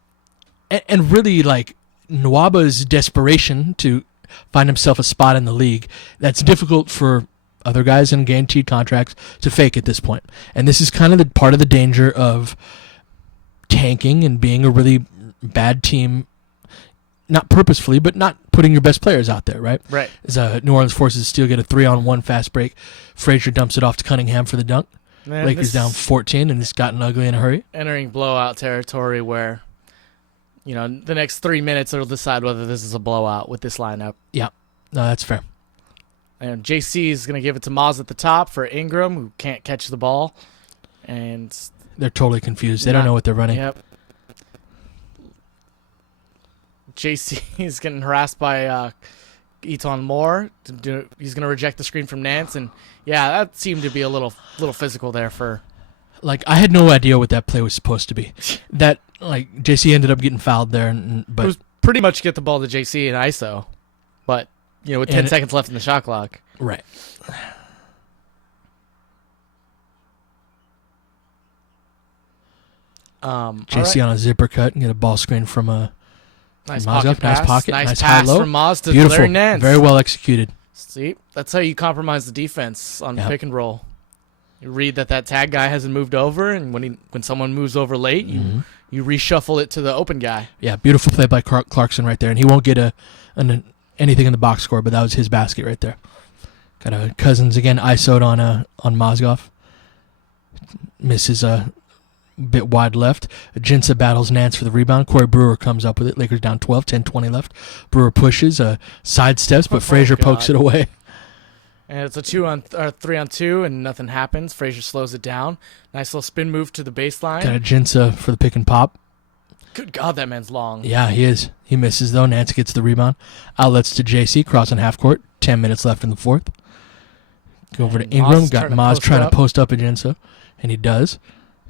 really like Nwaba's desperation to find himself a spot in the league, that's difficult for other guys in guaranteed contracts to fake at this point. And this is kind of the part of the danger of tanking and being a really bad team, not purposefully, but not putting your best players out there, right? Right. As New Orleans forces Steele get a 3-on-1 fast break. Frazier dumps it off to Cunningham for the dunk. Man, Lakers down 14, and it's gotten ugly in a hurry. Entering blowout territory where, the next 3 minutes will decide whether this is a blowout with this lineup. Yeah. No, that's fair. And JC is going to give it to Maz at the top for Ingram, who can't catch the ball. And they're totally confused. They don't know what they're running. Yep. JC is getting harassed by Eton Moore. He's going to reject the screen from Nance. And, yeah, that seemed to be a little physical there for... Like, I had no idea what that play was supposed to be. That, like, JC ended up getting fouled there. But it was pretty much get the ball to JC and ISO. But... with 10 seconds left in the shot clock. Right. JC on a zipper cut and get a ball screen from a nice Mozgov. pocket. Nice pass high low. from Maz to Beautiful. Larry Nance. Very well executed. See, that's how you compromise the defense on pick and roll. You read that tag guy hasn't moved over, and when someone moves over late, you reshuffle it to the open guy. Yeah, beautiful play by Clarkson right there, and he won't get anything in the box score, but that was his basket right there. Got a Cousins again, ISO'd on Mozgov. Misses a bit wide left. Jinsa battles Nance for the rebound. Corey Brewer comes up with it. Lakers down 12, 10-20 left. Brewer pushes, sidesteps, but Frazier pokes it away. And it's a 3-on-2, and nothing happens. Frazier slows it down. Nice little spin move to the baseline. Got a Jinsa for the pick and pop. Good God, that man's long. Yeah, he is. He misses, though. Nance gets the rebound. Outlets to JC, crossing half court. 10 minutes left in the fourth. Go over to Ingram. Got Maz trying to post up Jinsa, and he does.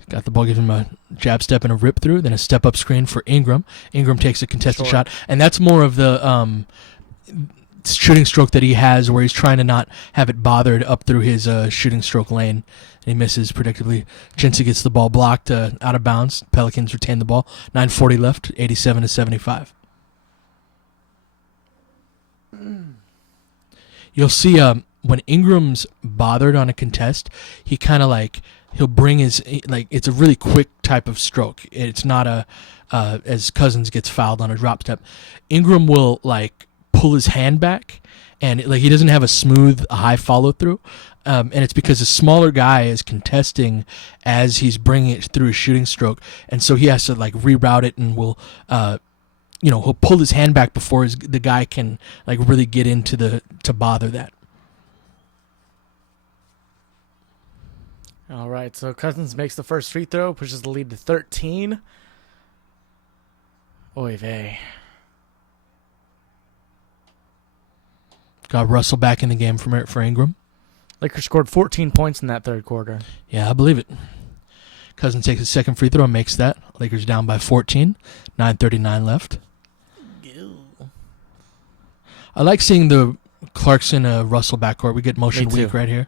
Got the ball, gives him a jab step and a rip through, then a step up screen for Ingram. Ingram takes a contested shot, and that's more of the shooting stroke that he has, where he's trying to not have it bothered up through his shooting stroke lane, and he misses predictably. Jinsa gets the ball blocked out of bounds. Pelicans retain the ball. 9:40 left, 87-75. You'll see when Ingram's bothered on a contest, he kind of he'll bring it's a really quick type of stroke. It's not as Cousins gets fouled on a drop step. Ingram will pull his hand back, and he doesn't have a smooth high follow through, and it's because a smaller guy is contesting as he's bringing it through a shooting stroke, and so he has to reroute it, and will he'll pull his hand back before the guy can really get into to bother that. All right, so Cousins makes the first free throw, pushes the lead to 13. Oy vey. Got Russell back in the game for Ingram. Lakers scored 14 points in that third quarter. Yeah, I believe it. Cousins takes his second free throw and makes that. Lakers down by 14. 9:39 left. Ew. I like seeing the Clarkson-Russell backcourt. We get motion weak right here.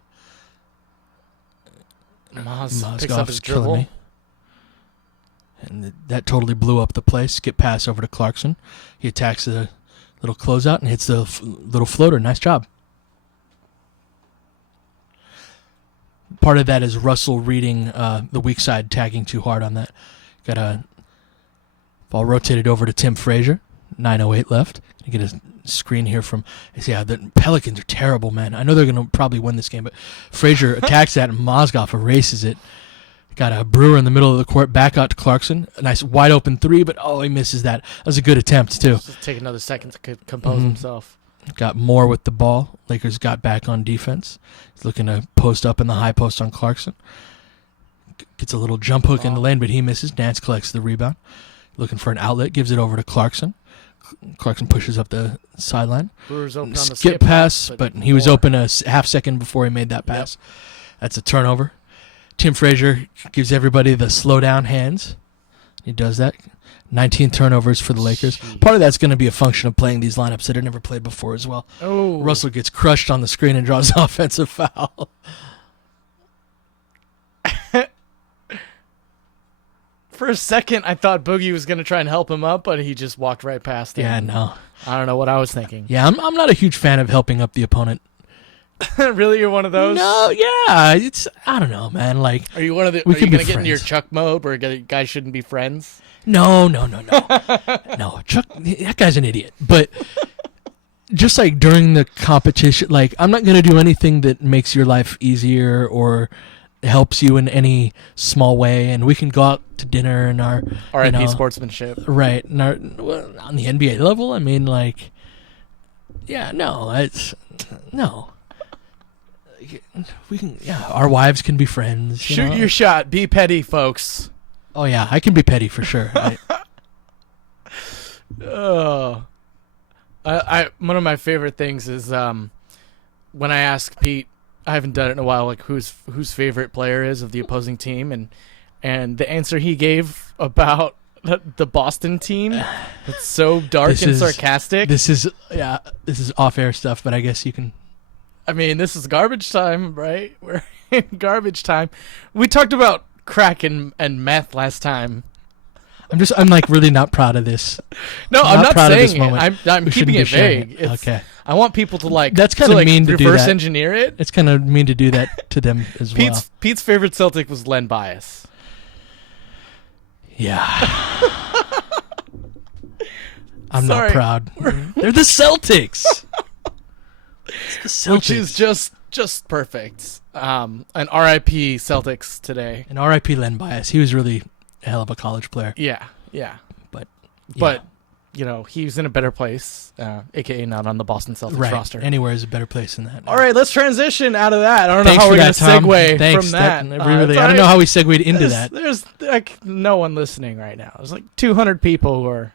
Maz picks up his dribble. Killing me. And that totally blew up the play. Skip pass over to Clarkson. He attacks the little closeout and hits the little floater. Nice job. Part of that is Russell reading the weak side, tagging too hard on that. Got a ball rotated over to Tim Frazier. 9:08 left. You get a screen here from. Yeah, the Pelicans are terrible, man. I know they're going to probably win this game, but Frazier attacks that and Mozgov erases it. Got a Brewer in the middle of the court, back out to Clarkson. A nice wide open three, but he misses that. That was a good attempt too. Just take another second to compose himself. Got Moore with the ball. Lakers got back on defense. He's looking to post up in the high post on Clarkson. Gets a little jump hook in the lane, but he misses. Nance collects the rebound. Looking for an outlet, gives it over to Clarkson. Clarkson pushes up the sideline. Brewer's open on the skip pass, but he was open a half second before he made that pass. Yep. That's a turnover. Tim Frazier gives everybody the slow down hands. He does that. 19 turnovers for the Lakers. Jeez. Part of that's going to be a function of playing these lineups that have never played before as well. Oh. Russell gets crushed on the screen and draws an offensive foul. For a second, I thought Boogie was going to try and help him up, but he just walked right past him. Yeah, no. I don't know what I was thinking. Yeah, I'm not a huge fan of helping up the opponent. Really, you're one of those? No, yeah, I don't know, man. Like, are you one of the? Are you gonna get into your Chuck mode where guys shouldn't be friends? No. No, Chuck, that guy's an idiot. But just like during the competition, like I'm not gonna do anything that makes your life easier or helps you in any small way. And we can go out to dinner and our R.I.P. sportsmanship, right? And on the NBA level, I mean, like, yeah, no. We can, our wives can be friends. Shoot your shot. Be petty, folks. Oh yeah, I can be petty for sure. One of my favorite things is when I ask Pete, I haven't done it in a while, like whose favorite player is of the opposing team, and the answer he gave about the Boston team, it's so dark and sarcastic. This is off-air stuff, but I guess you can. I mean, this is garbage time, right? We're in garbage time. We talked about crack and meth last time. I'm like really not proud of this. No, I'm not proud saying of this moment. I'm keeping it vague. Okay. I want people to like. That's kind of mean to do that. Reverse engineer it. It's kind of mean to do that to them as well. Pete's favorite Celtic was Len Bias. Yeah. I'm not proud. They're the Celtics. Which is just perfect. An R.I.P. Celtics today. An R.I.P. Len Bias. He was really a hell of a college player. Yeah. But he was in a better place, a.k.a. not on the Boston Celtics roster. Anywhere is a better place than that. All right, let's transition out of that. I don't know how we're going to segue from that. I don't know how we segued into that. There's like no one listening right now. There's like 200 people who are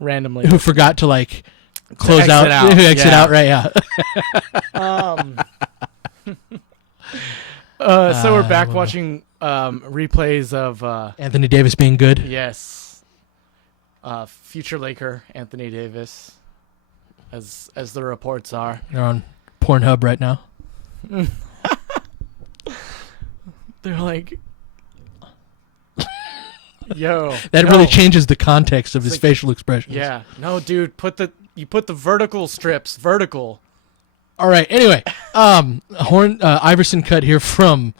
randomly who forgot to like close exit out. Exit out, right? Yeah. So we're back watching replays of Anthony Davis being good. Yes. Future Laker Anthony Davis, as the reports are. They're on Pornhub right now. They're like, yo. That really changes the context of his facial expressions. Yeah. No, dude, put the vertical strips vertical. All right. Anyway, Iverson cut here from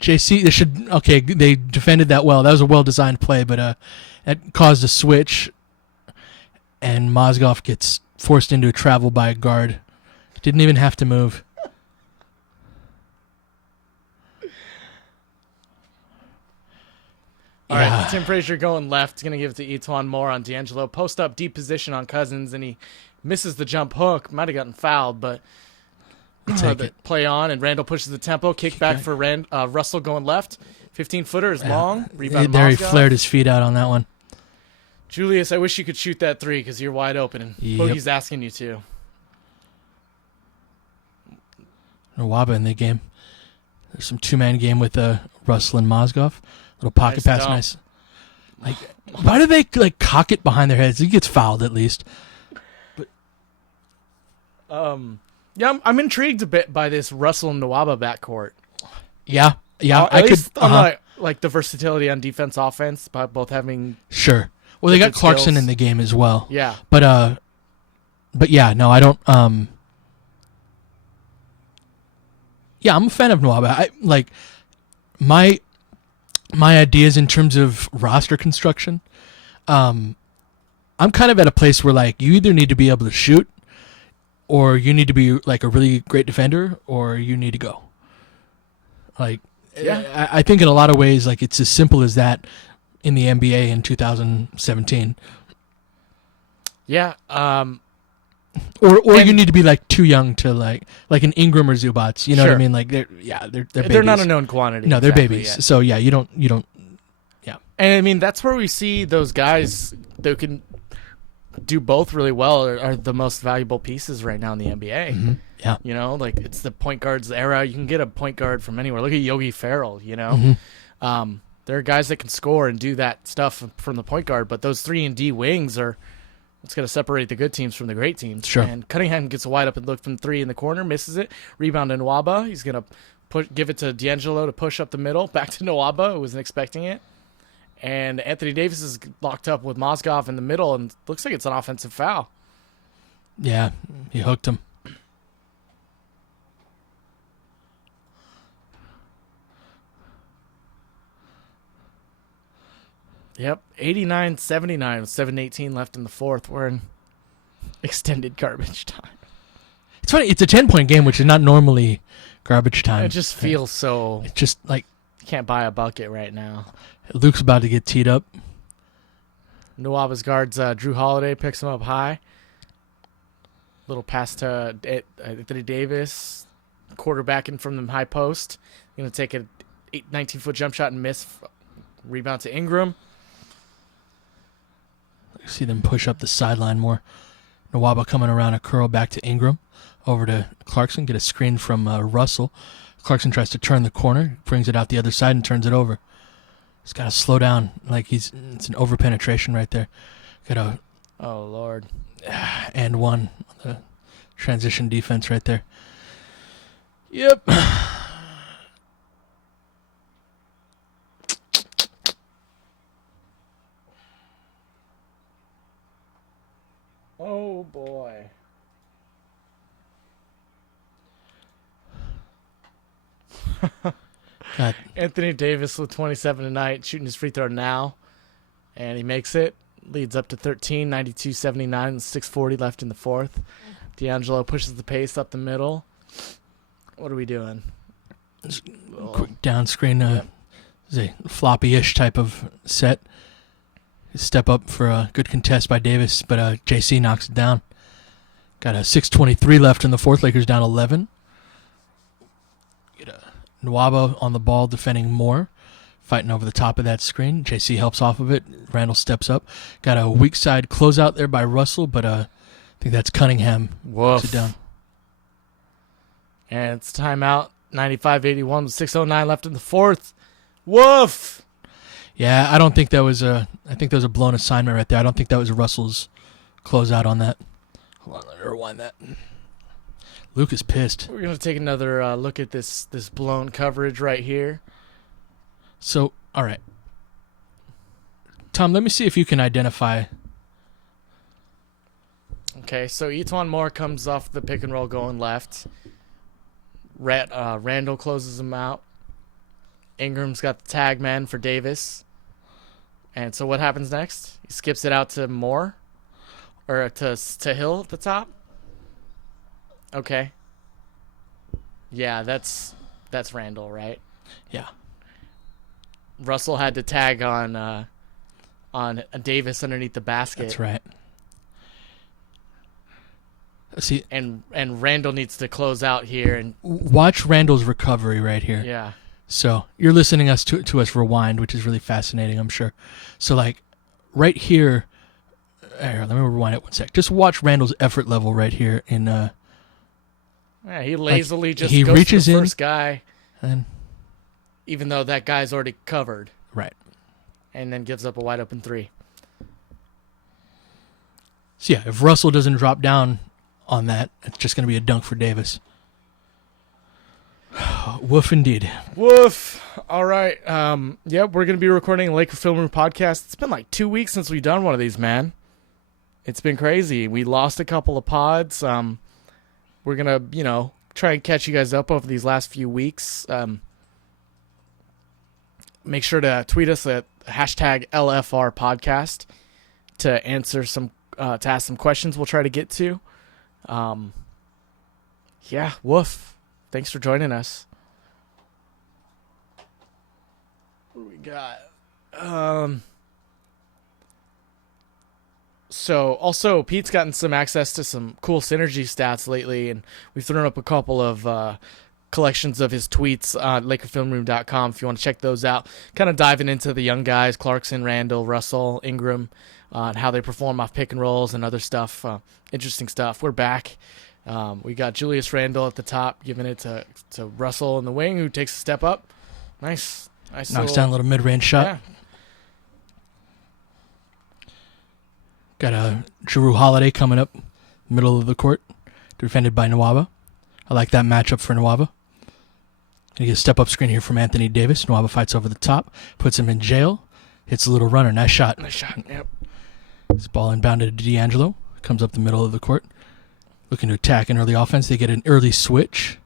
JC. They defended that well. That was a well-designed play, but that caused a switch, and Mozgov gets forced into a travel by a guard. Didn't even have to move. All right, Tim Frazier going left. Going to give it to Etuan Moore on D'Angelo. Post up, deep position on Cousins, and he misses the jump hook. Might have gotten fouled, but play on, and Randall pushes the tempo. Kick back for Russell going left. 15-footer is long. Rebound there, he flared his feet out on that one. Julius, I wish you could shoot that three because you're wide open, and Boogie's asking you to. Nwaba in the game. There's some two-man game with Russell and Mozgov. Little pocket pass, nice. Like, why do they like cock it behind their heads? He gets fouled at least. But I'm intrigued a bit by this Russell and Nwaba backcourt. Yeah. I could like the versatility on defense, offense, by both having. Sure. Well, they got different Clarkson skills. in the game as well. Yeah. But yeah, no, I don't. Yeah, I'm a fan of Nwaba. I like my ideas in terms of roster construction. I'm kind of at a place where like you either need to be able to shoot, or you need to be like a really great defender, or you need to go. Like, Yeah. I think in a lot of ways, like it's as simple as that in the NBA in 2017. Yeah. Or And- you need to be like too young to like an Ingram or Zubats. You know what I Sure. mean? Like they're babies. They're not a known quantity. No, they're exactly babies. yet. So yeah, you don't. Yeah. And I mean, that's where we see those guys that can do both really well are the most valuable pieces right now in the NBA. Mm-hmm. Yeah. You know, like it's the point guards era. You can get a point guard from anywhere. Look at Yogi Ferrell, you know. Mm-hmm. There are guys that can score and do that stuff from the point guard, but those 3-and-D wings are what's going to separate the good teams from the great teams. Sure. And Cunningham gets a wide open look from 3 in the corner, misses it. Rebound to Nwaba. He's going to give it to D'Angelo to push up the middle. Back to Nwaba, who wasn't expecting it. And Anthony Davis is locked up with Mozgov in the middle, and looks like it's an offensive foul. Yeah, he hooked him. Yep, 89-79 with 7:18 left in the fourth. We're in extended garbage time. It's funny. It's a 10-point game, which is not normally garbage time. It just feels so. It's just like You can't buy a bucket right now. Luke's about to get teed up. Nwaba's guards Drew Holiday picks him up high. Little pass to Anthony Davis, quarterbacking from the high post. Going to take a 19-foot jump shot and miss. Rebound to Ingram. See them push up the sideline more. Nwaba coming around a curl back to Ingram. Over to Clarkson. Get a screen from Russell. Clarkson tries to turn the corner. Brings it out the other side and turns it over. He's got to slow down. Like it's an over penetration right there. Got a Oh, Lord. and one on the transition defense right there. Yep. Oh, boy. God. Anthony Davis with 27 tonight, shooting his free throw now. And he makes it. Leads up to 13, 92-79, and 6:40 left in the fourth. D'Angelo pushes the pace up the middle. What are we doing? Quick down screen. Is a floppy-ish type of set. Step up for a good contest by Davis, but JC knocks it down. Got a 6:23 left in the fourth. Lakers down 11. Get a Nwaba on the ball defending Moore. Fighting over the top of that screen. JC helps off of it. Randall steps up. Got a weak side closeout there by Russell, but I think that's Cunningham. Woof. It down. And it's timeout. 95-81 with 6:09 left in the fourth. Woof! Yeah, I don't think that was a. I think that was a blown assignment right there. I don't think that was Russell's closeout on that. Hold on, let me rewind that. Luke is pissed. We're going to take another look at this blown coverage right here. So, all right. Tom, let me see if you can identify. Okay, so Etuan Moore comes off the pick and roll going left. Randall closes him out. Ingram's got the tag man for Davis. And so what happens next? He skips it out to Moore? Or to Hill at the top? Okay. Yeah, that's Randall, right? Yeah. Russell had to tag on Davis underneath the basket. That's right. See, And Randall needs to close out here and watch Randall's recovery right here. yeah. So you're listening to us rewind, which is really fascinating, I'm sure. So like right here, let me rewind it 1 sec. Just watch Randall's effort level right here in. Yeah, he lazily just he goes reaches to the in, first guy, and even though that guy's already covered, right. and then gives up a wide open three. So yeah, if Russell doesn't drop down on that, it's just going to be a dunk for Davis. Woof indeed. Woof. All right. Yeah, we're going to be recording a Laker Film Room podcast. It's been like 2 weeks since we've done one of these, man. It's been crazy. We lost a couple of pods. We're going to, try and catch you guys up over these last few weeks. Make sure to tweet us at hashtag LFR podcast to answer to ask some questions we'll try to get to. Yeah, woof. Thanks for joining us. What do we got? So also Pete's gotten some access to some cool synergy stats lately, and we've thrown up a couple of collections of his tweets on LakerFilmRoom.com if you want to check those out. Kind of diving into the young guys, Clarkson, Randall, Russell, Ingram, and how they perform off pick and rolls and other stuff. Interesting stuff. We're back. We got Julius Randle at the top, giving it to Russell in the wing, who takes a step up. Nice. Knocks down a little mid-range shot. Yeah. Got a Jrue Holiday coming up, middle of the court, defended by Nwaba. I like that matchup for Nwaba. Gonna get a step-up screen here from Anthony Davis. Nwaba fights over the top, puts him in jail, hits a little runner. Nice shot. Yep. This ball inbounded to D'Angelo. Comes up the middle of the court. Looking to attack an early offense. They get an early switch.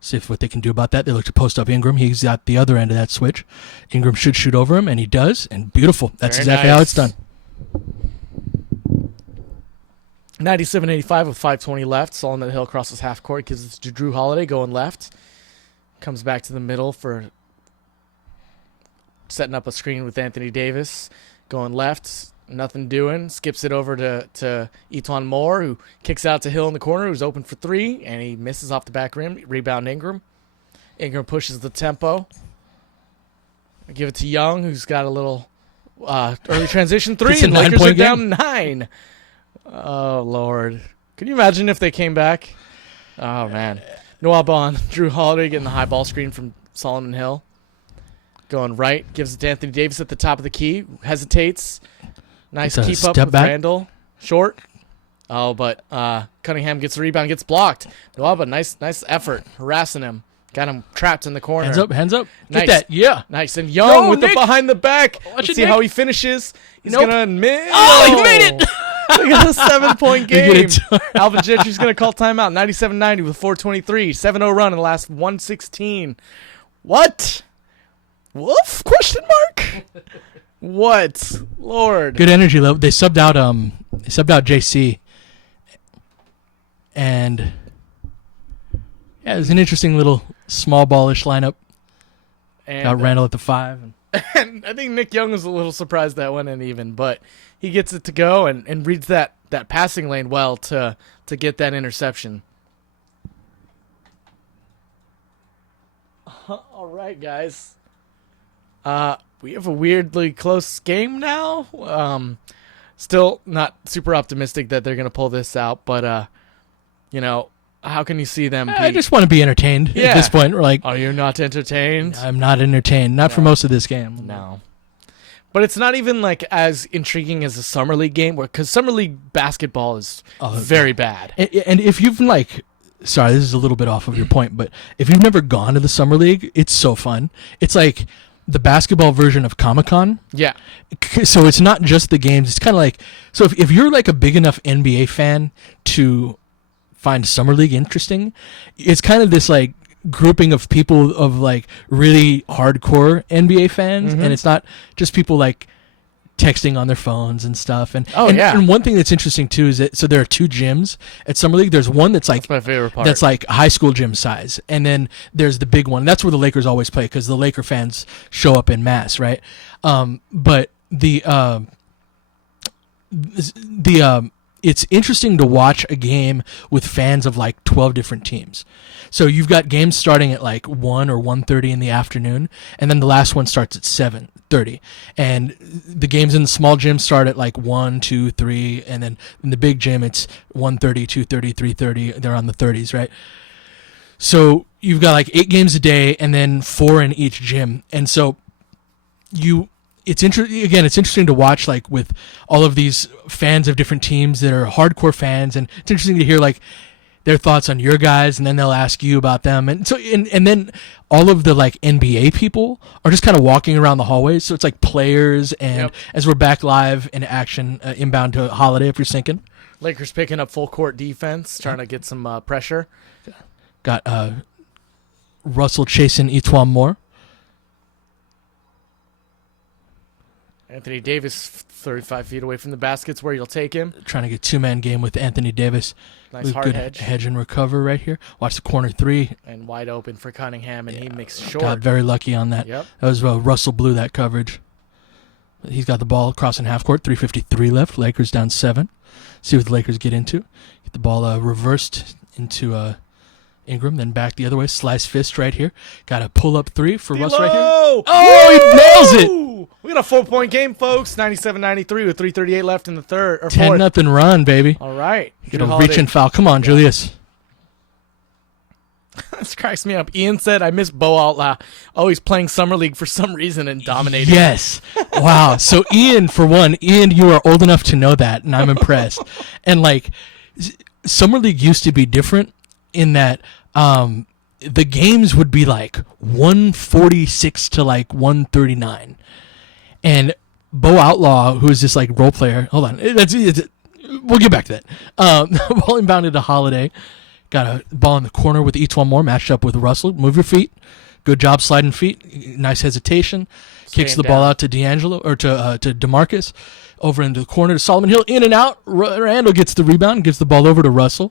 See what they can do about that. They look to post up Ingram. He's at the other end of that switch. Ingram should shoot over him, and he does. And beautiful. That's Very exactly nice. how it's done. 97-85 with 5:20 left. Solomon Hill crosses half court, gives it to Jrue Holiday going left. Comes back to the middle for setting up a screen with Anthony Davis. Going left, nothing doing. Skips it over to Etuan Moore, who kicks out to Hill in the corner, who's open for three, and he misses off the back rim. Rebound Ingram. Ingram pushes the tempo. I give it to Young, who's got a little early transition three, It's a and Lakers are 9-point game. down 9. Oh, Lord. Can you imagine if they came back? Oh, man. Noah Bond, Jrue Holiday getting the high ball screen from Solomon Hill. Going right, gives it to Anthony Davis at the top of the key. Hesitates. Nice It's a keep up step with back. Randall. Short. Oh, but Cunningham gets the rebound, gets blocked. Noah, nice effort, harassing him. Got him trapped in the corner. Hands up. Nice. Get that. Yeah. Nice. And Young No, with Nick. the behind the back. Watch Let's it, see Nick. how he finishes. He's Nope. going to miss. Oh, he made it. We got a 7-point We get game. it. Alvin Gentry's going to call timeout. 97-90 with 4:23. 7-0 run in the last 116. What? Woof? Question mark? What? Lord. Good energy level. They subbed out JC. And yeah, it was an interesting little small ballish lineup. And, Got Randall at the 5. and I think Nick Young was a little surprised that went in even, but he gets it to go and reads that passing lane well to get that interception. All right, guys. We have a weirdly close game now. Still not super optimistic that they're going to pull this out, but how can you see them? I Pete? just want to be entertained at Yeah. this point. We're like, Are you not entertained? I'm not entertained. Not for No. most of this game. No. But it's not even like as intriguing as a summer league game, because summer league basketball is very bad. And if you've sorry, this is a little bit off of your point, but if you've never gone to the summer league, it's so fun. It's like the basketball version of Comic-Con. Yeah. So it's not just the games. It's kind of like, so if you're like a big enough NBA fan to find summer league interesting, it's kind of this like grouping of people of like really hardcore NBA fans, and it's not just people like texting on their phones and stuff. And and one thing that's interesting too is that there are 2 gyms at summer league. There's one that's like That's my favorite part. that's like high school gym size, and then there's the big one. That's where the Lakers always play because the Laker fans show up in mass, right? But it's interesting to watch a game with fans of like 12 different teams. So you've got games starting at like 1 or 1:30 in the afternoon, and then the last one starts at 7:30. And the games in the small gym start at like 1, 2, 3, and then in the big gym it's 1:30, 2:30, 3:30. They're on the 30s, right? So you've got like 8 games a day and then 4 in each gym. And so it's interesting to watch like with all of these fans of different teams that are hardcore fans, and it's interesting to hear like their thoughts on your guys, and then they'll ask you about them, and so and then all of the like NBA people are just kind of walking around the hallways. So it's like players, and as we're back live in action, inbound to Holiday if you're sinking. Lakers picking up full court defense, trying to get some pressure. Got Russell chasing Etwan Moore. Anthony Davis, 35 feet away from the basket's where you'll take him. Trying to get two-man game with Anthony Davis. Nice hard good hedge. Hedge and recover right here. Watch the corner three. And wide open for Cunningham, and he makes short. Got very lucky on that. Yep. That was Russell blew that coverage. He's got the ball crossing half court. 3:53 left. Lakers down 7. See what the Lakers get into. Get the ball reversed into Ingram, then back the other way. Slice fist right here. Got a pull-up three for Russ right here. Oh, he nails it. We got a 4-point game, folks. 97-93 with 3:38 left in the third. Or 10-0 run, baby. All right. Get a reach and foul. Come on, Julius. This cracks me up. Ian said, I miss Bo Outlaw. Oh, he's playing Summer League for some reason and dominating. Yes. Wow. So, Ian, for one, you are old enough to know that, and I'm impressed. And, like, Summer League used to be different in that the games would be, like, 146 to, like, 139. And Bo Outlaw, who is this, like, role player. Hold on. We'll get back to that. Ball inbounded to Holiday. Got a ball in the corner with Etwan Moore, matched up with Russell. Move your feet. Good job sliding feet. Nice hesitation. Kicks the ball out to D'Angelo, or to DeMarcus. Over into the corner to Solomon Hill. In and out. Randall gets the rebound, gives the ball over to Russell.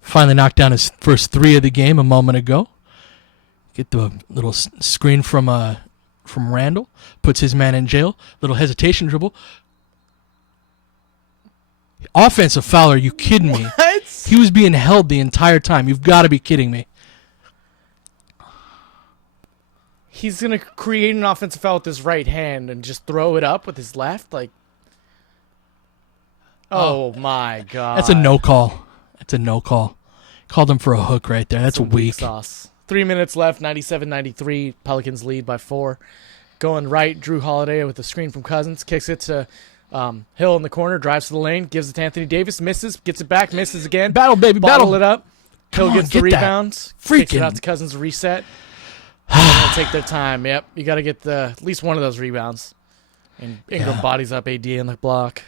Finally knocked down his first 3 of the game a moment ago. Get the little screen from Randall. Puts his man in jail. Little hesitation dribble. Offensive foul, are you kidding me? What? He was being held the entire time. You've got to be kidding me. He's going to create an offensive foul with his right hand and just throw it up with his left? Like, oh my God. That's a no call. Called him for a hook right there. That's weak. Sauce. 3 minutes left, 97-93. Pelicans lead by 4. Going right, Drew Holiday with a screen from Cousins. Kicks it to Hill in the corner, drives to the lane, gives it to Anthony Davis, misses, gets it back, misses again. Battle, baby, Bottle battle. it up. Hill gets the rebound. Kicks it Freaking. out to Cousins, reset. They'll take their time. Yep, you got to get at least one of those rebounds. And Ingram bodies up AD in the block.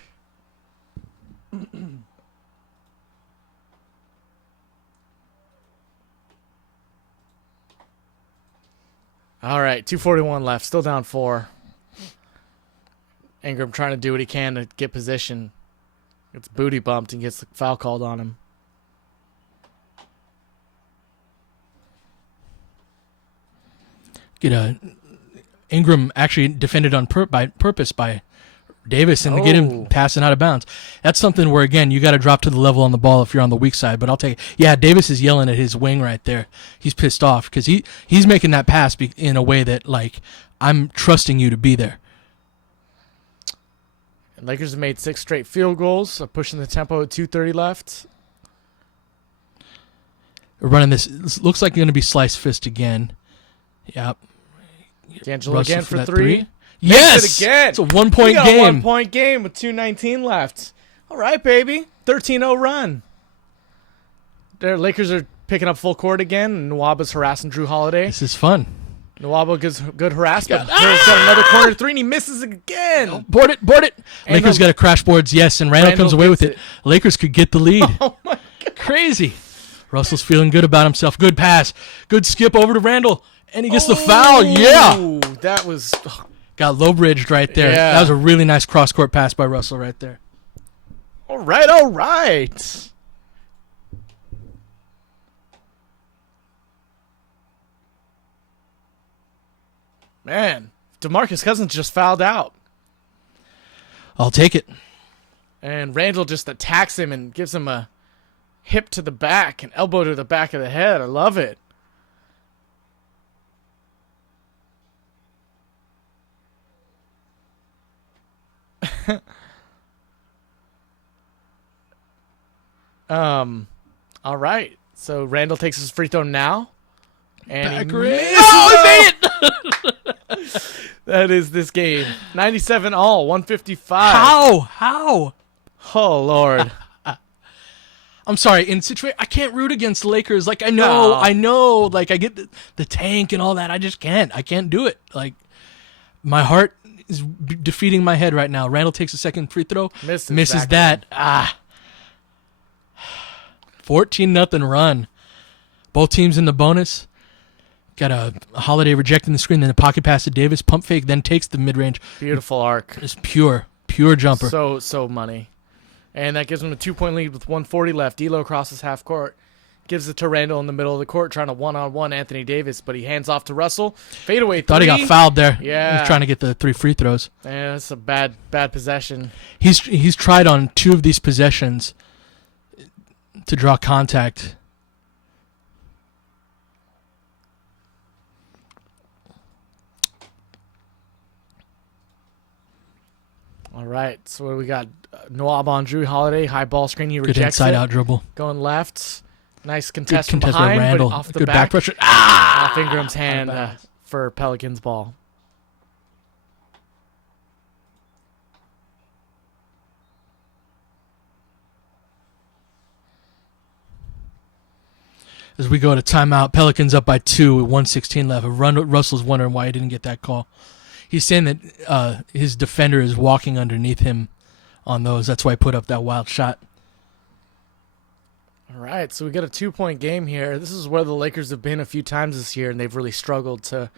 All right, 2:41 left. Still down 4. Ingram trying to do what he can to get position. Gets booty bumped and gets the foul called on him. Ingram actually defended on purpose by Davis and to get him passing out of bounds. That's something where, again, you got to drop to the level on the ball if you're on the weak side. But I'll take it. Yeah, Davis is yelling at his wing right there. He's pissed off because he's making that pass in a way that, like, I'm trusting you to be there. And Lakers have made 6 straight field goals, pushing the tempo at 2:30 left. We're running this. Looks like going to be slice fist again. Yep. D'Angelo again for 3. Yes! Makes it again. It's a 1-point We got game. a 1-point game with 2:19 left. All right, baby. 13-0 run. Their Lakers are picking up full court again, and Nwaba's harassing Drew Holiday. This is fun. Nwaba gets good harassment. He's got another corner 3, and he misses again. Board it. And Lakers got a crash boards, yes, and Randall comes away with it. gets Lakers could get the lead. Oh, my God. Crazy. Russell's feeling good about himself. Good pass. Good skip over to Randall. And he gets the foul. Yeah. That was... Got low bridged right there. Yeah. That was a really nice cross-court pass by Russell right there. All right. Man, DeMarcus Cousins just fouled out. I'll take it. And Randall just attacks him and gives him a hip to the back, an elbow to the back of the head. I love it. All right. So Randall takes his free throw now. And he misses. Oh, he made it! That is this game. 97 all, 155. How? Oh, Lord. I'm sorry. In situation, I can't root against the Lakers. Like I No. know. Like I get the tank and all that. I just can't. I can't do it. Like my heart is defeating my head right now. Randall takes a second free throw, misses that. 14-0 run. Both teams in the bonus. Got a Holiday rejecting the screen, then a pocket pass to Davis, pump fake, then takes the mid-range. Beautiful arc. It's pure jumper. So money. And that gives him a 2-point lead with 1:40 left. D'Lo crosses half court. Gives it to Randall in the middle of the court, trying to one-on-one Anthony Davis, but he hands off to Russell. Fadeaway three. Thought he got fouled there. Yeah. He was trying to get the 3 free throws. Yeah, that's a bad possession. He's tried on 2 of these possessions to draw contact. All right, so what do we got? Noab on Drew Holiday, high ball screen. He rejects Good inside it. out dribble. Going left. Nice contest from Good contest behind, by Randall. but off the Good back pressure. Off Ingram's hand for Pelicans ball. As we go to timeout, Pelicans up by 2 with 1:16 left. Russell's wondering why he didn't get that call. He's saying that his defender is walking underneath him on those. That's why he put up that wild shot. All right, so we got a 2-point game here. This is where the Lakers have been a few times this year, and they've really struggled to,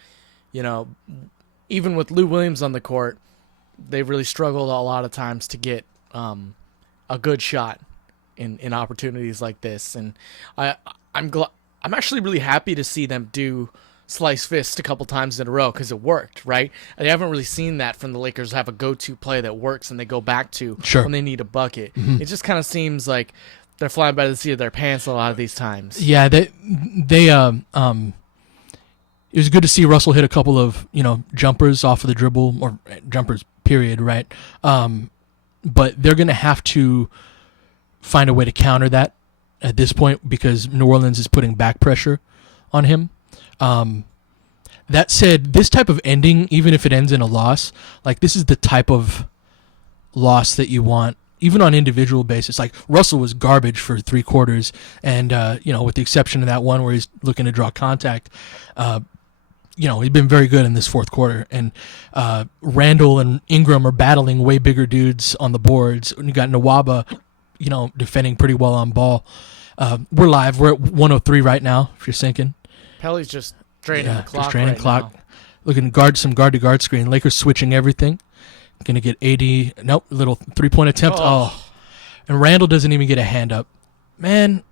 even with Lou Williams on the court, they've really struggled a lot of times to get a good shot in opportunities like this. And I'm actually really happy to see them do slice fist a couple times in a row because it worked, right? I haven't really seen that from the Lakers have a go-to play that works and they go back to when they need a bucket. Mm-hmm. It just kind of seems like they're flying by the seat of their pants a lot of these times. Yeah, it was good to see Russell hit a couple of, jumpers off of the dribble, or jumpers, period, right? But they're going to have to find a way to counter that at this point because New Orleans is putting back pressure on him. That said, this type of ending, even if it ends in a loss, like this is the type of loss that you want, even on individual basis. Like Russell was garbage for 3 quarters, and with the exception of that one where he's looking to draw contact, he's been very good in this fourth quarter. And Randall and Ingram are battling way bigger dudes on the boards. And you got Nwaba, defending pretty well on ball. We're live. We're at 103 right now, if you're sinking. Pelly's just draining the clock. Just draining right clock. now. Looking some guard-to-guard screen. Lakers switching everything. Going to get 80. Nope, little 3-point attempt. Oh. And Randall doesn't even get a hand up. Man,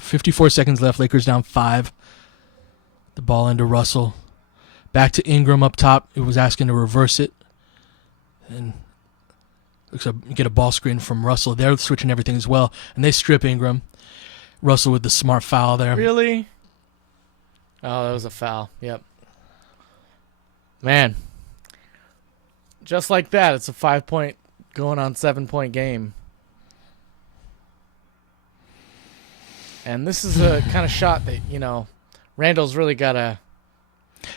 54 seconds left. Lakers down 5. The ball into Russell. Back to Ingram up top. It was asking to reverse it. And looks like you get a ball screen from Russell. They're switching everything as well. And they strip Ingram. Russell with the smart foul there. Really? Oh, that was a foul. Yep. Man. Just like that, it's a 5-point going on 7-point game. And this is a kind of shot that, Randall's really got to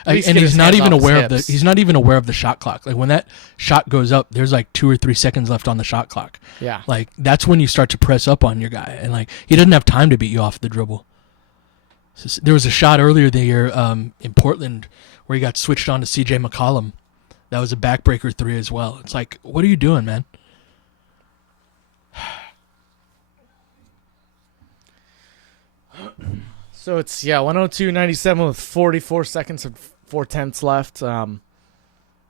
and he's not even aware of the shot clock. Like when that shot goes up, there's like 2 or 3 seconds left on the shot clock. Yeah. Like that's when you start to press up on your guy, and like he doesn't have time to beat you off the dribble. So there was a shot earlier the year in Portland where he got switched on to CJ McCollum. That was a backbreaker 3 as well. It's like, what are you doing, man? So it's 102-97 with 44 seconds and 4/10 left.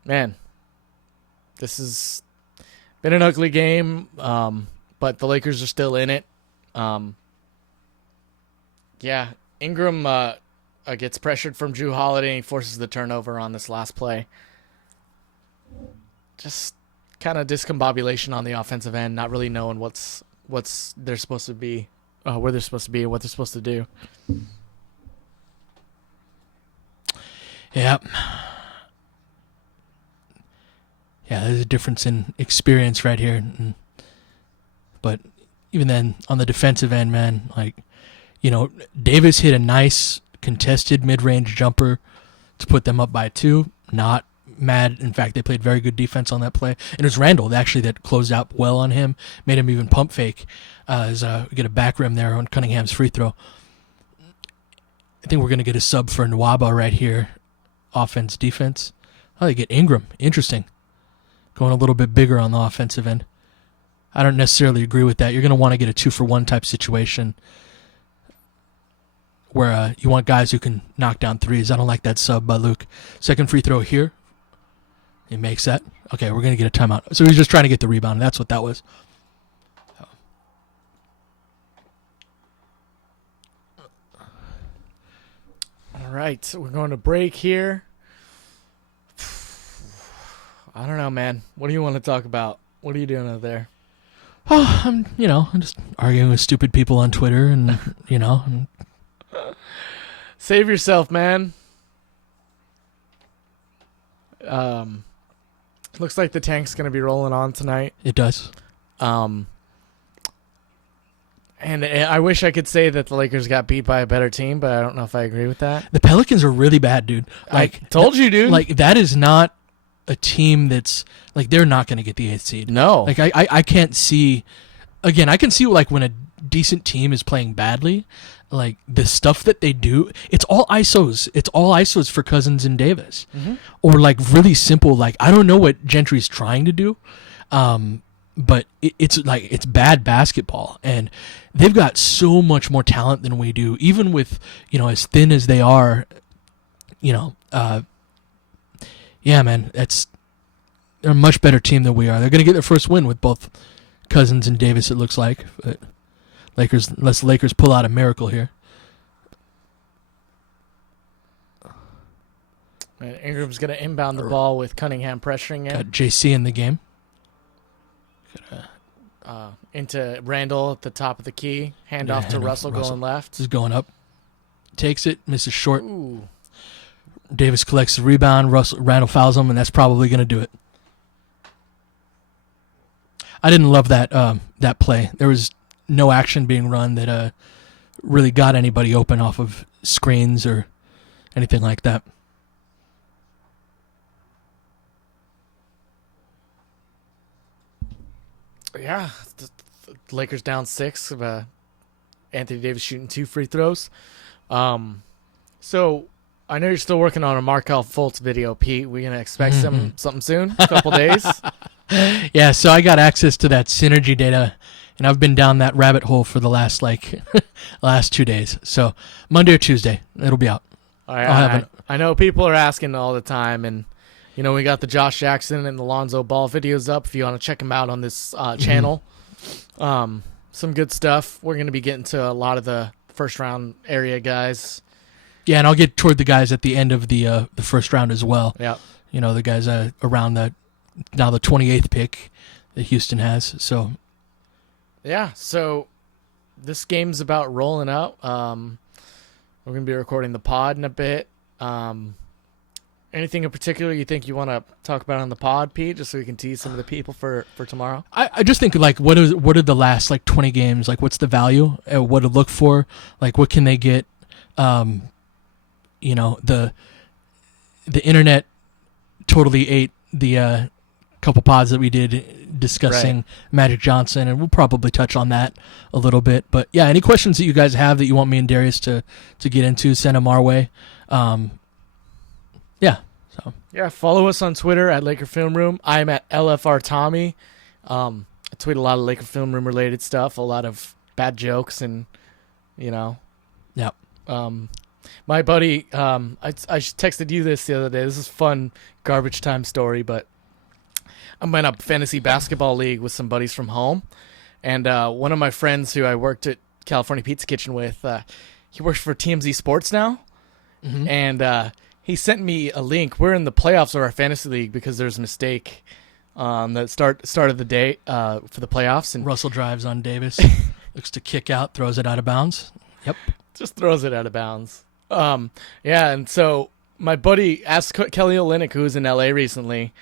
Man, this has been an ugly game, but the Lakers are still in it. Ingram gets pressured from Drew Holiday and he forces the turnover on this last play. Just kind of discombobulation on the offensive end, not really knowing what's they're supposed to be. Where they're supposed to be and what they're supposed to do. Yep. Yeah, there's a difference in experience right here. But even then, on the defensive end, man, Davis hit a nice contested mid-range jumper to put them up by 2. Not mad. In fact, they played very good defense on that play. And it was Randall, actually, that closed out well on him, made him even pump fake as we get a back rim there on Cunningham's free throw. I think we're going to get a sub for Nwaba right here. Offense, defense. Oh, they get Ingram. Interesting. Going a little bit bigger on the offensive end. I don't necessarily agree with that. You're going to want to get a 2-for-1 type situation where you want guys who can knock down threes. I don't like that sub by Luke. Second free throw here. He makes that. Okay, we're going to get a timeout. So he's just trying to get the rebound. That's what that was. All right, so we're going to break here. I don't know, man. What do you want to talk about? What are you doing out there? Oh, I'm just arguing with stupid people on Twitter, and Save yourself, man. Looks like the tank's going to be rolling on tonight. It does. And I wish I could say that the Lakers got beat by a better team, but I don't know if I agree with that. The Pelicans are really bad, dude. I told you, dude. Like, that is not a team that's, like, they're not going to get the 8th seed. No. Like, I can't see, again, I can see, like, when a decent team is playing badly, like, the stuff that they do, it's all ISOs. It's all ISOs for Cousins and Davis. Mm-hmm. Or, like, really simple, like, I don't know what Gentry's trying to do, but it's bad basketball, and they've got so much more talent than we do, even with, as thin as they are, yeah, man, they're a much better team than we are. They're going to get their first win with both Cousins and Davis, it looks like. But unless the Lakers pull out a miracle here. Ingram's going to inbound the ball with Cunningham pressuring Got it. JC in the game. Into Randall at the top of the key. Hand off to Russell going left. This is going up. Takes it, misses short. Ooh. Davis collects the rebound. Randall fouls him, and that's probably going to do it. I didn't love that play. There was no action being run that really got anybody open off of screens or anything like that. Yeah, the Lakers down 6. Anthony Davis shooting 2 free throws. So I know you're still working on a Markelle Fultz video, Pete. We're gonna expect something soon, a couple days. Yeah, so I got access to that synergy data, and I've been down that rabbit hole for the last 2 days. So Monday or Tuesday, it'll be out. All right, I know people are asking all the time, and we got the Josh Jackson and the Lonzo Ball videos up. If you want to check them out on this channel, some good stuff. We're gonna be getting to a lot of the first round area guys. Yeah, and I'll get toward the guys at the end of the first round as well. Yeah, the guys around the 28th pick that Houston has. So yeah, so this game's about rolling up. We're gonna be recording the pod in a bit. Anything in particular you think you want to talk about on the pod, Pete, just so we can tease some of the people for tomorrow? I just think, like, what are the last 20 games? Like, what's the value? What to look for? Like, what can they get? The internet totally ate the couple pods that we did discussing Magic Johnson, and we'll probably touch on that a little bit. But yeah, any questions that you guys have that you want me and Darius to get into, send them our way. Yeah, follow us on Twitter at Laker Film Room. I'm at LFR Tommy. I tweet a lot of Laker Film Room related stuff, a lot of bad jokes, and Yeah. My buddy, I texted you this the other day. This is a fun garbage time story, but I'm in a fantasy basketball league with some buddies from home, and one of my friends who I worked at California Pizza Kitchen with, he works for TMZ Sports now, and he sent me a link. We're in the playoffs of our fantasy league because there's a mistake on the start of the day for the playoffs, and Russell drives on Davis, looks to kick out, throws it out of bounds. Yep, just throws it out of bounds. And so my buddy asked Kelly Olynyk, who was in LA recently,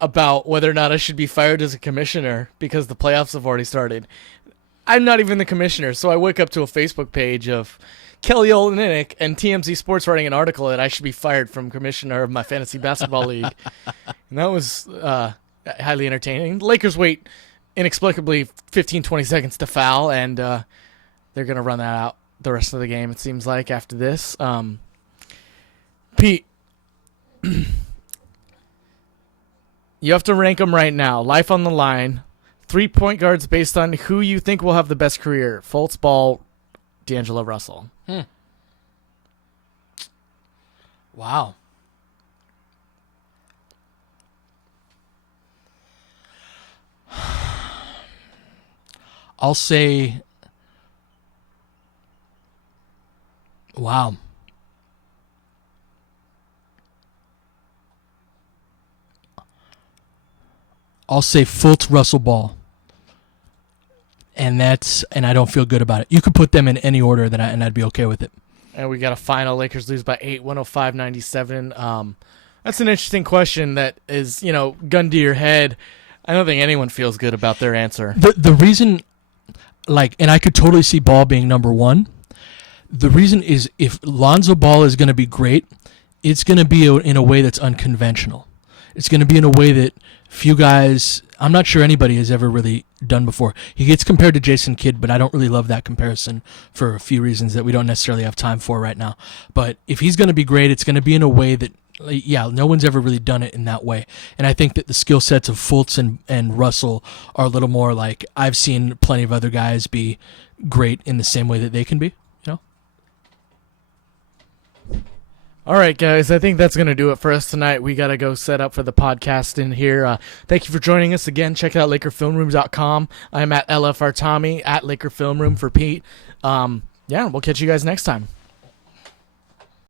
about whether or not I should be fired as a commissioner because the playoffs have already started. I'm not even the commissioner, so I wake up to a Facebook page of Kelly Olynyk and TMZ Sports writing an article that I should be fired from commissioner of my fantasy basketball league. And that was highly entertaining. The Lakers wait inexplicably 15, 20 seconds to foul, and they're going to run that out the rest of the game, it seems like, after this. Pete, you have to rank them right now. Life on the line. 3 point guards based on who you think will have the best career. Fultz, Ball, D'Angelo Russell. Wow. I'll say, wow. I'll say Fultz, Russell, Ball. And I don't feel good about it. You could put them in any order and I'd be okay with it. And we got a final. Lakers lose by 8, 105-97. That's an interesting question that is, gun to your head. I don't think anyone feels good about their answer. The reason, and I could totally see Ball being number one. The reason is if Lonzo Ball is going to be great, it's going to be in a way that's unconventional. It's going to be in a way that few guys, I'm not sure anybody has ever really done before. He gets compared to Jason Kidd, but I don't really love that comparison for a few reasons that we don't necessarily have time for right now. But if he's going to be great, it's going to be in a way that, no one's ever really done it in that way. And I think that the skill sets of Fultz and Russell are a little more like I've seen plenty of other guys be great in the same way that they can be. All right, guys, I think that's going to do it for us tonight. We got to go set up for the podcast in here. Thank you for joining us again. Check out LakerFilmRoom.com. I'm at LFR Tommy, at Laker Film Room for Pete. We'll catch you guys next time.